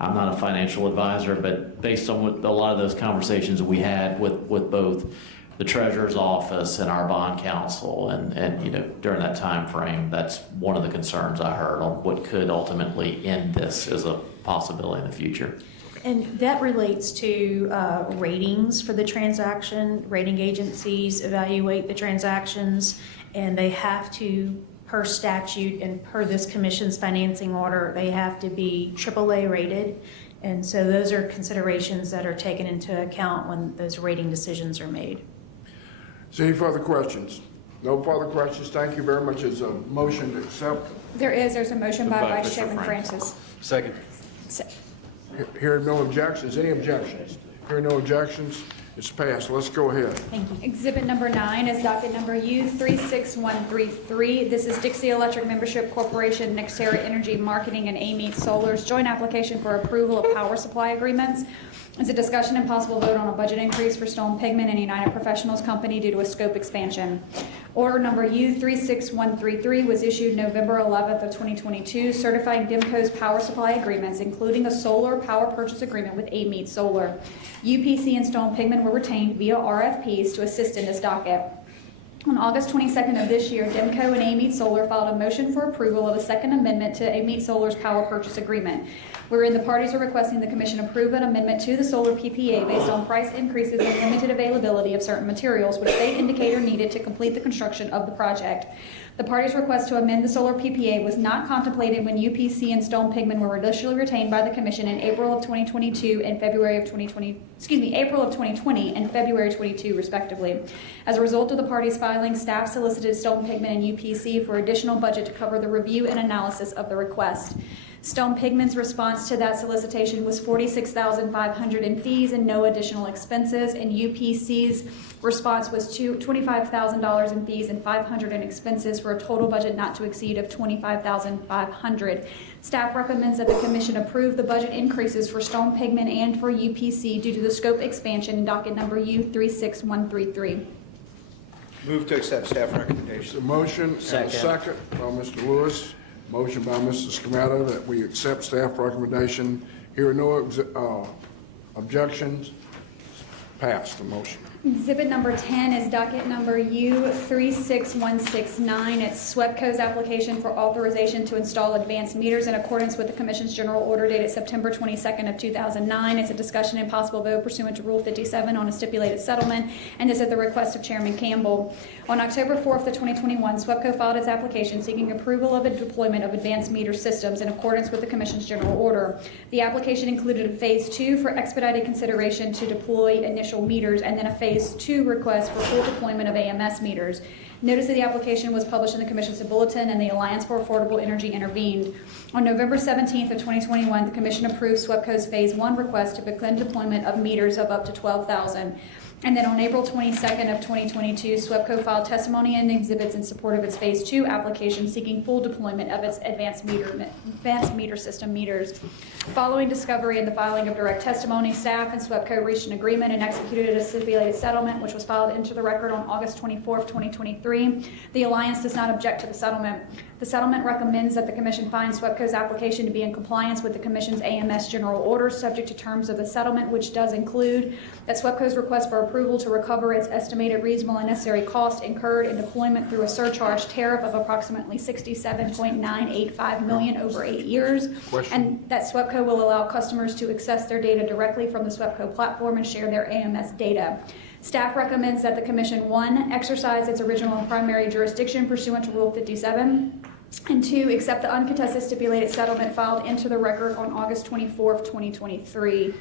I'm not a financial advisor, but based on what a lot of those conversations we had with both the treasurer's office and our bond counsel, and you know, during that time frame, that's one of the concerns I heard on what could ultimately end this as a possibility in the future. And that relates to ratings for the transaction. Rating agencies evaluate the transactions, and they have to, per statute and per this commission's financing order, they have to be AAA rated. And so those are considerations that are taken into account when those rating decisions are made. Is there any further questions? No further questions. Thank you very much. Is a motion to accept? There's a motion by By Vice Chairman Mr. Francis. Second. Se- Hearing no objections. Any objections? Hearing no objections. It's passed. Let's go ahead. Thank you. Exhibit number 9 is docket number U36133. This is Dixie Electric Membership Corporation, Nextera Energy Marketing, and AMEET Solar's joint application for approval of power supply agreements. It's a discussion and possible vote on a budget increase for Stone Pigment and United Professionals Company due to a scope expansion. Order number U36133 was issued November 11th of 2022, certifying DIMCO's power supply agreements, including a solar power purchase agreement with AMEET Solar. UPC and Stone Pigment were retained via RFPs to assist in this docket. On August 22nd of this year, DIMCO and AMEET Solar filed a motion for approval of a second amendment to AMEET Solar's power purchase agreement, wherein the parties are requesting the Commission approve an amendment to the solar PPA based on price increases and limited availability of certain materials, which they indicate are needed to complete the construction of the project. The parties' request to amend the solar PPA was not contemplated when UPC and Stone Pigment were initially retained by the Commission in April of 2022 and April of 2020 and February 22, respectively. As a result of the parties' filing, staff solicited Stone Pigment and UPC for additional budget to cover the review and analysis of the request. Stone Pigment's response to that solicitation was $46,500 in fees and no additional expenses, and UPC's response was $25,000 in fees and $500 in expenses for a total budget not to exceed of $25,500. Staff recommends that the Commission approve the budget increases for Stone Pigment and for UPC due to the scope expansion in docket number U36133. Move to accept staff recommendation. A motion and a second by Mr. Lewis. Motion by Mr. Scamato that we accept staff recommendation. Here are no objections. Pass the motion. Exhibit number 10 is docket number U36169. It's SWEPCO's application for authorization to install advanced meters in accordance with the Commission's general order dated September 22nd of 2009. It's a discussion and possible vote pursuant to Rule 57 on a stipulated settlement, and is at the request of Chairman Campbell. On October 4th of 2021, SWEPCO filed its application seeking approval of a deployment of advanced meter systems in accordance with the Commission's general order. The application included a Phase 2 for expedited consideration to deploy initial meters, and then a Phase 2 request for full deployment of AMS meters. Notice of the application was published in the Commission's bulletin, and the Alliance for Affordable Energy intervened. On November 17th of 2021, the Commission approved SWEPCO's Phase 1 request to begin deployment of meters of up to 12,000. And then on April 22nd of 2022, SWEPCO filed testimony and exhibits in support of its Phase 2 application seeking full deployment of its advanced meter system meters. Following discovery and the filing of direct testimony, staff and SWEPCO reached an agreement and executed a stipulated settlement, which was filed into the record on August 24th, 2023. The Alliance does not object to the settlement. The settlement recommends that the Commission find SWEPCO's application to be in compliance with the Commission's AMS general order, subject to terms of the settlement, which does include that SWEPCO's request for approval to recover its estimated reasonable and necessary cost incurred in deployment through a surcharge tariff of approximately $67.985 million over 8 years, and that SWEPCO will allow customers to access their data directly from the SWEPCO platform and share their AMS data. Staff recommends that the Commission, 1, exercise its original and primary jurisdiction pursuant to Rule 57, and 2, accept the uncontested stipulated settlement filed into the record on August 24th, 2023.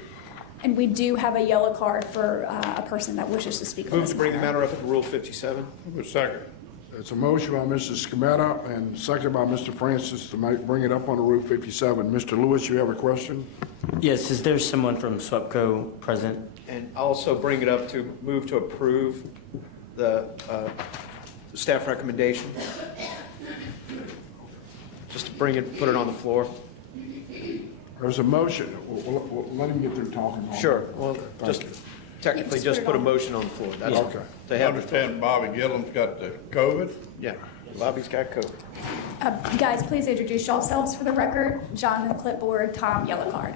And we do have a yellow card for a person that wishes to speak on Move this to bring the matter. matter up at Rule 57. Second. It's a motion by Mr. Scamato and second by Mr. Francis to bring it up on the Rule 57. Mr. Lewis, you have a question? Yes, is there someone from SWEPCO present? And also bring it up to move to approve the staff recommendation. Just to bring it, put it on the floor. There's a motion. We'll let him get through talking. Sure. Well, just technically just put a motion on the floor. That's Okay. I understand Bobby Gillum's got the COVID? Yeah, Bobby's got COVID. Guys, please introduce yourselves for the record. John, the clipboard. Tom, yellow card.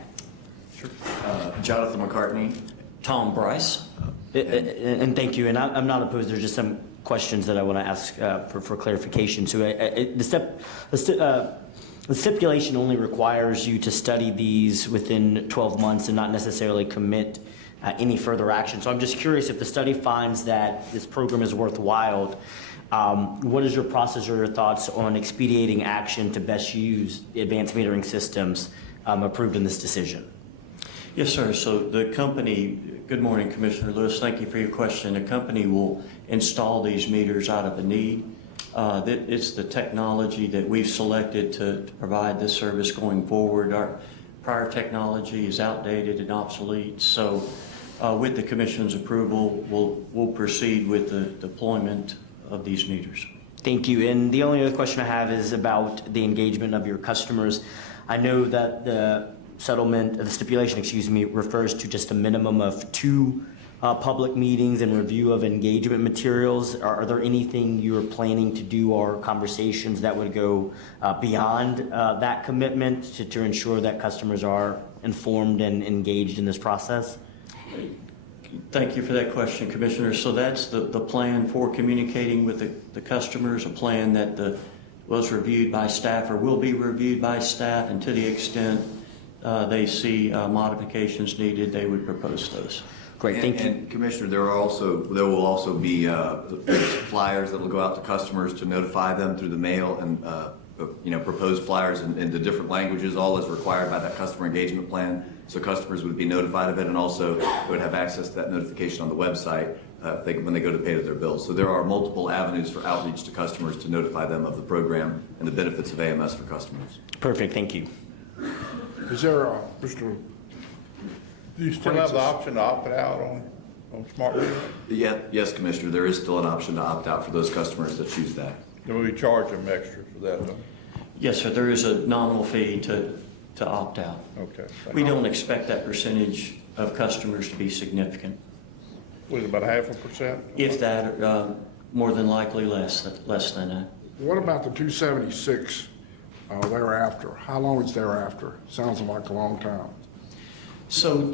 Jonathan McCartney, Tom Bryce. And thank you, and I'm not opposed, there's just some questions that I want to ask for clarification. So the stipulation only requires you to study these within 12 months and not necessarily commit any further action. So I'm just curious, if the study finds that this program is worthwhile, what is your process or your thoughts on expediting action to best use the advanced metering systems approved in this decision? Yes, sir. So the company, good morning, Commissioner Lewis. Thank you for your question. The company will install these meters out of a need. It's the technology that we've selected to provide this service going forward. Our prior technology is outdated and obsolete, so with the commission's approval, we'll proceed with the deployment of these meters. Thank you. And the only other question I have is about the engagement of your customers. I know that the stipulation, refers to just a minimum of 2 public meetings and review of engagement materials. Are there anything you're planning to do or conversations that would go beyond that commitment to ensure that customers are informed and engaged in this process? Thank you for that question, Commissioner. So that's the plan for communicating with the customers, a plan that was reviewed by staff or will be reviewed by staff, and to the extent they see modifications needed, they would propose those. Great, thank you. And Commissioner, there will also be flyers that will go out to customers to notify them through the mail, and proposed flyers in the different languages, all as required by that customer engagement plan. So customers would be notified of it, and also would have access to that notification on the website when they go to pay their bills. So there are multiple avenues for outreach to customers to notify them of the program and the benefits of AMS for customers. Perfect, thank you. Is there Mr. Do you still have the option to opt out on smart meters? Yes, Commissioner, there is still an option to opt out for those customers that choose that. Do we charge them extra for that, though? Yes, sir. There is a nominal fee to opt out. Okay. We don't expect that percentage of customers to be significant. Was it about 0.5%? If that, more than likely less than that. What about the 276 thereafter? How long is thereafter? Sounds like a long time. So,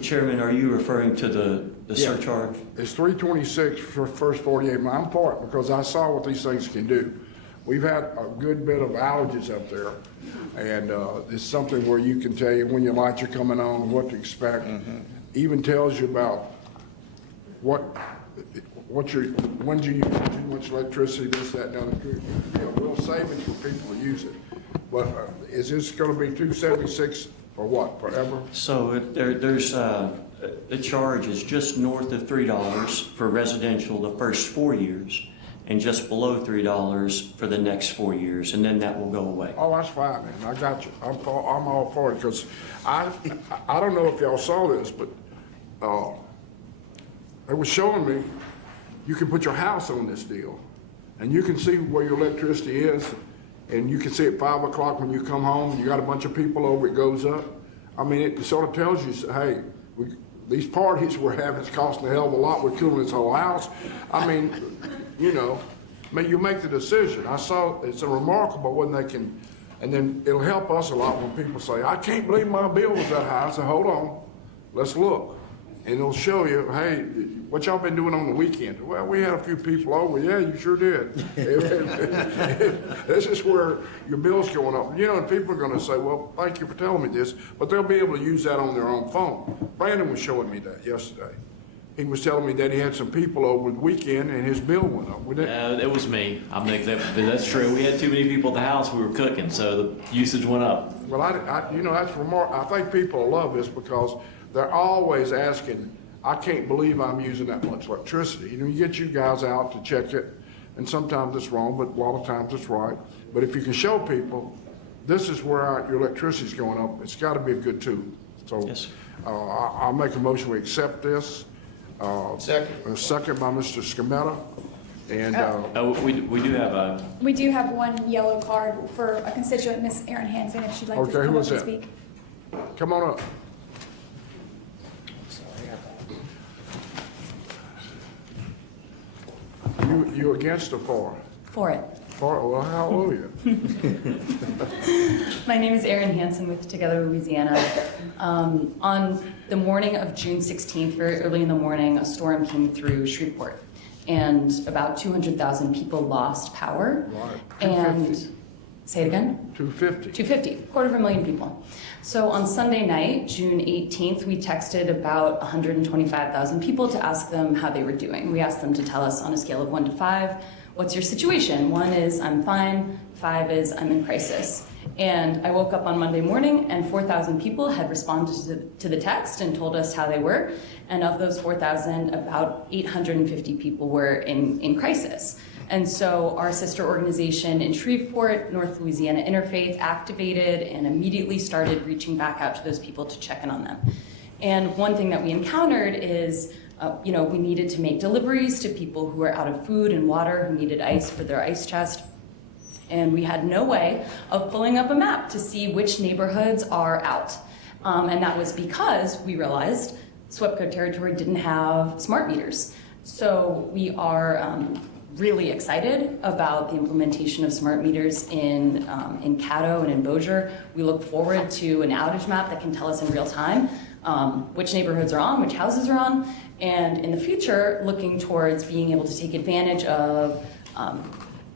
Chairman, are you referring to the surcharge? It's 326 for first 48 months. I'm for it because I saw what these things can do. We've had a good bit of outages up there, and it's something where you can tell you when your lights are coming on, what to expect. Even tells you about when do you use too much electricity, this, that, down the street. Real savings for people to use it. But is this going to be 276 or what, forever? So there's the charge is just north of $3 for residential the first 4 years, and just below $3 for the next 4 years, and then that will go away. Oh, that's fine, man. I got you. I'm all for it because I don't know if y'all saw this, but they were showing me you can put your house on this deal, and you can see where your electricity is, and you can see at 5 o'clock when you come home, you got a bunch of people over, it goes up. I mean, it sort of tells you, hey, these parties we're having is costing a hell of a lot. We're cooling this whole house. I mean, you make the decision. I saw it's a remarkable when they can, and then it'll help us a lot when people say, I can't believe my bill was that high. I say, hold on, let's look. And it'll show you, hey, what y'all been doing on the weekend? Well, we had a few people over. Yeah, you sure did. This is where your bill's going up. And people are going to say, well, thank you for telling me this, but they'll be able to use that on their own phone. Brandon was showing me that yesterday. He was telling me that he had some people over the weekend and his bill went up. It was me. I'm the example. That's true. We had too many people at the house. We were cooking, so the usage went up. Well, that's remarkable. I think people love this because they're always asking, I can't believe I'm using that much electricity. You get you guys out to check it, and sometimes it's wrong, but a lot of times it's right. But if you can show people, this is where your electricity's going up, it's got to be a good tool. So yes. I'll make a motion we accept this. Second. Second by Mr. Scametta. And We do have one yellow card for a constituent, Miss Erin Hansen, if she'd like to come up and speak. Come on up. You against or for? For it. For it? Well, hallelujah. My name is Erin Hansen with Together Louisiana. On the morning of June 16th, very early in the morning, a storm came through Shreveport, and about 200,000 people lost power. Right. And say it again? 250. 250, 250,000 people. So on Sunday night, June 18th, we texted about 125,000 people to ask them how they were doing. We asked them to tell us on a scale of 1 to 5, what's your situation? 1 is I'm fine, 5 is I'm in crisis. And I woke up on Monday morning and 4,000 people had responded to the text and told us how they were. And of those 4,000, about 850 people were in crisis. And so our sister organization in Shreveport, North Louisiana Interfaith, activated and immediately started reaching back out to those people to check in on them. And one thing that we encountered is, we needed to make deliveries to people who were out of food and water, who needed ice for their ice chest. And we had no way of pulling up a map to see which neighborhoods are out. And that was because we realized SWEPCO territory didn't have smart meters. So we are really excited about the implementation of smart meters in Caddo and in Bossier. We look forward to an outage map that can tell us in real time which neighborhoods are on, which houses are on, and in the future, looking towards being able to take advantage of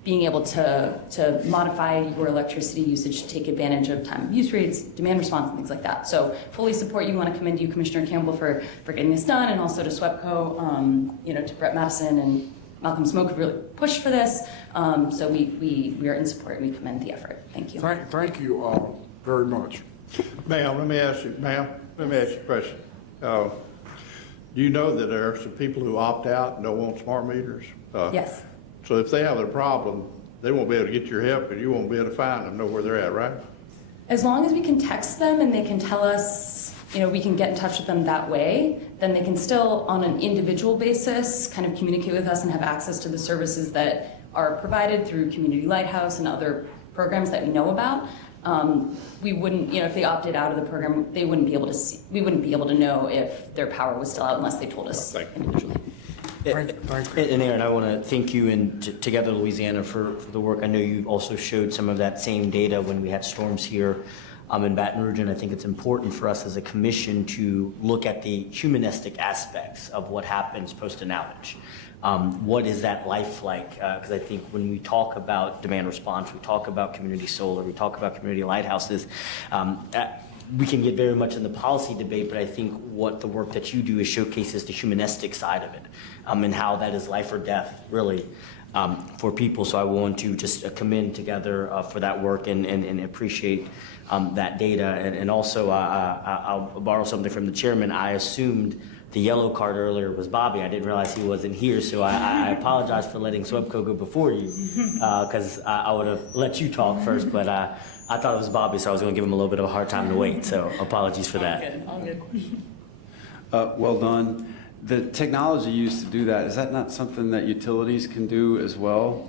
being able to modify your electricity usage to take advantage of time of use rates, demand response, and things like that. So fully support you. Want to commend you, Commissioner Campbell, for getting this done, and also to SWEPCO, to Brett Madison and Malcolm Smoke have really pushed for this. So we are in support and we commend the effort. Thank you. Thank you very much. Ma'am, let me ask you a question. Do you know that there are some people who opt out and don't want smart meters? Yes. So if they have a problem, they won't be able to get your help and you won't be able to find them, know where they're at, right? As long as we can text them and they can tell us, we can get in touch with them that way, then they can still, on an individual basis, kind of communicate with us and have access to the services that are provided through Community Lighthouse and other programs that we know about. We wouldn't, if they opted out of the program, they wouldn't be able to see, we wouldn't be able to know if their power was still out unless they told us individually. And Aaron, I want to thank you and Together Louisiana for the work. I know you also showed some of that same data when we had storms here in Baton Rouge, and I think it's important for us as a commission to look at the humanistic aspects of what happens post an outage. What is that life like? Because I think when we talk about demand response, we talk about community solar, we talk about community lighthouses, we can get very much in the policy debate, but I think what the work that you do is showcases the humanistic side of it, and how that is life or death, really, for people. So I want to just commend Together for that work and appreciate that data. And also, I'll borrow something from the chairman. I assumed the yellow card earlier was Bobby. I didn't realize he wasn't here, so I apologize for letting SWEPCO go before you, because I would have let you talk first, but I thought it was Bobby, so I was going to give him a little bit of a hard time to wait, so apologies for that. All good. Well done. The technology used to do that, is that not something that utilities can do as well?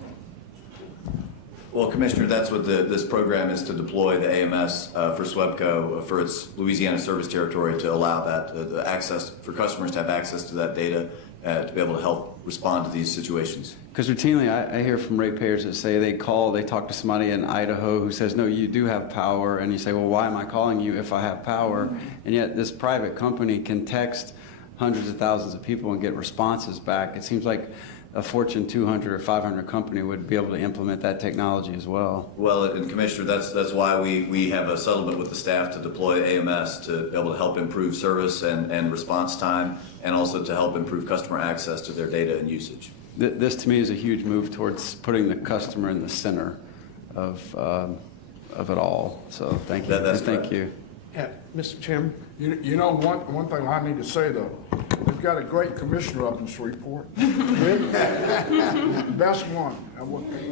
Well, Commissioner, that's what this program is, to deploy the AMS for SWEPCO for its Louisiana service territory, to allow that the access for customers to have access to that data to be able to help respond to these situations. Because routinely I hear from ratepayers that say they talk to somebody in Idaho who says, no, you do have power, and you say, well, why am I calling you if I have power? And yet this private company can text hundreds of thousands of people and get responses back. It seems like a Fortune 200 or 500 company would be able to implement that technology as well. Well, and Commissioner, that's why we have a settlement with the staff to deploy AMS to be able to help improve service and response time, and also to help improve customer access to their data and usage. This to me is a huge move towards putting the customer in the center of it all. So thank you. That's thank correct. you. Yeah, Mr. Chairman? You know, one thing I need to say, though, we've got a great commissioner up in Shreveport. Best one.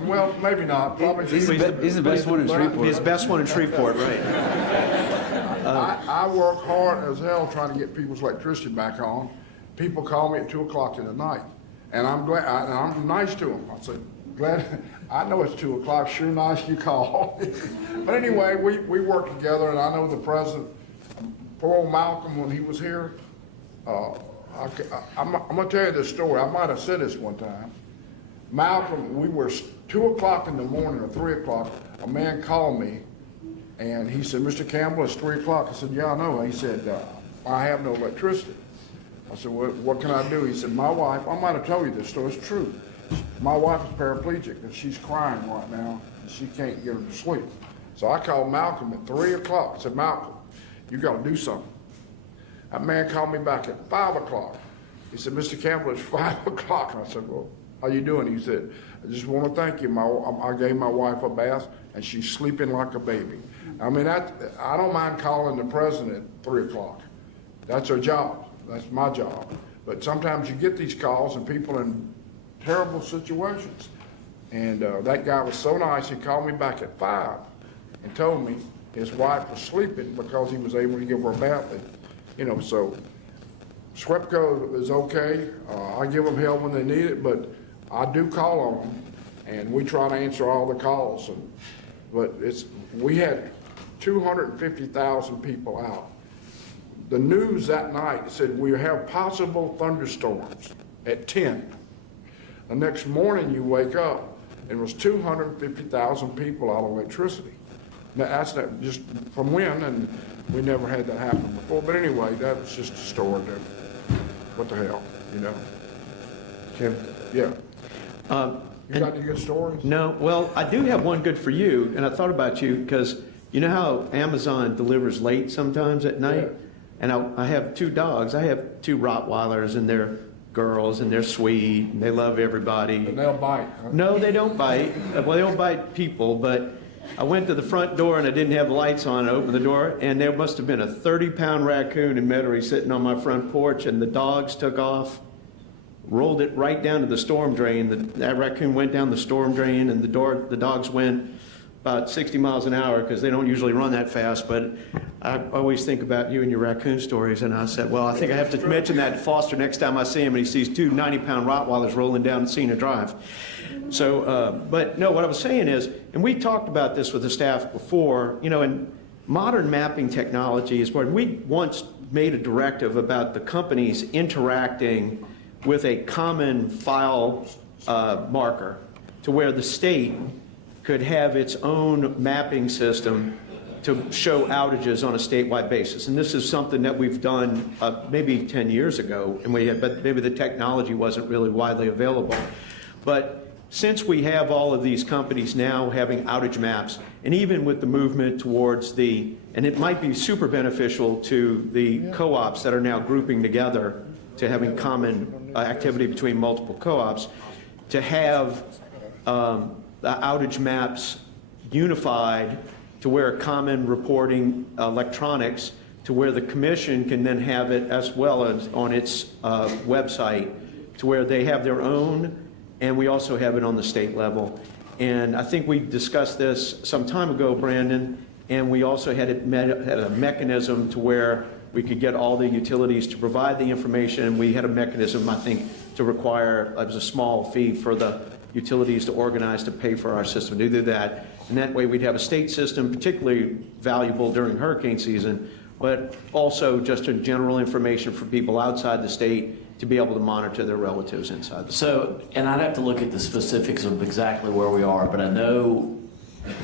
Well, maybe not. Probably He's the best one in Shreveport. He's the best one in Shreveport, right. I work hard as hell trying to get people's electricity back on. People call me at 2 o'clock in the night, and I'm glad. I'm nice to them. I say, glad. I know it's 2 o'clock. Sure nice you call. But anyway, we work together, and I know the president. Poor old Malcolm, when he was here, I'm going to tell you this story. I might have said this one time. Malcolm, we were 2 o'clock in the morning or 3 o'clock. A man called me, and he said, Mr. Campbell, it's 3 o'clock. I said, yeah, I know. He said, I have no electricity. I said, well, what can I do? He said, my wife, I might have told you this story. It's true. My wife is paraplegic, and she's crying right now, and she can't get her to sleep. So I called Malcolm at 3 o'clock. I said, Malcolm, you got to do something. That man called me back at 5 o'clock. He said, Mr. Campbell, it's 5 o'clock. I said, well, how you doing? He said, I just want to thank you. I gave my wife a bath, and she's sleeping like a baby. I mean, I don't mind calling the president at 3 o'clock. That's her job. That's my job. But sometimes you get these calls, and people in terrible situations. And that guy was so nice, he called me back at 5 and told me his wife was sleeping because he was able to give her a bath You know, so SWEPCO is okay. I give them help when they need it, but I do call on them, and we try to answer all the calls. But we had 250,000 people out. The news that night said we have possible thunderstorms at 10. The next morning you wake up and it was 250,000 people out of electricity. Now, that's not just from when, and we never had that happen before. But anyway, that was just a story there. What the hell, you know? Jim? Yeah. You got any good stories? No, well, I do have one good for you, and I thought about you because you know how Amazon delivers late sometimes at night? Yeah. And I have 2 dogs. I have 2 Rottweilers, and they're girls, and they're sweet, and they love everybody. And they'll bite, huh? No, they don't bite. Well, they don't bite people, but I went to the front door, and I didn't have the lights on. I opened the door, and there must have been a 30-pound raccoon in Metairie sitting on my front porch, and the dogs took off, rolled it right down to the storm drain. That raccoon went down the storm drain, and the dogs went about 60 miles an hour because they don't usually run that fast. But I always think about you and your raccoon stories, and I said, well, I think I have to mention that to Foster next time I see him and he sees 2 90-pound Rottweilers rolling down Cena Drive. So, but no, what I was saying is, and we talked about this with the staff before, you know, and modern mapping technology is what we once made a directive about the companies interacting with a common file marker to where the state could have its own mapping system to show outages on a statewide basis. And this is something that we've done maybe 10 years ago, and but maybe the technology wasn't really widely available. But since we have all of these companies now having outage maps, and even with the movement towards and it might be super beneficial to the co-ops that are now grouping together to having common activity between multiple co-ops, to have the outage maps unified to where common reporting electronics to where the commission can then have it as well as on its website to where they have their own, and we also have it on the state level. And I think we discussed this some time ago, Brandon, and we also had a mechanism to where we could get all the utilities to provide the information, and we had a mechanism, I think, to require, it was a small fee for the utilities to organize to pay for our system to do that. And that way we'd have a state system, particularly valuable during hurricane season, but also just a general information for people outside the state to be able to monitor their relatives inside the state. So, and I'd have to look at the specifics of exactly where we are, but I know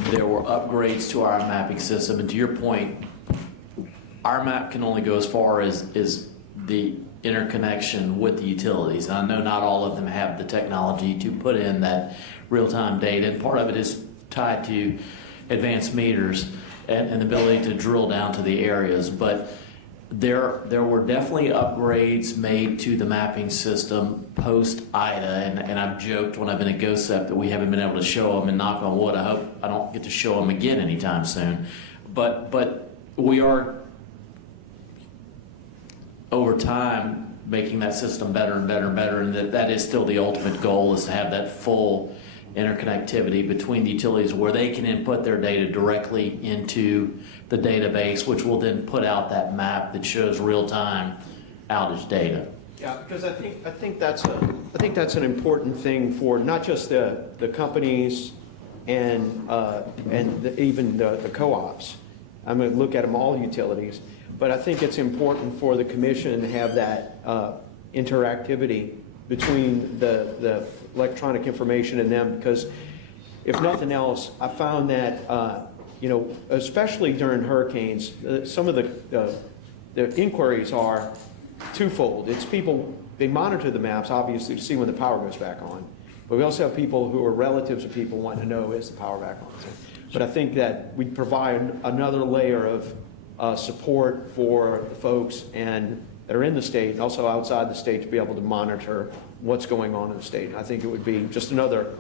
there were upgrades to our mapping system, and to your point, our map can only go as far as the interconnection with the utilities. And I know not all of them have the technology to put in that real-time data, and part of it is tied to advanced meters and the ability to drill down to the areas. But there were definitely upgrades made to the mapping system post-Ida, and I've joked when I've been at GOSEP that we haven't been able to show them, and knock on wood, I hope I don't get to show them again anytime soon. But we are, over time, making that system better and better and better, and that is still the ultimate goal, is to have that full interconnectivity between the utilities where they can input their data directly into the database, which will then put out that map that shows real-time outage data. Yeah, because I think that's an important thing for not just the companies and even the co-ops. I'm going to look at them all utilities, but I think it's important for the commission to have that interactivity between the electronic information and them, because if nothing else, I found that especially during hurricanes, some of the inquiries are twofold. It's people, they monitor the maps, obviously, to see when the power goes back on. But we also have people who are relatives of people wanting to know, is the power back on? But I think that we provide another layer of support for the folks that are in the state and also outside the state to be able to monitor what's going on in the state. And I think it would be just another,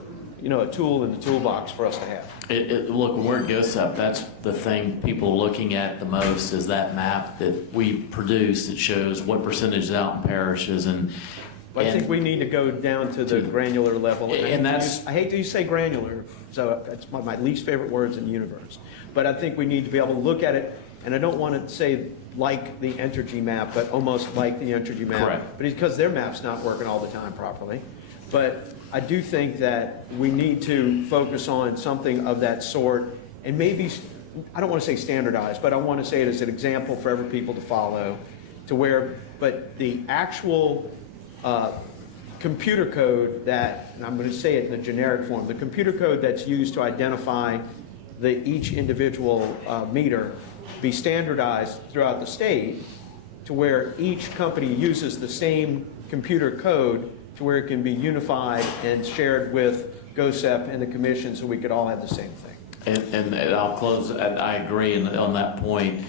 a tool in the toolbox for us to have. Look, when we're at GOSEP, that's the thing people are looking at the most, is that map that we produce that shows what percentage is out in parishes. I think we need to go down to the granular level. And I hate to say granular, so it's one of my least favorite words in the universe. But I think we need to be able to look at it, and I don't want to say like the Entergy map, but almost like the Entergy map. Correct. But it's because their map's not working all the time properly. But I do think that we need to focus on something of that sort, and maybe, I don't want to say standardized, but I want to say it as an example for every people to follow, to where, but the actual computer code that, and I'm going to say it in a generic form, the computer code that's used to identify each individual meter be standardized throughout the state, to where each company uses the same computer code, to where it can be unified and shared with GOSEP and the commission, so we could all have the same thing. And I'll close, I agree on that point.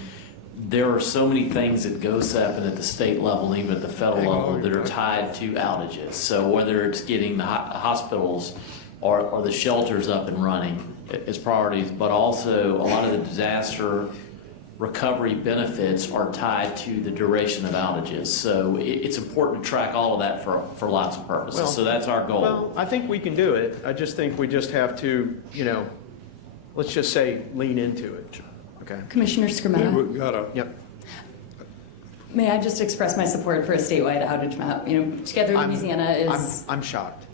There are so many things at GOSEP and at the state level, and even at the federal level, that are tied to outages. So whether it's getting the hospitals or the shelters up and running as priorities, but also a lot of the disaster recovery benefits are tied to the duration of outages. So it's important to track all of that for lots of purposes. Well, so that's our goal. Well, I think we can do it. I just think we just have to, let's just say lean into it. Okay. Commissioner Scrimmetta. Yep. May I just express my support for a statewide outage map? Together Louisiana is... I'm shocked.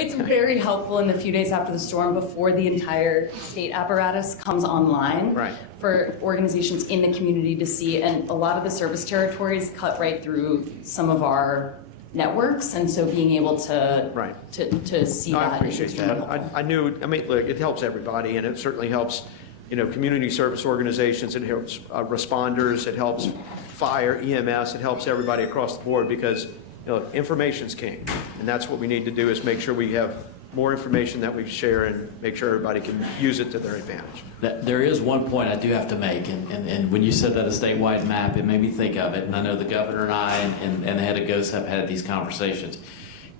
It's very helpful in the few days after the storm, before the entire state apparatus comes online, for organizations in the community to see. And a lot of the service territories cut right through some of our networks, and so being able to to see No, that I appreciate is that. helpful. I mean, look, it helps everybody, and it certainly helps, community service organizations, it helps responders, it helps fire, EMS, it helps everybody across the board, because information's king, and that's what we need to do, is make sure we have more information that we share and make sure everybody can use it to their advantage. There is one point I do have to make, and when you said that a statewide map, it made me think of it, and I know the governor and I and the head of GOSEP had these conversations.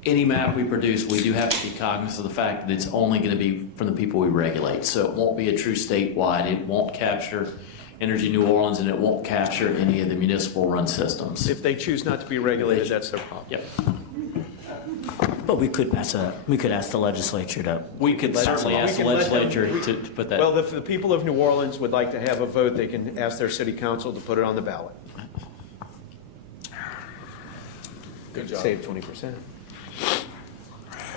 Any map we produce, we do have to be cognizant of the fact that it's only going to be from the people we regulate, so it won't be a true statewide. It won't capture Energy New Orleans, and it won't capture any of the municipal run systems. If they choose not to be regulated, that's their problem. Yep. But we could ask the legislature to. We could certainly ask the legislature to put that. Well, if the people of New Orleans would like to have a vote, they can ask their city council to put it on the ballot. Good job. Save 20%.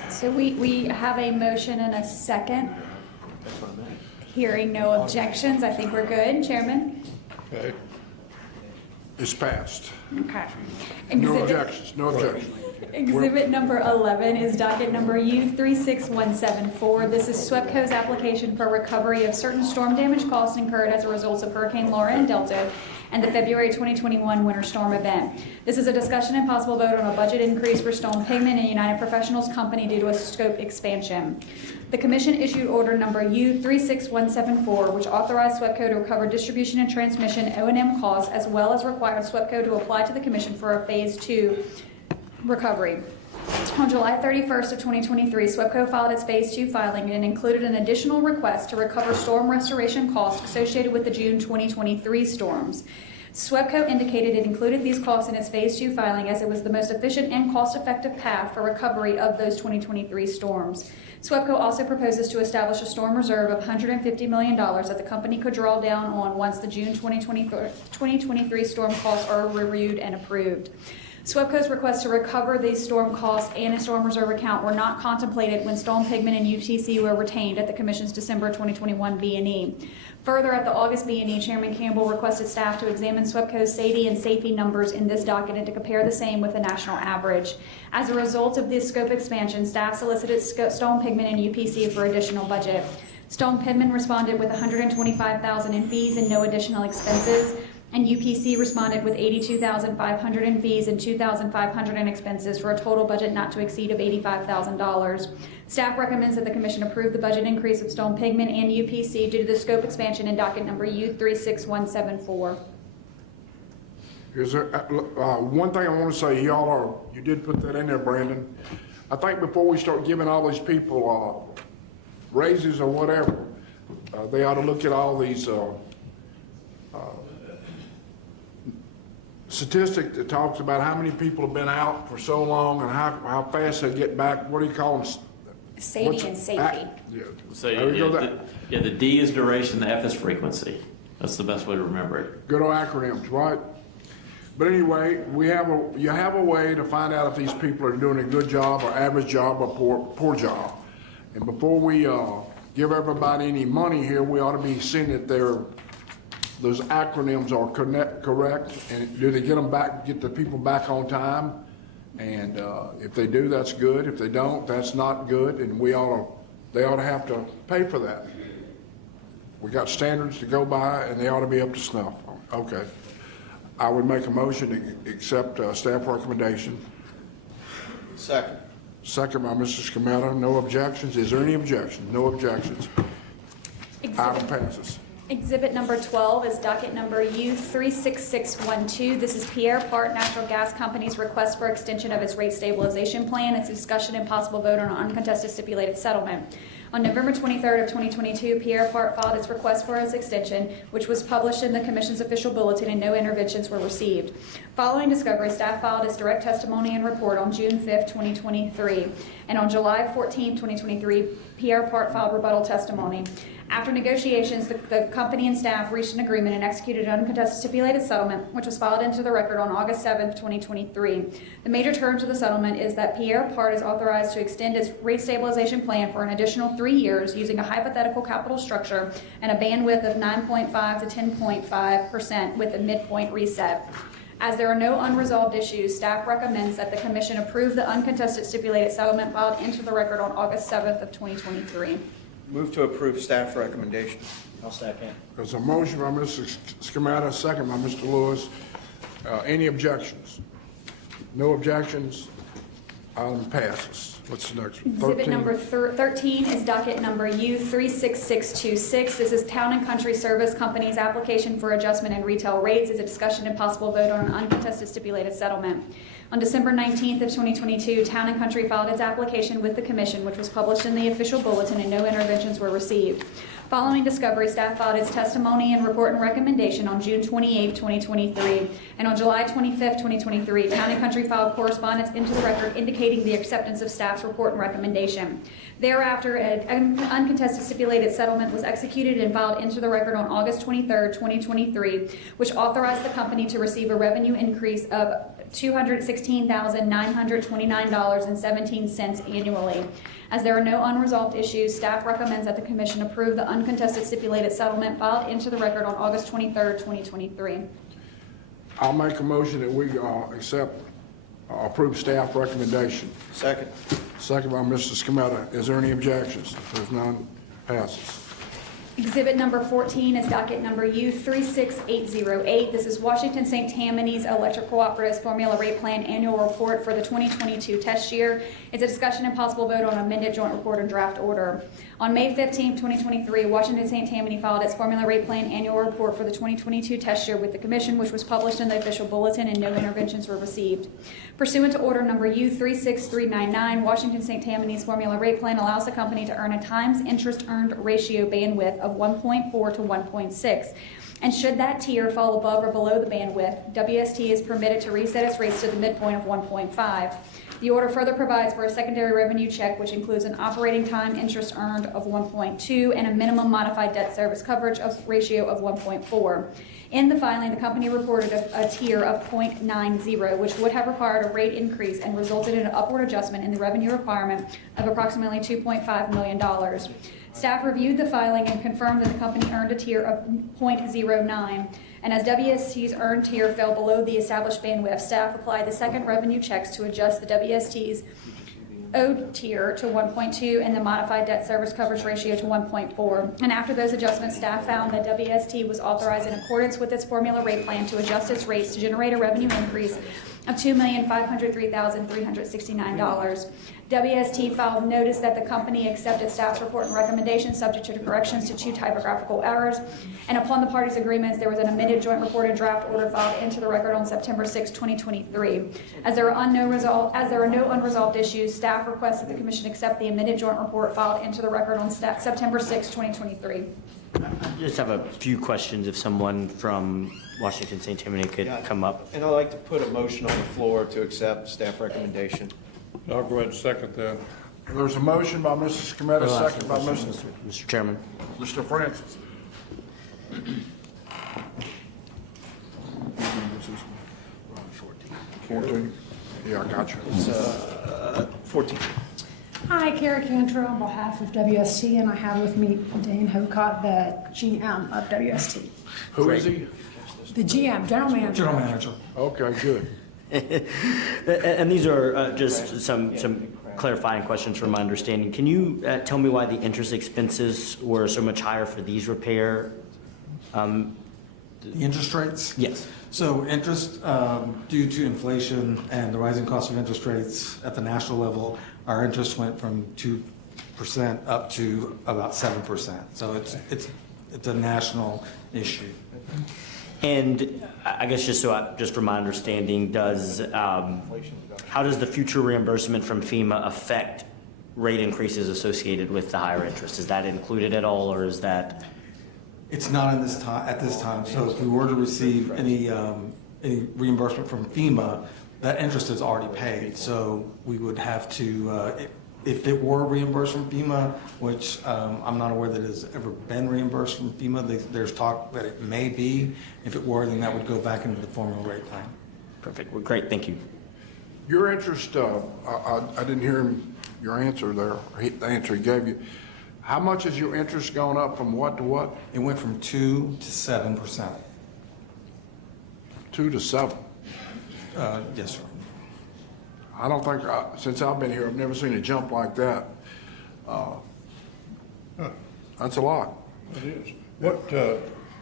So we have a motion and a second. Hearing no objections, I think we're good. Chairman? Okay. It's passed. Okay. No objections, no objections. Exhibit number 11 is docket number U36174. This is SWEPCO's application for recovery of certain storm damage costs incurred as a result of Hurricane Laura and Delta and the February 2021 winter storm event. This is a discussion and possible vote on a budget increase for Stone Pigment and United Professionals Company due to a scope expansion. The Commission issued order number U36174, which authorized SWEPCO to recover distribution and transmission O&M costs, as well as required SWEPCO to apply to the Commission for a Phase 2 recovery. On July 31st of 2023, SWEPCO filed its Phase 2 filing and included an additional request to recover storm restoration costs associated with the June 2023 storms. SWEPCO indicated it included these costs in its Phase 2 filing as it was the most efficient and cost-effective path for recovery of those 2023 storms. SWEPCO also proposes to establish a storm reserve of $150 million that the company could draw down on once the June 2023 storm costs are reviewed and approved. SWEPCO's request to recover these storm costs and a storm reserve account were not contemplated when Stone Pigment and UTC were retained at the Commission's December 2021 B&E. Further, at the August B&E, Chairman Campbell requested staff to examine SWEPCO's SAIDI and safety numbers in this docket and to compare the same with the national average. As a result of this scope expansion, staff solicited Stone Pigment and UPC for additional budget. Stone Pigment responded with $125,000 in fees and no additional expenses, and UPC responded with $82,500 in fees and $2,500 in expenses for a total budget not to exceed of $85,000. Staff recommends that the Commission approve the budget increase of Stone Pigment and UPC due to the scope expansion in docket number U36174. Is there, one thing I want to say, you did put that in there, Brandon. I think before we start giving all these people raises or whatever, they ought to look at all these statistic that talks about how many people have been out for so long and how fast they get back. What do you call them? SAIDI and safety. Yeah. So the D is duration, the F is frequency. That's the best way to remember it. Good old acronyms, right? But anyway, you have a way to find out if these people are doing a good job or average job or poor job. And before we give everybody any money here, we ought to be seeing that those acronyms are correct, and do they get the people back on time? And if they do, that's good. If they don't, that's not good, and they ought to have to pay for that. We got standards to go by, and they ought to be up to snuff. Okay. I would make a motion to accept staff recommendation. Second. Second by Mr. Scametta. No objections. Is there any objections? No objections. Item passes. Exhibit number 12 is docket number U36612. This is Pierre Part Natural Gas Company's request for extension of its rate stabilization plan. It's a discussion and possible vote on an uncontested stipulated settlement. On November 23rd of 2022, Pierre Part filed its request for its extension, which was published in the Commission's official bulletin, and no interventions were received. Following discovery, staff filed its direct testimony and report on June 5th, 2023. And on July 14th, 2023, Pierre Part filed rebuttal testimony. After negotiations, the company and staff reached an agreement and executed an uncontested stipulated settlement, which was filed into the record on August 7th, 2023. The major terms of the settlement is that Pierre Part is authorized to extend its rate stabilization plan for an additional 3 years using a hypothetical capital structure and a bandwidth of 9.5 to 10.5% with a midpoint reset. As there are no unresolved issues, staff recommends that the Commission approve the uncontested stipulated settlement filed into the record on August 7th of 2023. Move to approve staff recommendation. I'll second. There's a motion by Mr. Scamata, second by Mr. Lewis. Any objections? No objections. Item passes. What's the next one? Exhibit 13? number 13 is docket number U36626. This is Town and Country Service Company's application for adjustment in retail rates. It's a discussion and possible vote on an uncontested stipulated settlement. On December 19th of 2022, Town and Country filed its application with the Commission, which was published in the official bulletin, and no interventions were received. Following discovery, staff filed its testimony and report and recommendation on June 28th, 2023. And on July 25th, 2023, Town and Country filed correspondence into the record indicating the acceptance of staff's report and recommendation. Thereafter, an uncontested stipulated settlement was executed and filed into the record on August 23rd, 2023, which authorized the company to receive a revenue increase of $216,929.17 annually. As there are no unresolved issues, staff recommends that the Commission approve the uncontested stipulated settlement filed into the record on August 23rd, 2023. I'll make a motion that we approve staff recommendation. Second. Second by Mr. Scametta. Is there any objections? If there's none, passes. Exhibit number 14 is docket number U36808. This is Washington St. Tammany's Electric Cooperative's Formula Rate Plan Annual Report for the 2022 test year. It's a discussion and possible vote on amended joint report and draft order. On May 15, 2023, Washington St. Tammany filed its Formula Rate Plan Annual Report for the 2022 test year with the Commission, which was published in the official bulletin, and no interventions were received. Pursuant to order number U36399, Washington St. Tammany's Formula Rate Plan allows the company to earn a times interest earned ratio bandwidth of 1.4 to 1.6. And should that tier fall above or below the bandwidth, WST is permitted to reset its rates to the midpoint of 1.5. The order further provides for a secondary revenue check, which includes an operating time interest earned of 1.2 and a minimum modified debt service coverage ratio of 1.4. In the filing, the company reported a tier of 0.90, which would have required a rate increase and resulted in an upward adjustment in the revenue requirement of approximately $2.5 million. Staff reviewed the filing and confirmed that the company earned a tier of 0.09. And as WST's earned tier fell below the established bandwidth, staff applied the second revenue checks to adjust the WST's owed tier to 1.2 and the modified debt service coverage ratio to 1.4. And after those adjustments, staff found that WST was authorized in accordance with its formula rate plan to adjust its rates to generate a revenue increase of $2,503,369. WST filed notice that the company accepted staff's report and recommendations subject to corrections to 2 typographical errors. And upon the parties' agreements, there was an amended joint report and draft order filed into the record on September 6, 2023. As there are no unresolved issues, staff requests that the Commission accept the amended joint report filed into the record on September 6, 2023. I just have a few questions if someone from Washington St. Tammany could come up. And I'd like to put a motion on the floor to accept staff recommendation. I'll go ahead and second that. There's a motion by Mr. Scametta, second by Mr. Chairman. Mr. Francis. 14? Yeah, I got you. It's 14. Hi, Kara Cantor on behalf of WST, and I have with me Dane Hocott, the GM of WST. Who is he? The GM, General Manager. General Manager. Okay, good. And these are just some clarifying questions from my understanding. Can you tell me why the interest expenses were so much higher for these repair? The interest rates? Yes. So interest, due to inflation and the rising cost of interest rates at the national level, our interest went from 2% up to about 7%. So it's a national issue. And I guess just from my understanding, how does the future reimbursement from FEMA affect rate increases associated with the higher interest? Is that included at all, or is that? It's not in this time, at this time. So if we were to receive any reimbursement from FEMA, that interest is already paid. So we would have to, if it were reimbursed from FEMA, which I'm not aware that it has ever been reimbursed from FEMA, there's talk that it may be. If it were, then that would go back into the formula rate plan. Perfect. Well, great. Thank you. Your interest, I didn't hear your answer there, the answer he gave you. How much has your interest gone up from what to what? It went from 2 to 7%. 2 to 7? Yes, sir. I don't think, since I've been here, I've never seen a jump like that. That's a lot. It is.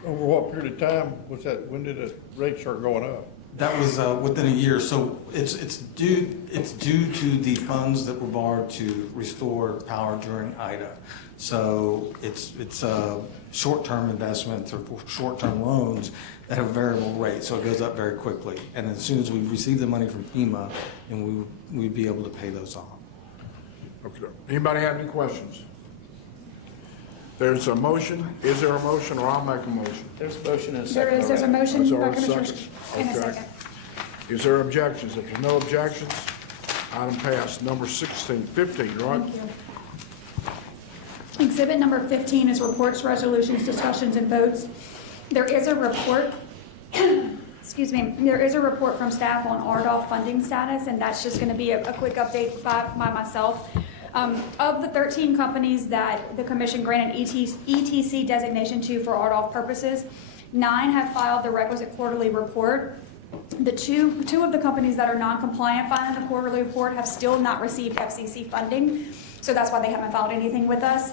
Over what period of time was that, when did the rate start going up? That was within a year. So it's due to the funds that were borrowed to restore power during Ida. So it's short-term investments or short-term loans that have variable rates. So it goes up very quickly. And as soon as we receive the money from FEMA, then we'd be able to pay those off. Okay. Anybody have any questions? There's a motion. Is there a motion, or I'll make a motion? There's a motion and a second. There's a motion Is by there a Commissioner second? in a Okay. second. Is there objections? If there's no objections, item passed. Number 15, right? Thank you. Exhibit number 15 is reports, resolutions, discussions, and votes. There is a report, excuse me, there is a report from staff on RDOF funding status, and that's just going to be a quick update by myself. Of the 13 companies that the commission granted ETC designation to for RDOF purposes, 9 have filed the requisite quarterly report. The two of the companies that are non-compliant filing the quarterly report have still not received FCC funding, so that's why they haven't filed anything with us.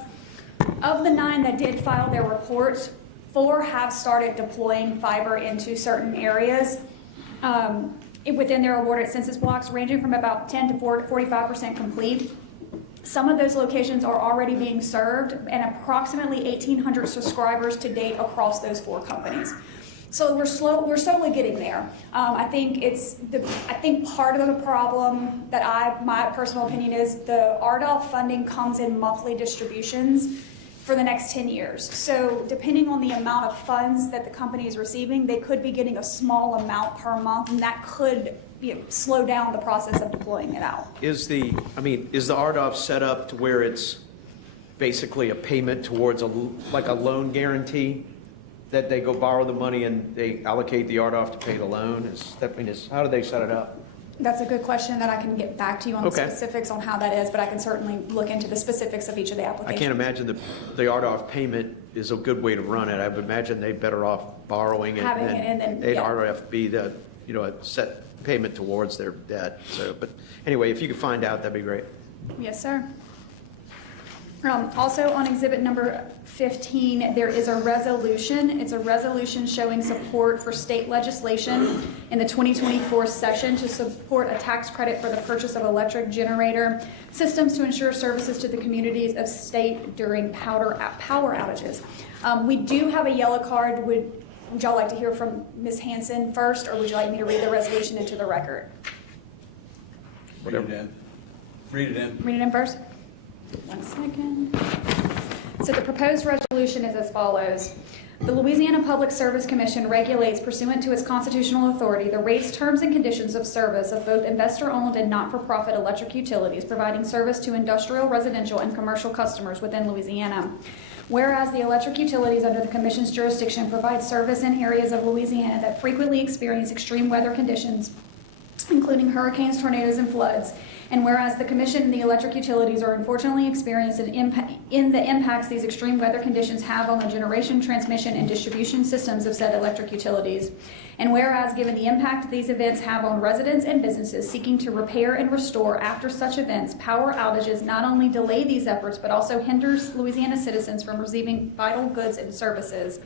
Of the 9 that did file their reports, 4 have started deploying fiber into certain areas within their awarded census blocks, ranging from about 10 to 45% complete. Some of those locations are already being served, and approximately 1,800 subscribers to date across those 4 companies. So we're slowly getting there. I think part of the problem that my personal opinion is the RDOF funding comes in monthly distributions for the next 10 years. So depending on the amount of funds that the company is receiving, they could be getting a small amount per month, and that could slow down the process of deploying it out. Is the RDOF set up to where it's basically a payment towards like a loan guarantee? That they go borrow the money and they allocate the RDOF to pay the loan? How do they set it up? That's a good question that I can get back to you on the Okay. specifics on how that is, but I can certainly look into the specifics of each of the I applications. can't imagine the RDOF payment is a good way to run it. I would imagine they're better off borrowing it Having it and then, they'd yeah. RDOF be a set payment towards their debt. So, but anyway, if you could find out, that'd be great. Yes, sir. Also on exhibit number 15, there is a resolution. It's a resolution showing support for state legislation in the 2024 session to support a tax credit for the purchase of electric generator systems to ensure services to the communities of state during power outages. We do have a yellow card. Would y'all like to hear from Ms. Hanson first, or would you like me to read the resolution into the record? Whatever. Read it in. Read it in first? 1 second. So the proposed resolution is as follows. The Louisiana Public Service Commission regulates, pursuant to its constitutional authority, the rates, terms, and conditions of service of both investor-owned and not-for-profit electric utilities, providing service to industrial, residential, and commercial customers within Louisiana. Whereas the electric utilities under the Commission's jurisdiction provide service in areas of Louisiana that frequently experience extreme weather conditions, including hurricanes, tornadoes, and floods. And whereas the Commission and the electric utilities are unfortunately experiencing in the impacts these extreme weather conditions have on the generation, transmission, and distribution systems of said electric utilities. And whereas given the impact these events have on residents and businesses seeking to repair and restore after such events, power outages not only delay these efforts, but also hinders Louisiana citizens from receiving vital goods and services.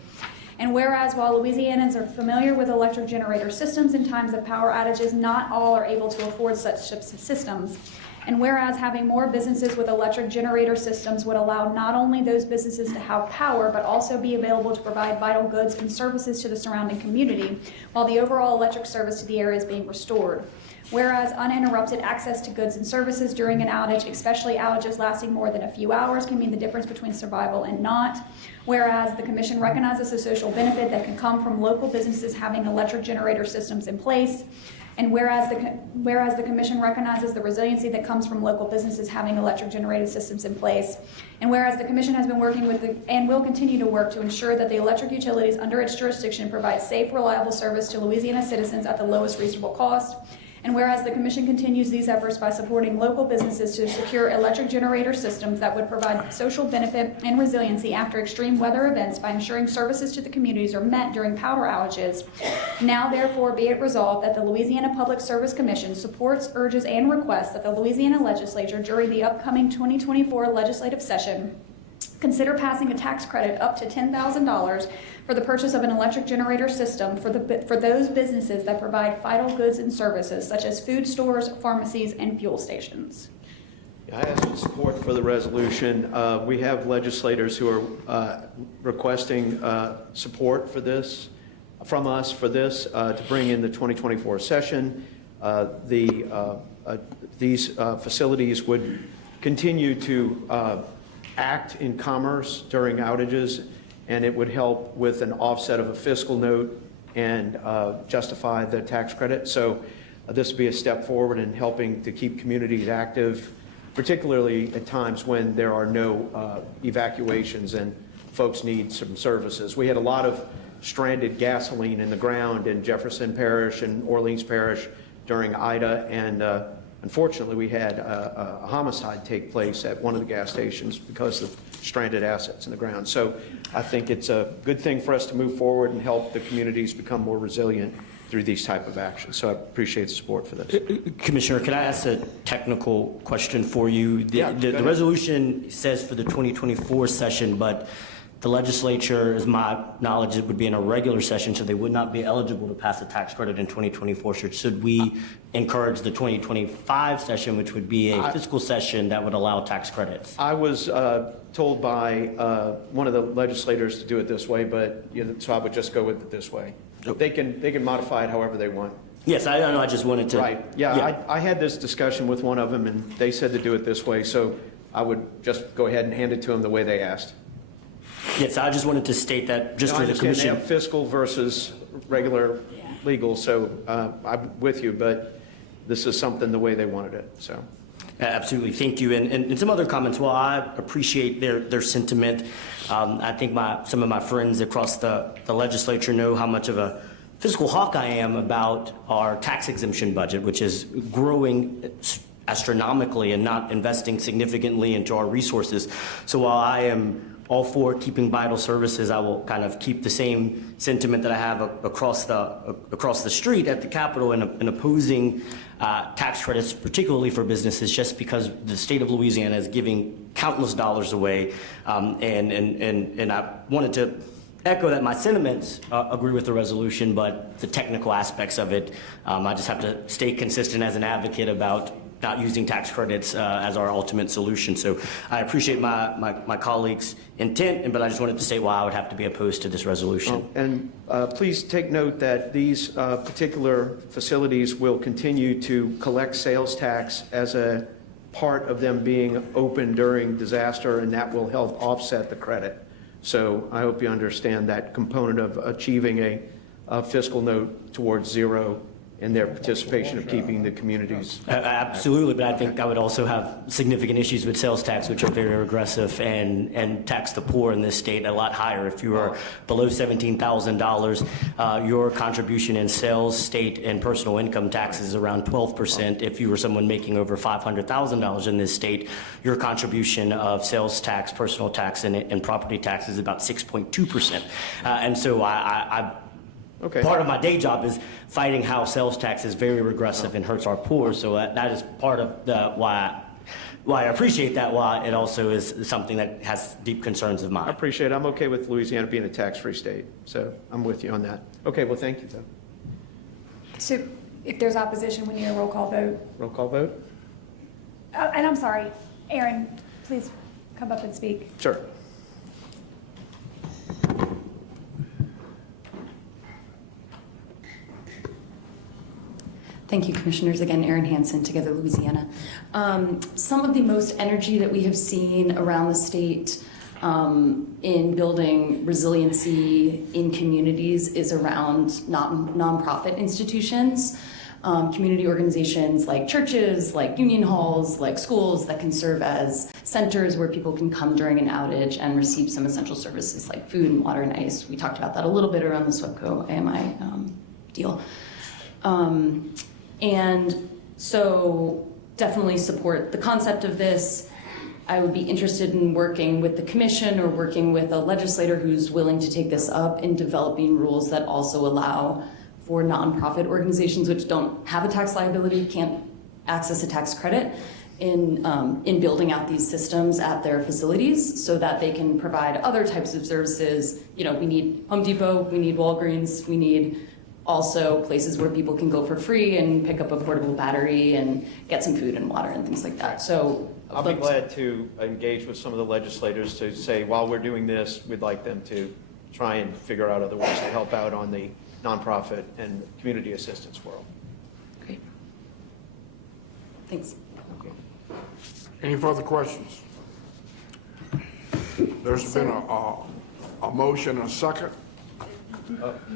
And whereas while Louisianans are familiar with electric generator systems in times of power outages, not all are able to afford such systems. And whereas having more businesses with electric generator systems would allow not only those businesses to have power, but also be available to provide vital goods and services to the surrounding community, while the overall electric service to the area is being restored. Whereas uninterrupted access to goods and services during an outage, especially outages lasting more than a few hours, can mean the difference between survival and not. Whereas the Commission recognizes the social benefit that can come from local businesses having electric generator systems in place. And whereas the Commission recognizes the resiliency that comes from local businesses having electric generated systems in place. And whereas the Commission has been working with and will continue to work to ensure that the electric utilities under its jurisdiction provide safe, reliable service to Louisiana citizens at the lowest reasonable cost. And whereas the Commission continues these efforts by supporting local businesses to secure electric generator systems that would provide social benefit and resiliency after extreme weather events by ensuring services to the communities are met during power outages, now therefore be it resolved that the Louisiana Public Service Commission supports, urges, and requests that the Louisiana Legislature during the upcoming 2024 legislative session consider passing a tax credit up to $10,000 for the purchase of an electric generator system for those businesses that provide vital goods and services such as food stores, pharmacies, and fuel stations. I ask for support for the resolution. We have legislators who are requesting support for this, from us for this, to bring in the 2024 session. These facilities would continue to act in commerce during outages, and it would help with an offset of a fiscal note and justify the tax credit. So this would be a step forward in helping to keep communities active, particularly at times when there are no evacuations and folks need some services. We had a lot of stranded gasoline in the ground in Jefferson Parish and Orleans Parish during Ida, and unfortunately, we had a homicide take place at one of the gas stations because of stranded assets in the ground. So I think it's a good thing for us to move forward and help the communities become more resilient through these type of actions. So I appreciate the support for this. Commissioner, can I ask a technical question for you? The resolution says for the 2024 session, but the legislature, as my knowledge, it would be in a regular session, so they would not be eligible to pass a tax credit in 2024. So should we encourage the 2025 session, which would be a fiscal session that would allow tax credits? I was told by one of the legislators to do it this way, but so I would just go with it this way. They can modify it however they want. Yes, I know. I just wanted to. Right. Yeah. I had this discussion with one of them, and they said to do it this way. So I would just go ahead and hand it to them the way they asked. Yes, I just wanted to state that just for the commission. They have fiscal versus regular legal, so I'm with you, but this is something the way they wanted it, so. Absolutely, thank you. And some other comments. Well, I appreciate their sentiment. I think some of my friends across the legislature know how much of a fiscal hawk I am about our tax exemption budget, which is growing astronomically and not investing significantly into our resources. So while I am all for keeping vital services, I will kind of keep the same sentiment that I have across the street at the Capitol in opposing tax credits, particularly for businesses, just because the state of Louisiana is giving countless dollars away. And I wanted to echo that my sentiments agree with the resolution, but the technical aspects of it, I just have to stay consistent as an advocate about not using tax credits as our ultimate solution. So I appreciate my colleagues' intent, but I just wanted to say why I would have to be opposed to this resolution. And please take note that these particular facilities will continue to collect sales tax as a part of them being open during disaster, and that will help offset the credit. So I hope you understand that component of achieving a fiscal note towards zero in their participation of keeping the communities. Absolutely, but I think I would also have significant issues with sales tax, which are very regressive and tax the poor in this state a lot higher. If you are below $17,000, your contribution in sales, state, and personal income taxes is around 12%. If you were someone making over $500,000 in this state, your contribution of sales tax, personal tax, and property tax is about 6.2%. And so part of my day job is fighting how sales tax is very regressive and hurts our poor. So that is part of why I appreciate that, why it also is something that has deep concerns of mine. I appreciate it. I'm okay with Louisiana being a tax-free state, so I'm with you on that. Okay, well, thank you, Doug. So if there's opposition, we need a roll call vote. Roll call vote? And I'm sorry, Aaron, please come up and speak. Sure. Thank you, Commissioners. Again, Erin Hansen, Together Louisiana. Some of the most energy that we have seen around the state in building resiliency in communities is around nonprofit institutions, community organizations like churches, like union halls, like schools that can serve as centers where people can come during an outage and receive some essential services like food and water and ice. We talked about that a little bit around the SWEPCO AMI deal. And so definitely support the concept of this. I would be interested in working with the commission or working with a legislator who's willing to take this up in developing rules that also allow for nonprofit organizations which don't have a tax liability, can't access a tax credit in building out these systems at their facilities so that they can provide other types of services. You know, we need Home Depot, we need Walgreens, we need also places where people can go for free and pick up a portable battery and get some food and water and things like that. So I'll be glad to engage with some of the legislators to say, while we're doing this, we'd like them to try and figure out other ways to help out on the nonprofit and community assistance world. Great. Thanks. Any further questions? There's been a motion and a second.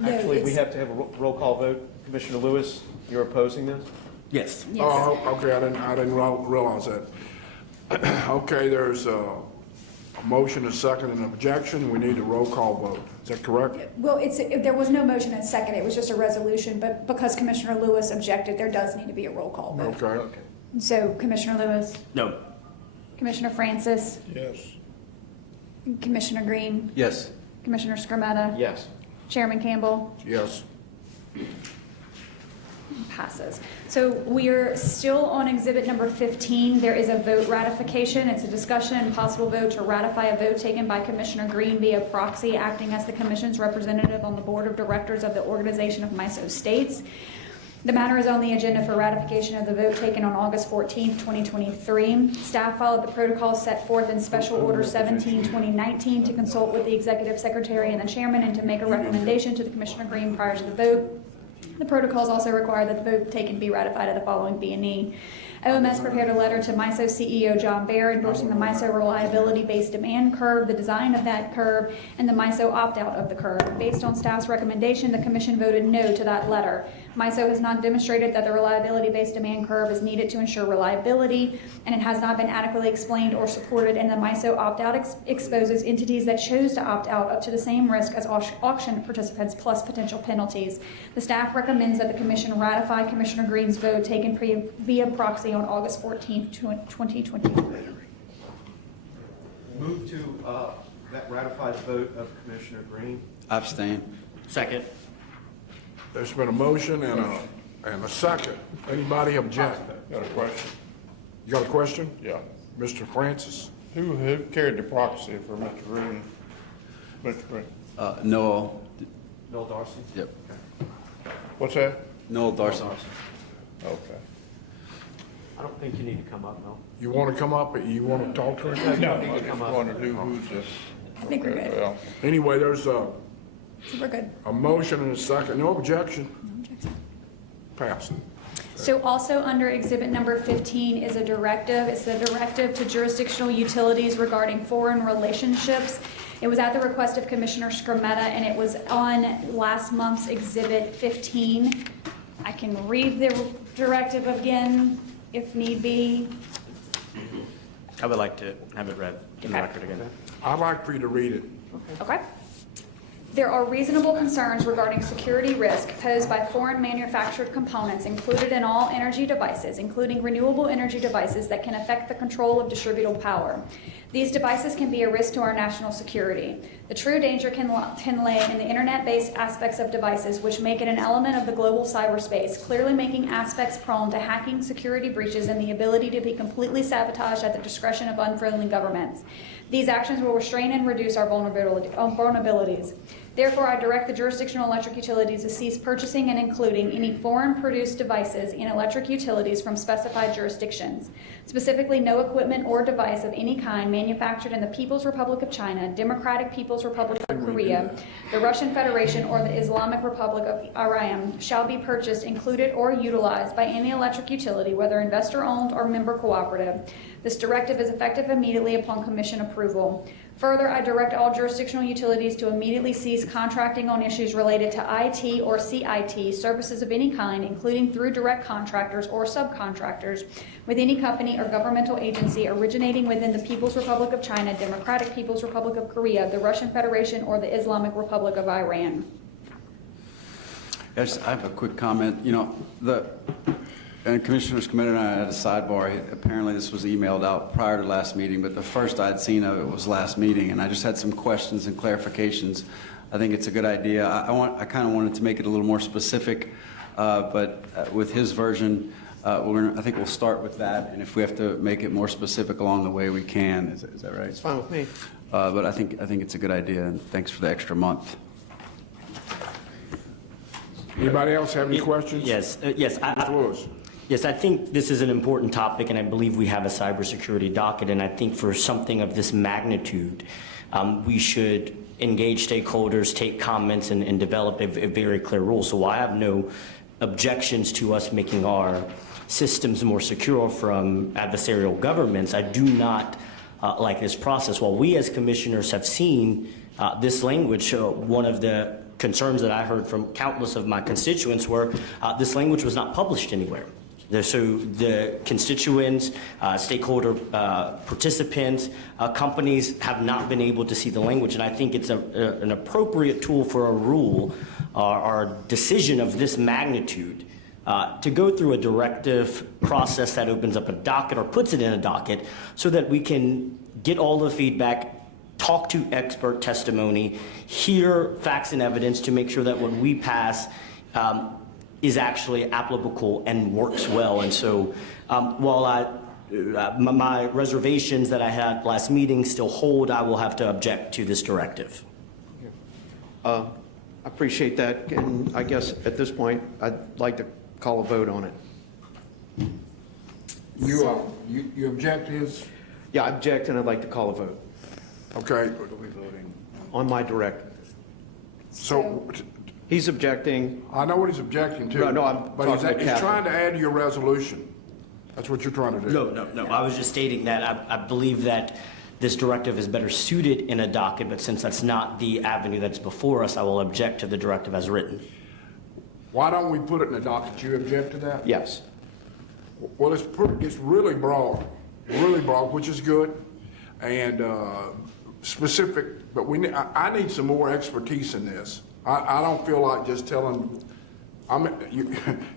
Actually, we have to have a roll call vote. Commissioner Lewis, you're opposing this? Yes. Oh, okay, I didn't realize that. Okay, there's a motion, a second, and an objection. We need a roll call vote. Is that correct? Well, there was no motion and second, it was just a resolution, but because Commissioner Lewis objected, there does need to be a roll call vote. Okay. So Commissioner Lewis? No. Commissioner Francis? Yes. Commissioner Green? Yes. Commissioner Skrmeta? Yes. Chairman Campbell? Yes. Passes. So we are still on exhibit number 15. There is a vote ratification. It's a discussion and possible vote to ratify a vote taken by Commissioner Green via proxy, acting as the Commission's representative on the Board of Directors of the Organization of MISO States. The matter is on the agenda for ratification of the vote taken on August 14th, 2023. Staff followed the protocol set forth in Special Order 17/2019 to consult with the Executive Secretary and the Chairman and to make a recommendation to the Commissioner Green prior to the vote. The protocols also require that the vote taken be ratified at the following B&E. OMS prepared a letter to MISO CEO John Baer endorsing the MISO reliability-based demand curve, the design of that curve, and the MISO opt-out of the curve. Based on staff's recommendation, the Commission voted no to that letter. MISO has not demonstrated that the reliability-based demand curve is needed to ensure reliability, and it has not been adequately explained or supported, and the MISO opt-out exposes entities that chose to opt out up to the same risk as auction participants plus potential penalties. The staff recommends that the Commission ratify Commissioner Green's vote taken via proxy on August 14th, 2023. Move to that ratified vote of Commissioner Green. Abstain. Second. There's been a motion and a second. Anybody object? Got a question? You got a question? Yeah. Mr. Francis? Who carried the proxy for Mr. Green? Mr. Green? Noel. Noel Darcy? Yep. What's that? Noel Darcy. Okay. I don't think you need to come up, no. You want to come up? You want to talk to him? No, I just wanted to do who's this. I think we're good. Well, Anyway, there's So we're good. a motion and a second. No objection. Passed. So also under exhibit number 15 is a directive. It's the directive to jurisdictional utilities regarding foreign relationships. It was at the request of Commissioner Skrmeta, and it was on last month's exhibit 15. I can read the directive again if need be. I would like to have it read in the Okay. record again. I'd like for you to read it. Okay. There are reasonable concerns regarding security risk posed by foreign manufactured components included in all energy devices, including renewable energy devices that can affect the control of distributable power. These devices can be a risk to our national security. The true danger can lay in the internet-based aspects of devices, which make it an element of the global cyberspace, clearly making aspects prone to hacking, security breaches, and the ability to be completely sabotaged at the discretion of unfriendly governments. These actions will restrain and reduce our vulnerabilities. Therefore, I direct the jurisdictional electric utilities to cease purchasing and including any foreign-produced devices in electric utilities from specified jurisdictions. Specifically, no equipment or device of any kind manufactured in the People's Republic of China, Democratic People's Republic of Korea, the Russian Federation, or the Islamic Republic of Iran shall be purchased, included, or utilized by any electric utility, whether investor-owned or member cooperative. This directive is effective immediately upon Commission approval. Further, I direct all jurisdictional utilities to immediately cease contracting on issues related to IT or CIT services of any kind, including through direct contractors or subcontractors, with any company or governmental agency originating within the People's Republic of China, Democratic People's Republic of Korea, the Russian Federation, or the Islamic Republic of Iran. Yes, I have a quick comment. You know, and Commissioners Committee and I had a sidebar. Apparently this was emailed out prior to last meeting, but the first I'd seen of it was last meeting, and I just had some questions and clarifications. I think it's a good idea. I kind of wanted to make it a little more specific, but with his version, I think we'll start with that, and if we have to make it more specific along the way, we can. Is that right? It's fine with me. But I think it's a good idea, and thanks for the extra month. Anybody else have any questions? Yes, yes. Mr. Lewis. Yes, I think this is an important topic, and I believe we have a cybersecurity docket, and I think for something of this magnitude, we should engage stakeholders, take comments, and develop a very clear rule. So I have no objections to us making our systems more secure from adversarial governments. I do not like this process. While we as commissioners have seen this language, one of the concerns that I heard from countless of my constituents were this language was not published anywhere. So the constituents, stakeholder participants, companies have not been able to see the language, and I think it's an appropriate tool for a rule or a decision of this magnitude to go through a directive process that opens up a docket or puts it in a docket so that we can get all the feedback, talk to expert testimony, hear facts and evidence to make sure that what we pass is actually applicable and works well. And so while my reservations that I had last meeting still hold, I will have to object to this directive. I appreciate that, and I guess at this point, I'd like to call a vote on it. You object to his? Yeah, I object, and I'd like to call a vote. Okay. On my directive. So he's objecting. I know what he's objecting to. No, I'm but talking he's trying to add to your resolution. That's what you're trying to do. No. I was just stating that I believe that this directive is better suited in a docket, but since that's not the avenue that's before us, I will object to the directive as written. Why don't we put it in a docket? You object to that? Yes. Well, it's really broad, which is good, and specific, but I need some more expertise in this. I don't feel like just telling,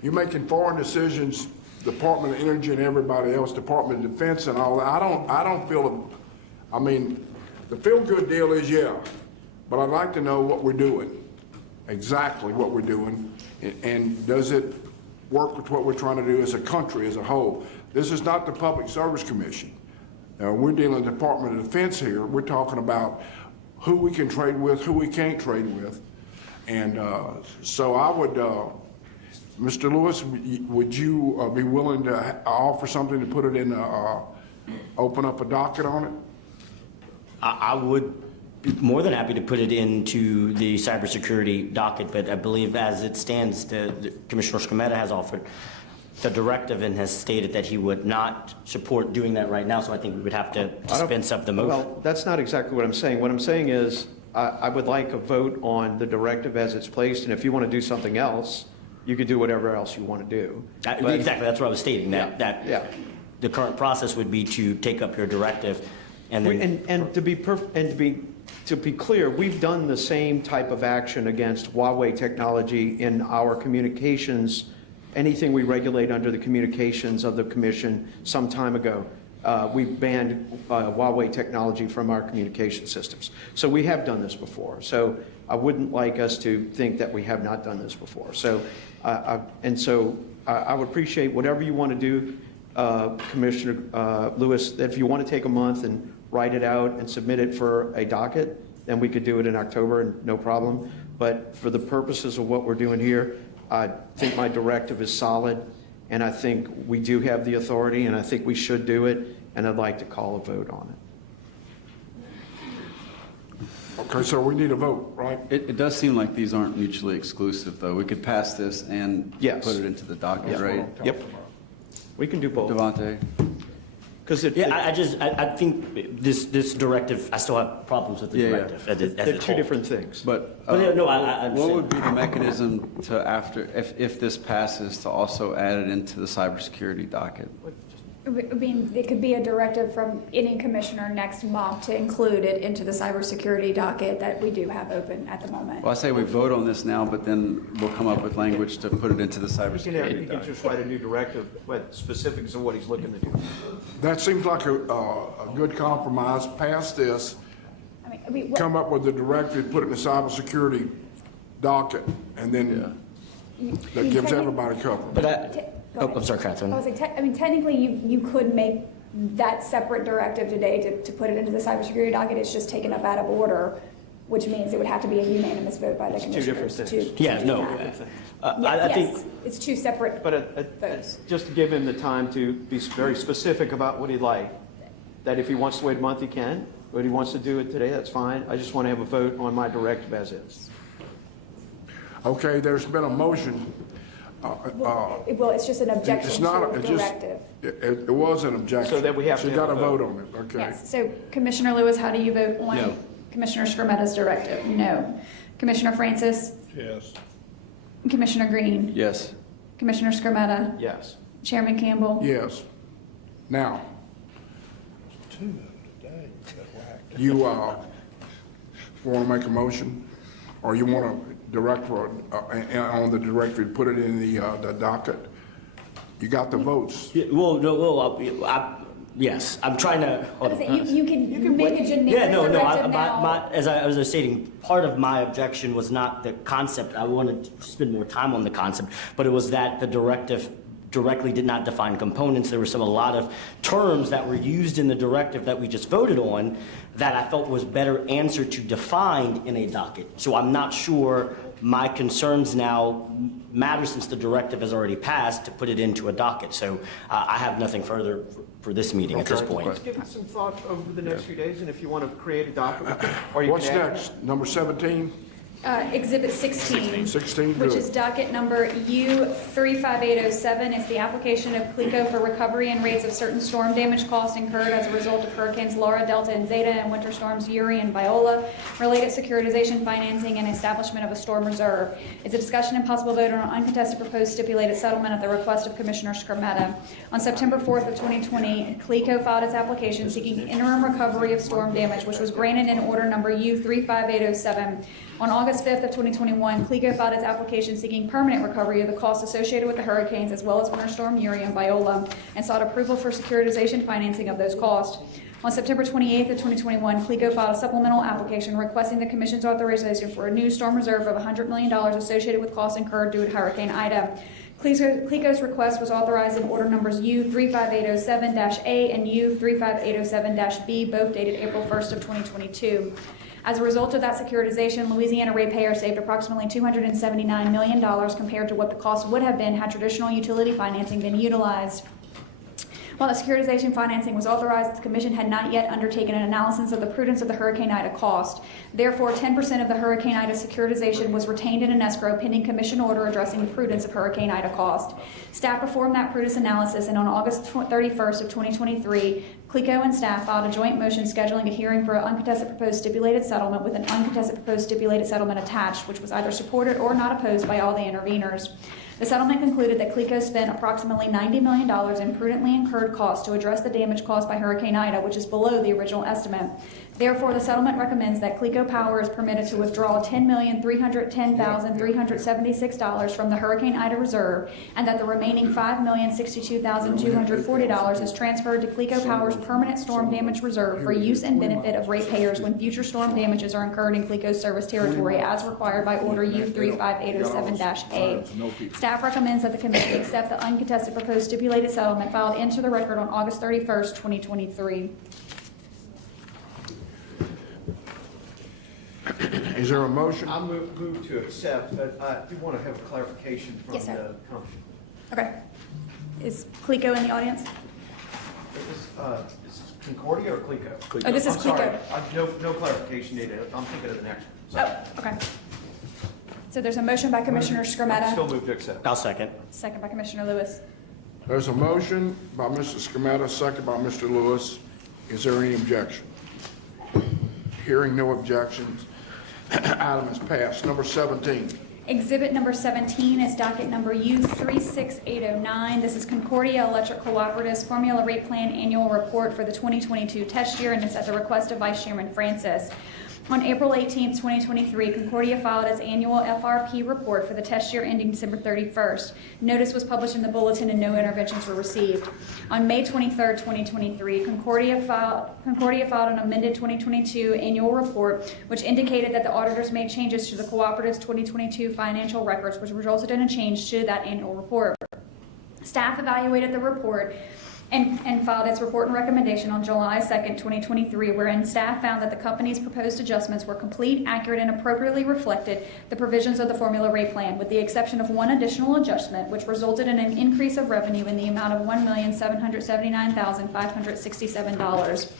you're making foreign decisions, Department of Energy and everybody else, Department of Defense and all that. I don't feel, the feel-good deal is yeah, but I'd like to know what we're doing, exactly what we're doing, and does it work with what we're trying to do as a country, as a whole. This is not the Public Service Commission. We're dealing with the Department of Defense here. We're talking about who we can trade with, who we can't trade with. And so I would, Mr. Lewis, would you be willing to offer something to put it in, open up a docket on it? I would be more than happy to put it into the cybersecurity docket, but I believe as it stands, the Commissioner Scametta has offered the directive and has stated that he would not support doing that right now, so I think we would have to dispense of the motion. Well, that's not exactly what I'm saying. What I'm saying is I would like a vote on the directive as it's placed, and if you want to do something else, you could do whatever else you want to do. Exactly, that's what I was stating, Yeah. that the current process would be to take up your directive and then. And to be clear, we've done the same type of action against Huawei technology in our communications, anything we regulate under the communications of the commission some time ago. We banned Huawei technology from our communication systems. So we have done this before. So I wouldn't like us to think that we have not done this before. So, I would appreciate whatever you want to do, Commissioner Lewis. If you want to take a month and write it out and submit it for a docket, then we could do it in October and no problem. But for the purposes of what we're doing here, I think my directive is solid, and I think we do have the authority, and I think we should do it, and I'd like to call a vote on it. Okay, so we need a vote, right? It does seem like these aren't mutually exclusive, though. We could pass this and put it into the docket, right? Yep. We can do both. Devontae? I think this directive, I still have problems with the directive. They're two different things. But I what would be the mechanism to, after, if this passes, to also add it into the cybersecurity docket? I mean, it could be a directive from any commissioner next month to include it into the cybersecurity docket that we do have open at the moment. Well, I say we vote on this now, but then we'll come up with language to put it into the You cybersecurity can docket. just write a new directive with specifics of what he's looking to do. That seems like a good compromise. Pass this, I mean, what- come up with the directive, put it in the cybersecurity docket, and then that gives everybody coverage. I'm sorry, Catherine. I was like, I mean, technically, you could make that separate directive today to put it into the cybersecurity docket. It's just taken up out of order, which means it would have to be a unanimous vote by the commissioners. Two different things. Yeah, no. I think. Yes, it's two separate votes. Just to give him the time to be very specific about what he'd like, that if he wants to wait a month, he can, but he wants to do it today, that's fine. I just want to have a vote on my directive as is. Okay, there's been a motion. Well, it's just an objection It's not, to it the just, directive. it was an objection. So that we have So to you have got to a vote vote. on it, okay? Yes, so Commissioner Lewis, how do you vote on No. Commissioner Skrmetta's directive? No. Commissioner Francis? Yes. Commissioner Green? Yes. Commissioner Skrmetta? Yes. Chairman Campbell? Yes. Now, you want to make a motion, or you want to direct for, on the directory, put it in the docket? You got the votes. Yes, I'm trying to. I was saying, you can make a generic directive now. As I was stating, part of my objection was not the concept. I wanted to spend more time on the concept, but it was that the directive directly did not define components. There were a lot of terms that were used in the directive that we just voted on that I felt was better answered to defined in a docket. So I'm not sure my concerns now matter since the directive has already passed to put it into a docket. So I have nothing further for this meeting at this point. Let's give it some thought over the next few days, and if you want to create a document, or you What's can add. next? Number 17? Exhibit 16. 16, Which good. is docket number U35807. It's the application of CLECO for recovery and rates of certain storm damage costs incurred as a result of Hurricanes Laura, Delta, and Zeta, and winter storms Uri and Viola, related securitization financing, and establishment of a storm reserve. It's a discussion and possible vote on an uncontested proposed stipulated settlement at the request of Commissioner Skrmetta. On September 4th of 2020, CLECO filed its application seeking interim recovery of storm damage, which was granted in order number U35807. On August 5th of 2021, CLECO filed its application seeking permanent recovery of the costs associated with the hurricanes as well as Winter Storm Uri and Viola, and sought approval for securitization financing of those costs. On September 28th of 2021, CLECO filed a supplemental application requesting the Commission's authorization for a new storm reserve of $100 million associated with costs incurred due to Hurricane Ida. CLECO's request was authorized in order numbers U35807-A and U35807-B, both dated April 1st of 2022. As a result of that securitization, Louisiana ratepayers saved approximately $279 million compared to what the cost would have been had traditional utility financing been utilized. While the securitization financing was authorized, the Commission had not yet undertaken an analysis of the prudence of the Hurricane Ida cost. Therefore, 10% of the Hurricane Ida securitization was retained in an escrow pending Commission order addressing the prudence of Hurricane Ida cost. Staff performed that prudence analysis, and on August 31st of 2023, CLECO and staff filed a joint motion scheduling a hearing for an uncontested proposed stipulated settlement with an uncontested proposed stipulated settlement attached, which was either supported or not opposed by all the interveners. The settlement concluded that CLECO spent approximately $90 million in prudently incurred costs to address the damage caused by Hurricane Ida, which is below the original estimate. Therefore, the settlement recommends that CLECO Power is permitted to withdraw $10,310,376 from the Hurricane Ida reserve, and that the remaining $5,062,240 is transferred to CLECO Power's permanent storm damage reserve for use and benefit of ratepayers when future storm damages are incurred in CLECO's service territory as required by Order U35807-A. Staff recommends that the Commission accept the uncontested proposed stipulated settlement filed into the record on August 31st, 2023. Is there a motion? I move to accept, but I do want to have a clarification from Yes, sir. the company. Okay. Is CLECO in the audience? Is this Concordia or CLECO? Oh, this is I'm sorry. CLECO. No clarification needed. I'm thinking of the next one. Oh, okay. So there's a motion by Commissioner Skrmetta, Still move to accept. I'll second. second by Commissioner Lewis. There's a motion by Mr. Skrmetta, second by Mr. Lewis. Is there any objection? Hearing no objections, item is passed. Number 17. Exhibit number 17 is docket number U36809. This is Concordia Electric Cooperative's Formula Rate Plan Annual Report for the 2022 test year, and it's at the request of Vice Chairman Francis. On April 18, 2023, Concordia filed its annual FRP report for the test year ending December 31st. Notice was published in the bulletin and no interventions were received. On May 23, 2023, Concordia filed an amended 2022 annual report, which indicated that the auditors made changes to the Cooperative's 2022 financial records, which resulted in a change to that annual report. Staff evaluated the report and filed its report and recommendation on July 2nd, 2023, wherein staff found that the company's proposed adjustments were complete, accurate, and appropriately reflected the provisions of the formula rate plan, with the exception of one additional adjustment, which resulted in an increase of revenue in the amount of $1,779,567.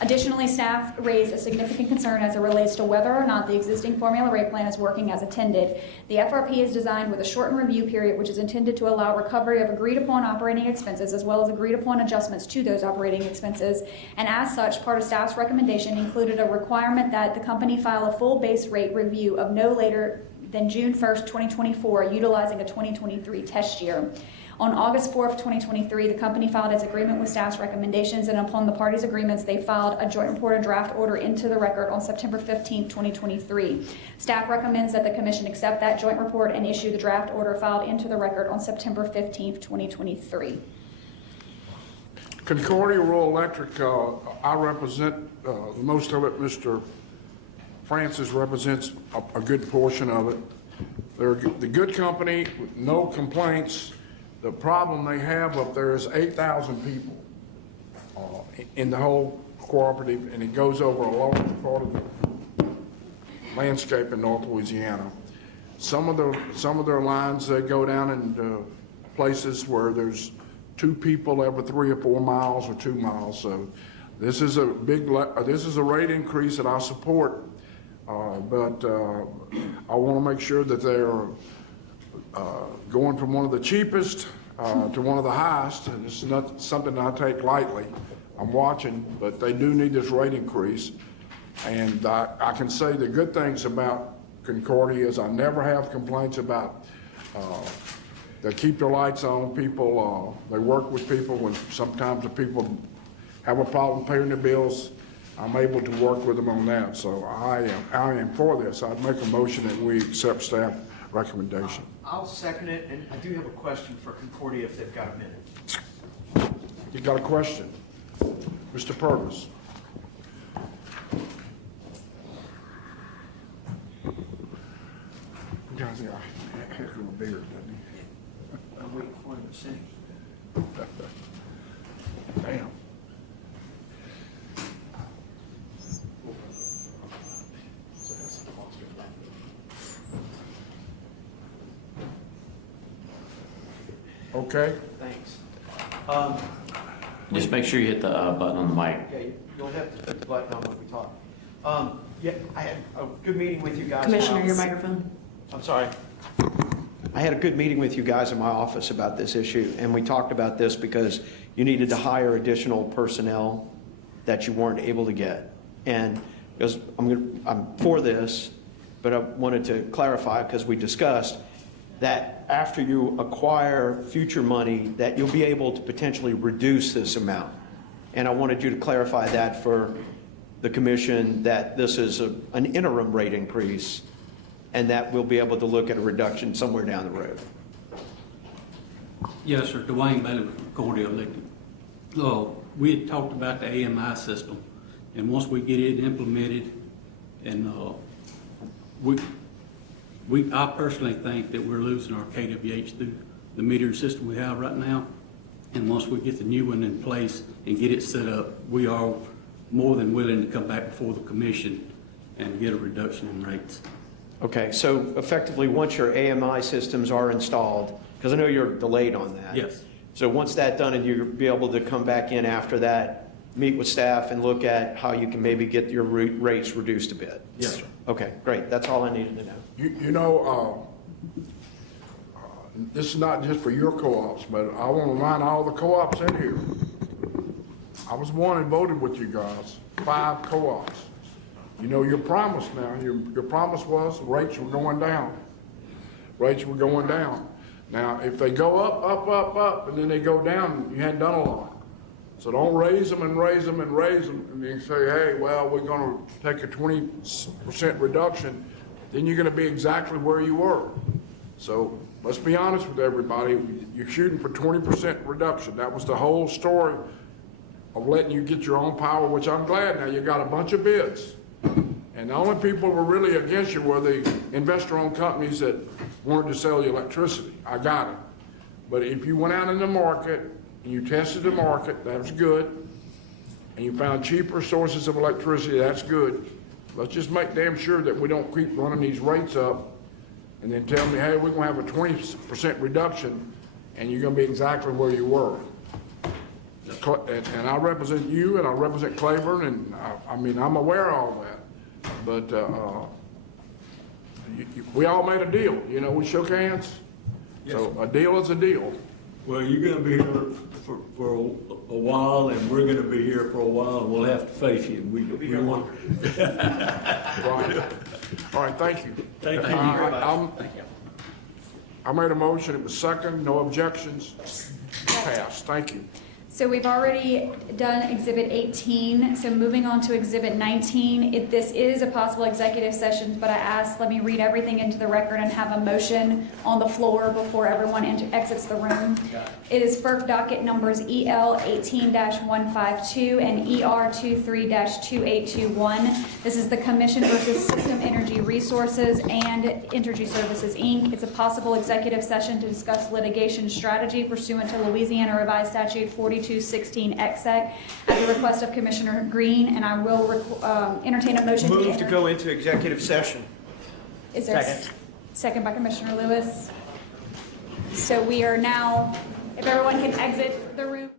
Additionally, staff raised a significant concern as it relates to whether or not the existing formula rate plan is working as intended. The FRP is designed with a shortened review period, which is intended to allow recovery of agreed upon operating expenses as well as agreed upon adjustments to those operating expenses. And as such, part of staff's recommendation included a requirement that the company file a full base rate review of no later than June 1st, 2024, utilizing a 2023 test year. On August 4th, 2023, the company filed its agreement with staff's recommendations, and upon the parties' agreements, they filed a joint report and draft order into the record on September 15th, 2023. Staff recommends that the Commission accept that joint report and issue the draft order filed into the record on September 15th, 2023. Concordia Rural Electric, I represent most of it. Mr. Francis represents a good portion of it. They're the good company, with no complaints. The problem they have up there is 8,000 people in the whole cooperative, and it goes over a large part of the landscape in North Louisiana. Some of their lines, they go down in places where there's 2 people every 3 or 4 miles or 2 miles. So this is a rate increase that I support, but I want to make sure that they're going from one of the cheapest to one of the highest, and it's not something I take lightly. I'm watching, but they do need this rate increase. And I can say the good things about Concordia is I never have complaints about, they keep their lights on, people, they work with people when sometimes the people have a problem paying their bills. I'm able to work with them on that, so I am for this. I'd make a motion that we accept staff recommendation. I'll second it, and I do have a question for Concordia if they've got a minute. You got a question? Mr. Purvis. Guy's got a heck of a beard, doesn't he? I'm waiting for him to sing. Damn. Okay. Thanks. Just make sure you hit the button on the mic. Okay, you'll have to put the button on when we talk. Yeah, I had a good meeting with you guys. Commissioner, your microphone. I'm sorry. I had a good meeting with you guys in my office about this issue, and we talked about this because you needed to hire additional personnel that you weren't able to get. And because I'm for this, but I wanted to clarify because we discussed that after you acquire future money, that you'll be able to potentially reduce this amount. And I wanted you to clarify that for the commission, that this is an interim rate increase and that we'll be able to look at a reduction somewhere down the road. Yes, sir. Dwayne Bailey from Cordell. We had talked about the AMI system, and once we get it implemented, and I personally think that we're losing our KWH through the metering system we have right now. And once we get the new one in place and get it set up, we are more than willing to come back before the commission and get a reduction in rates. Okay, so effectively, once your AMI systems are installed, because I know you're delayed on that. Yes. So once that's done, and you'll be able to come back in after that, meet with staff and look at how you can maybe get your rates reduced a bit? Yes, sir. Okay, great. That's all I needed to know. You know, this is not just for your co-ops, but I want to remind all the co-ops in here. I was one and voted with you guys, 5 co-ops. You know your promise now. Your promise was rates were going down. Rates were going down. Now, if they go up, and then they go down, you hadn't done a lot. So don't raise them and raise them and raise them, and then say, hey, well, we're going to take a 20% reduction. Then you're going to be exactly where you were. So let's be honest with everybody. You're shooting for 20% reduction. That was the whole story of letting you get your own power, which I'm glad now you got a bunch of bids. And the only people who were really against you were the investor-owned companies that wanted to sell you electricity. I got it. But if you went out in the market and you tested the market, that was good. And you found cheaper sources of electricity, that's good. Let's just make damn sure that we don't keep running these rates up and then tell me, hey, we're going to have a 20% reduction and you're going to be exactly where you were. And I represent you and I represent Claiborne, and I mean, I'm aware of all that. But we all made a deal, you know, we shook hands. Yes, So a deal is a deal. Well, you're going to be here for a while, and we're going to be here for a while, and we'll have to face you. We want. Right. All right, thank you. Thank you very much. I made a motion, it was second, no objections, passed, thank you. So we've already done Exhibit 18, so moving on to Exhibit 19. This is a possible executive session, but I asked, let me read everything into the record and have a motion on the floor before everyone exits the room. It is FERC docket numbers EL 18-152 and ER 23-2821. This is the Commission versus System Energy Resources and Energy Services, Inc. It's a possible executive session to discuss litigation strategy pursuant to Louisiana Revised Statute 4216 exec at the request of Commissioner Green, and I will entertain a motion. Move to go into executive session. Is there second by Commissioner Lewis? So we are now, if everyone can exit the room.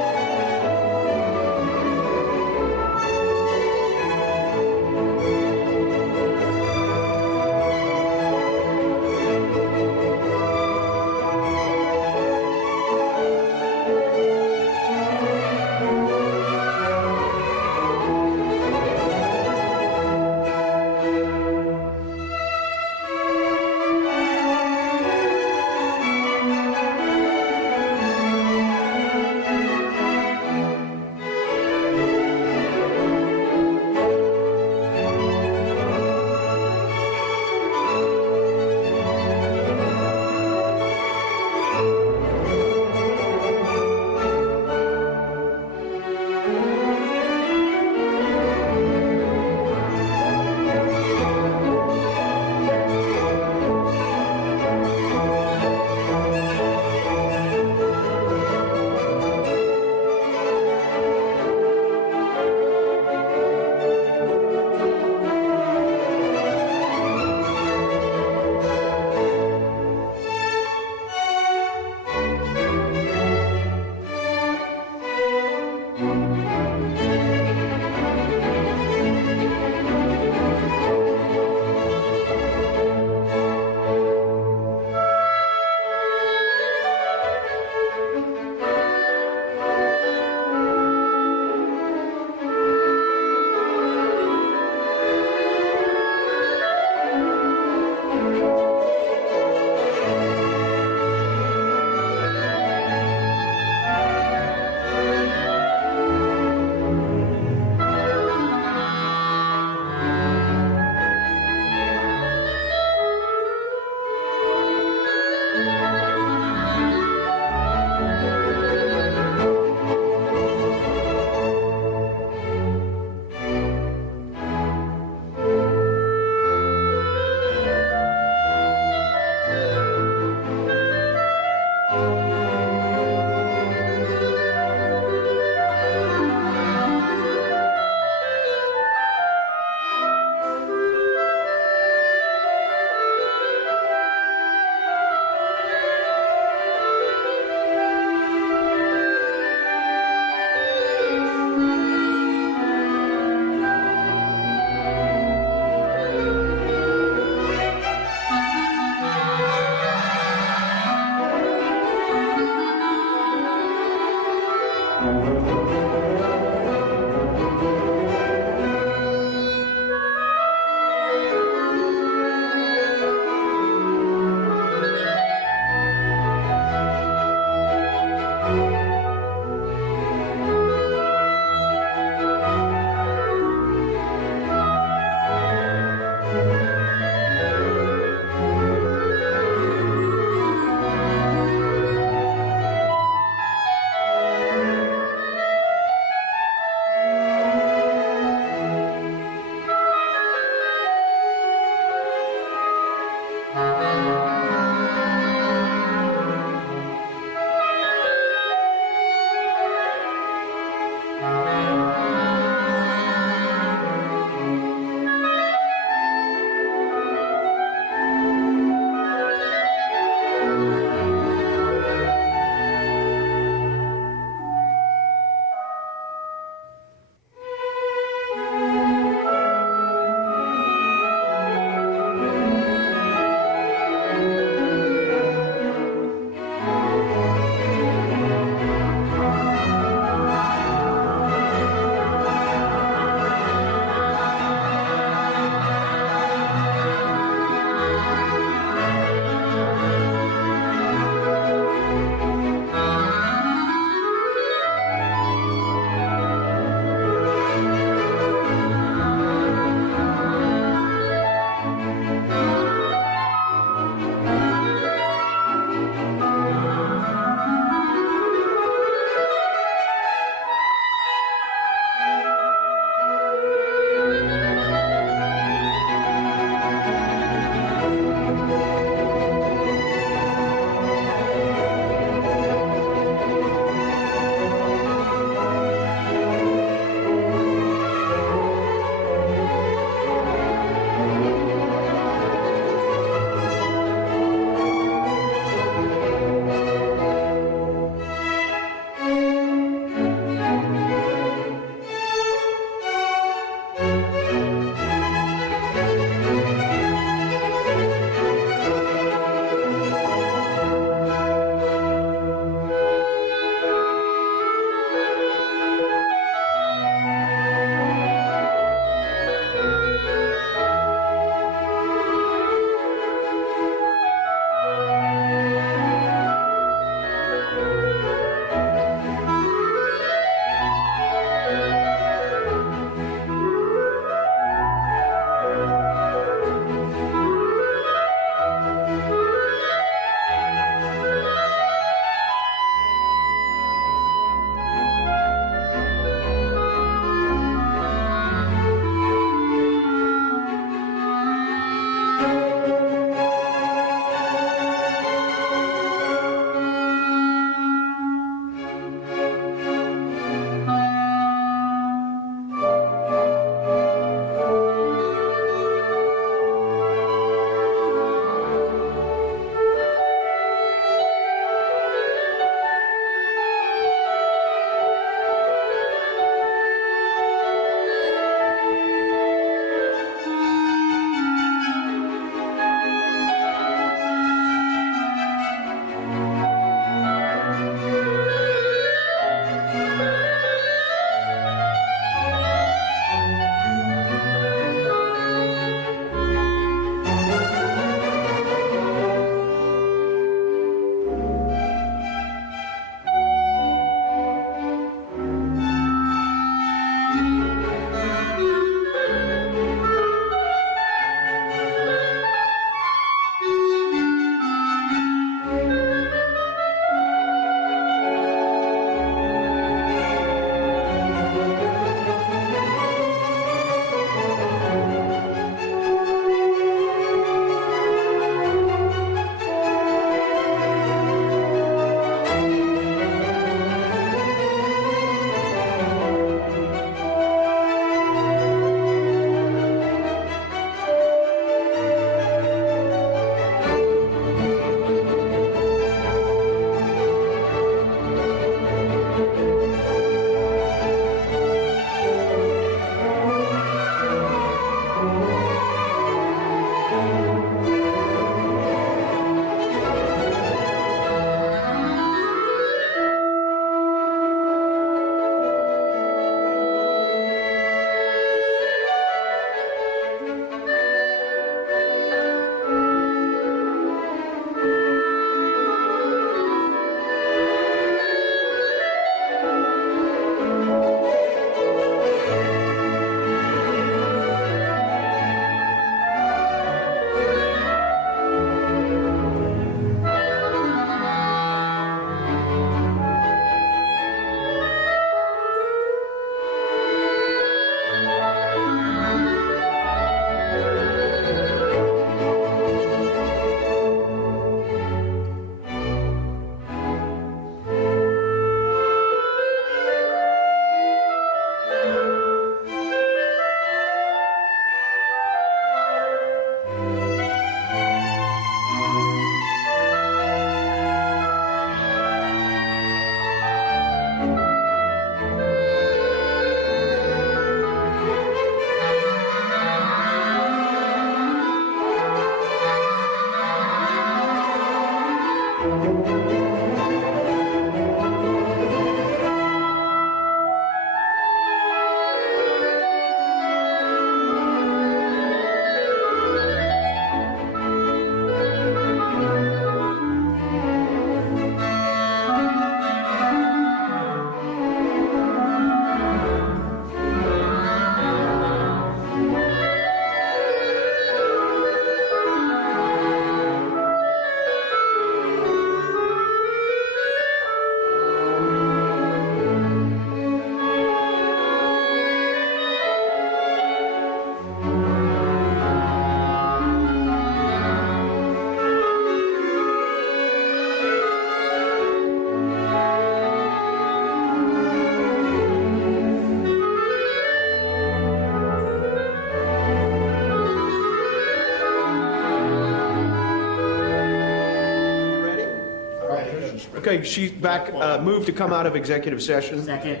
Okay, she's back, moved to come out of executive session. Second.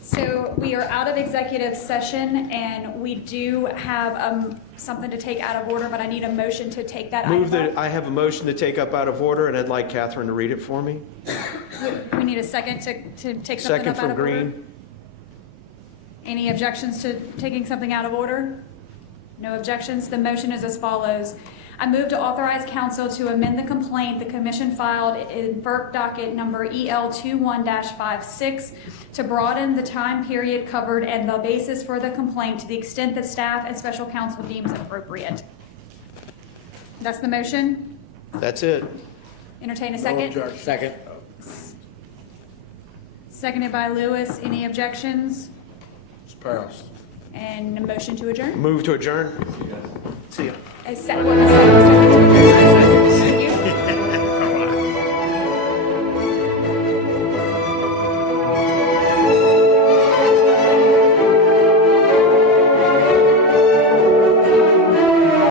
So we are out of executive session, and we do have something to take out of order, but I need a motion to take that item Move that, up. I have a motion to take up out of order, and I'd like Catherine to read it for me. We need a second to take something Second up out from of order. Green. Any objections to taking something out of order? No objections. The motion is as follows. I move to authorize council to amend the complaint the commission filed in FERC docket number EL21-56 to broaden the time period covered and the basis for the complaint to the extent that staff and special counsel deems appropriate. That's the motion. That's it. Entertain a second. Second. Seconded by Lewis. Any objections? It's passed. And a motion to adjourn? Move to adjourn. See ya. A second.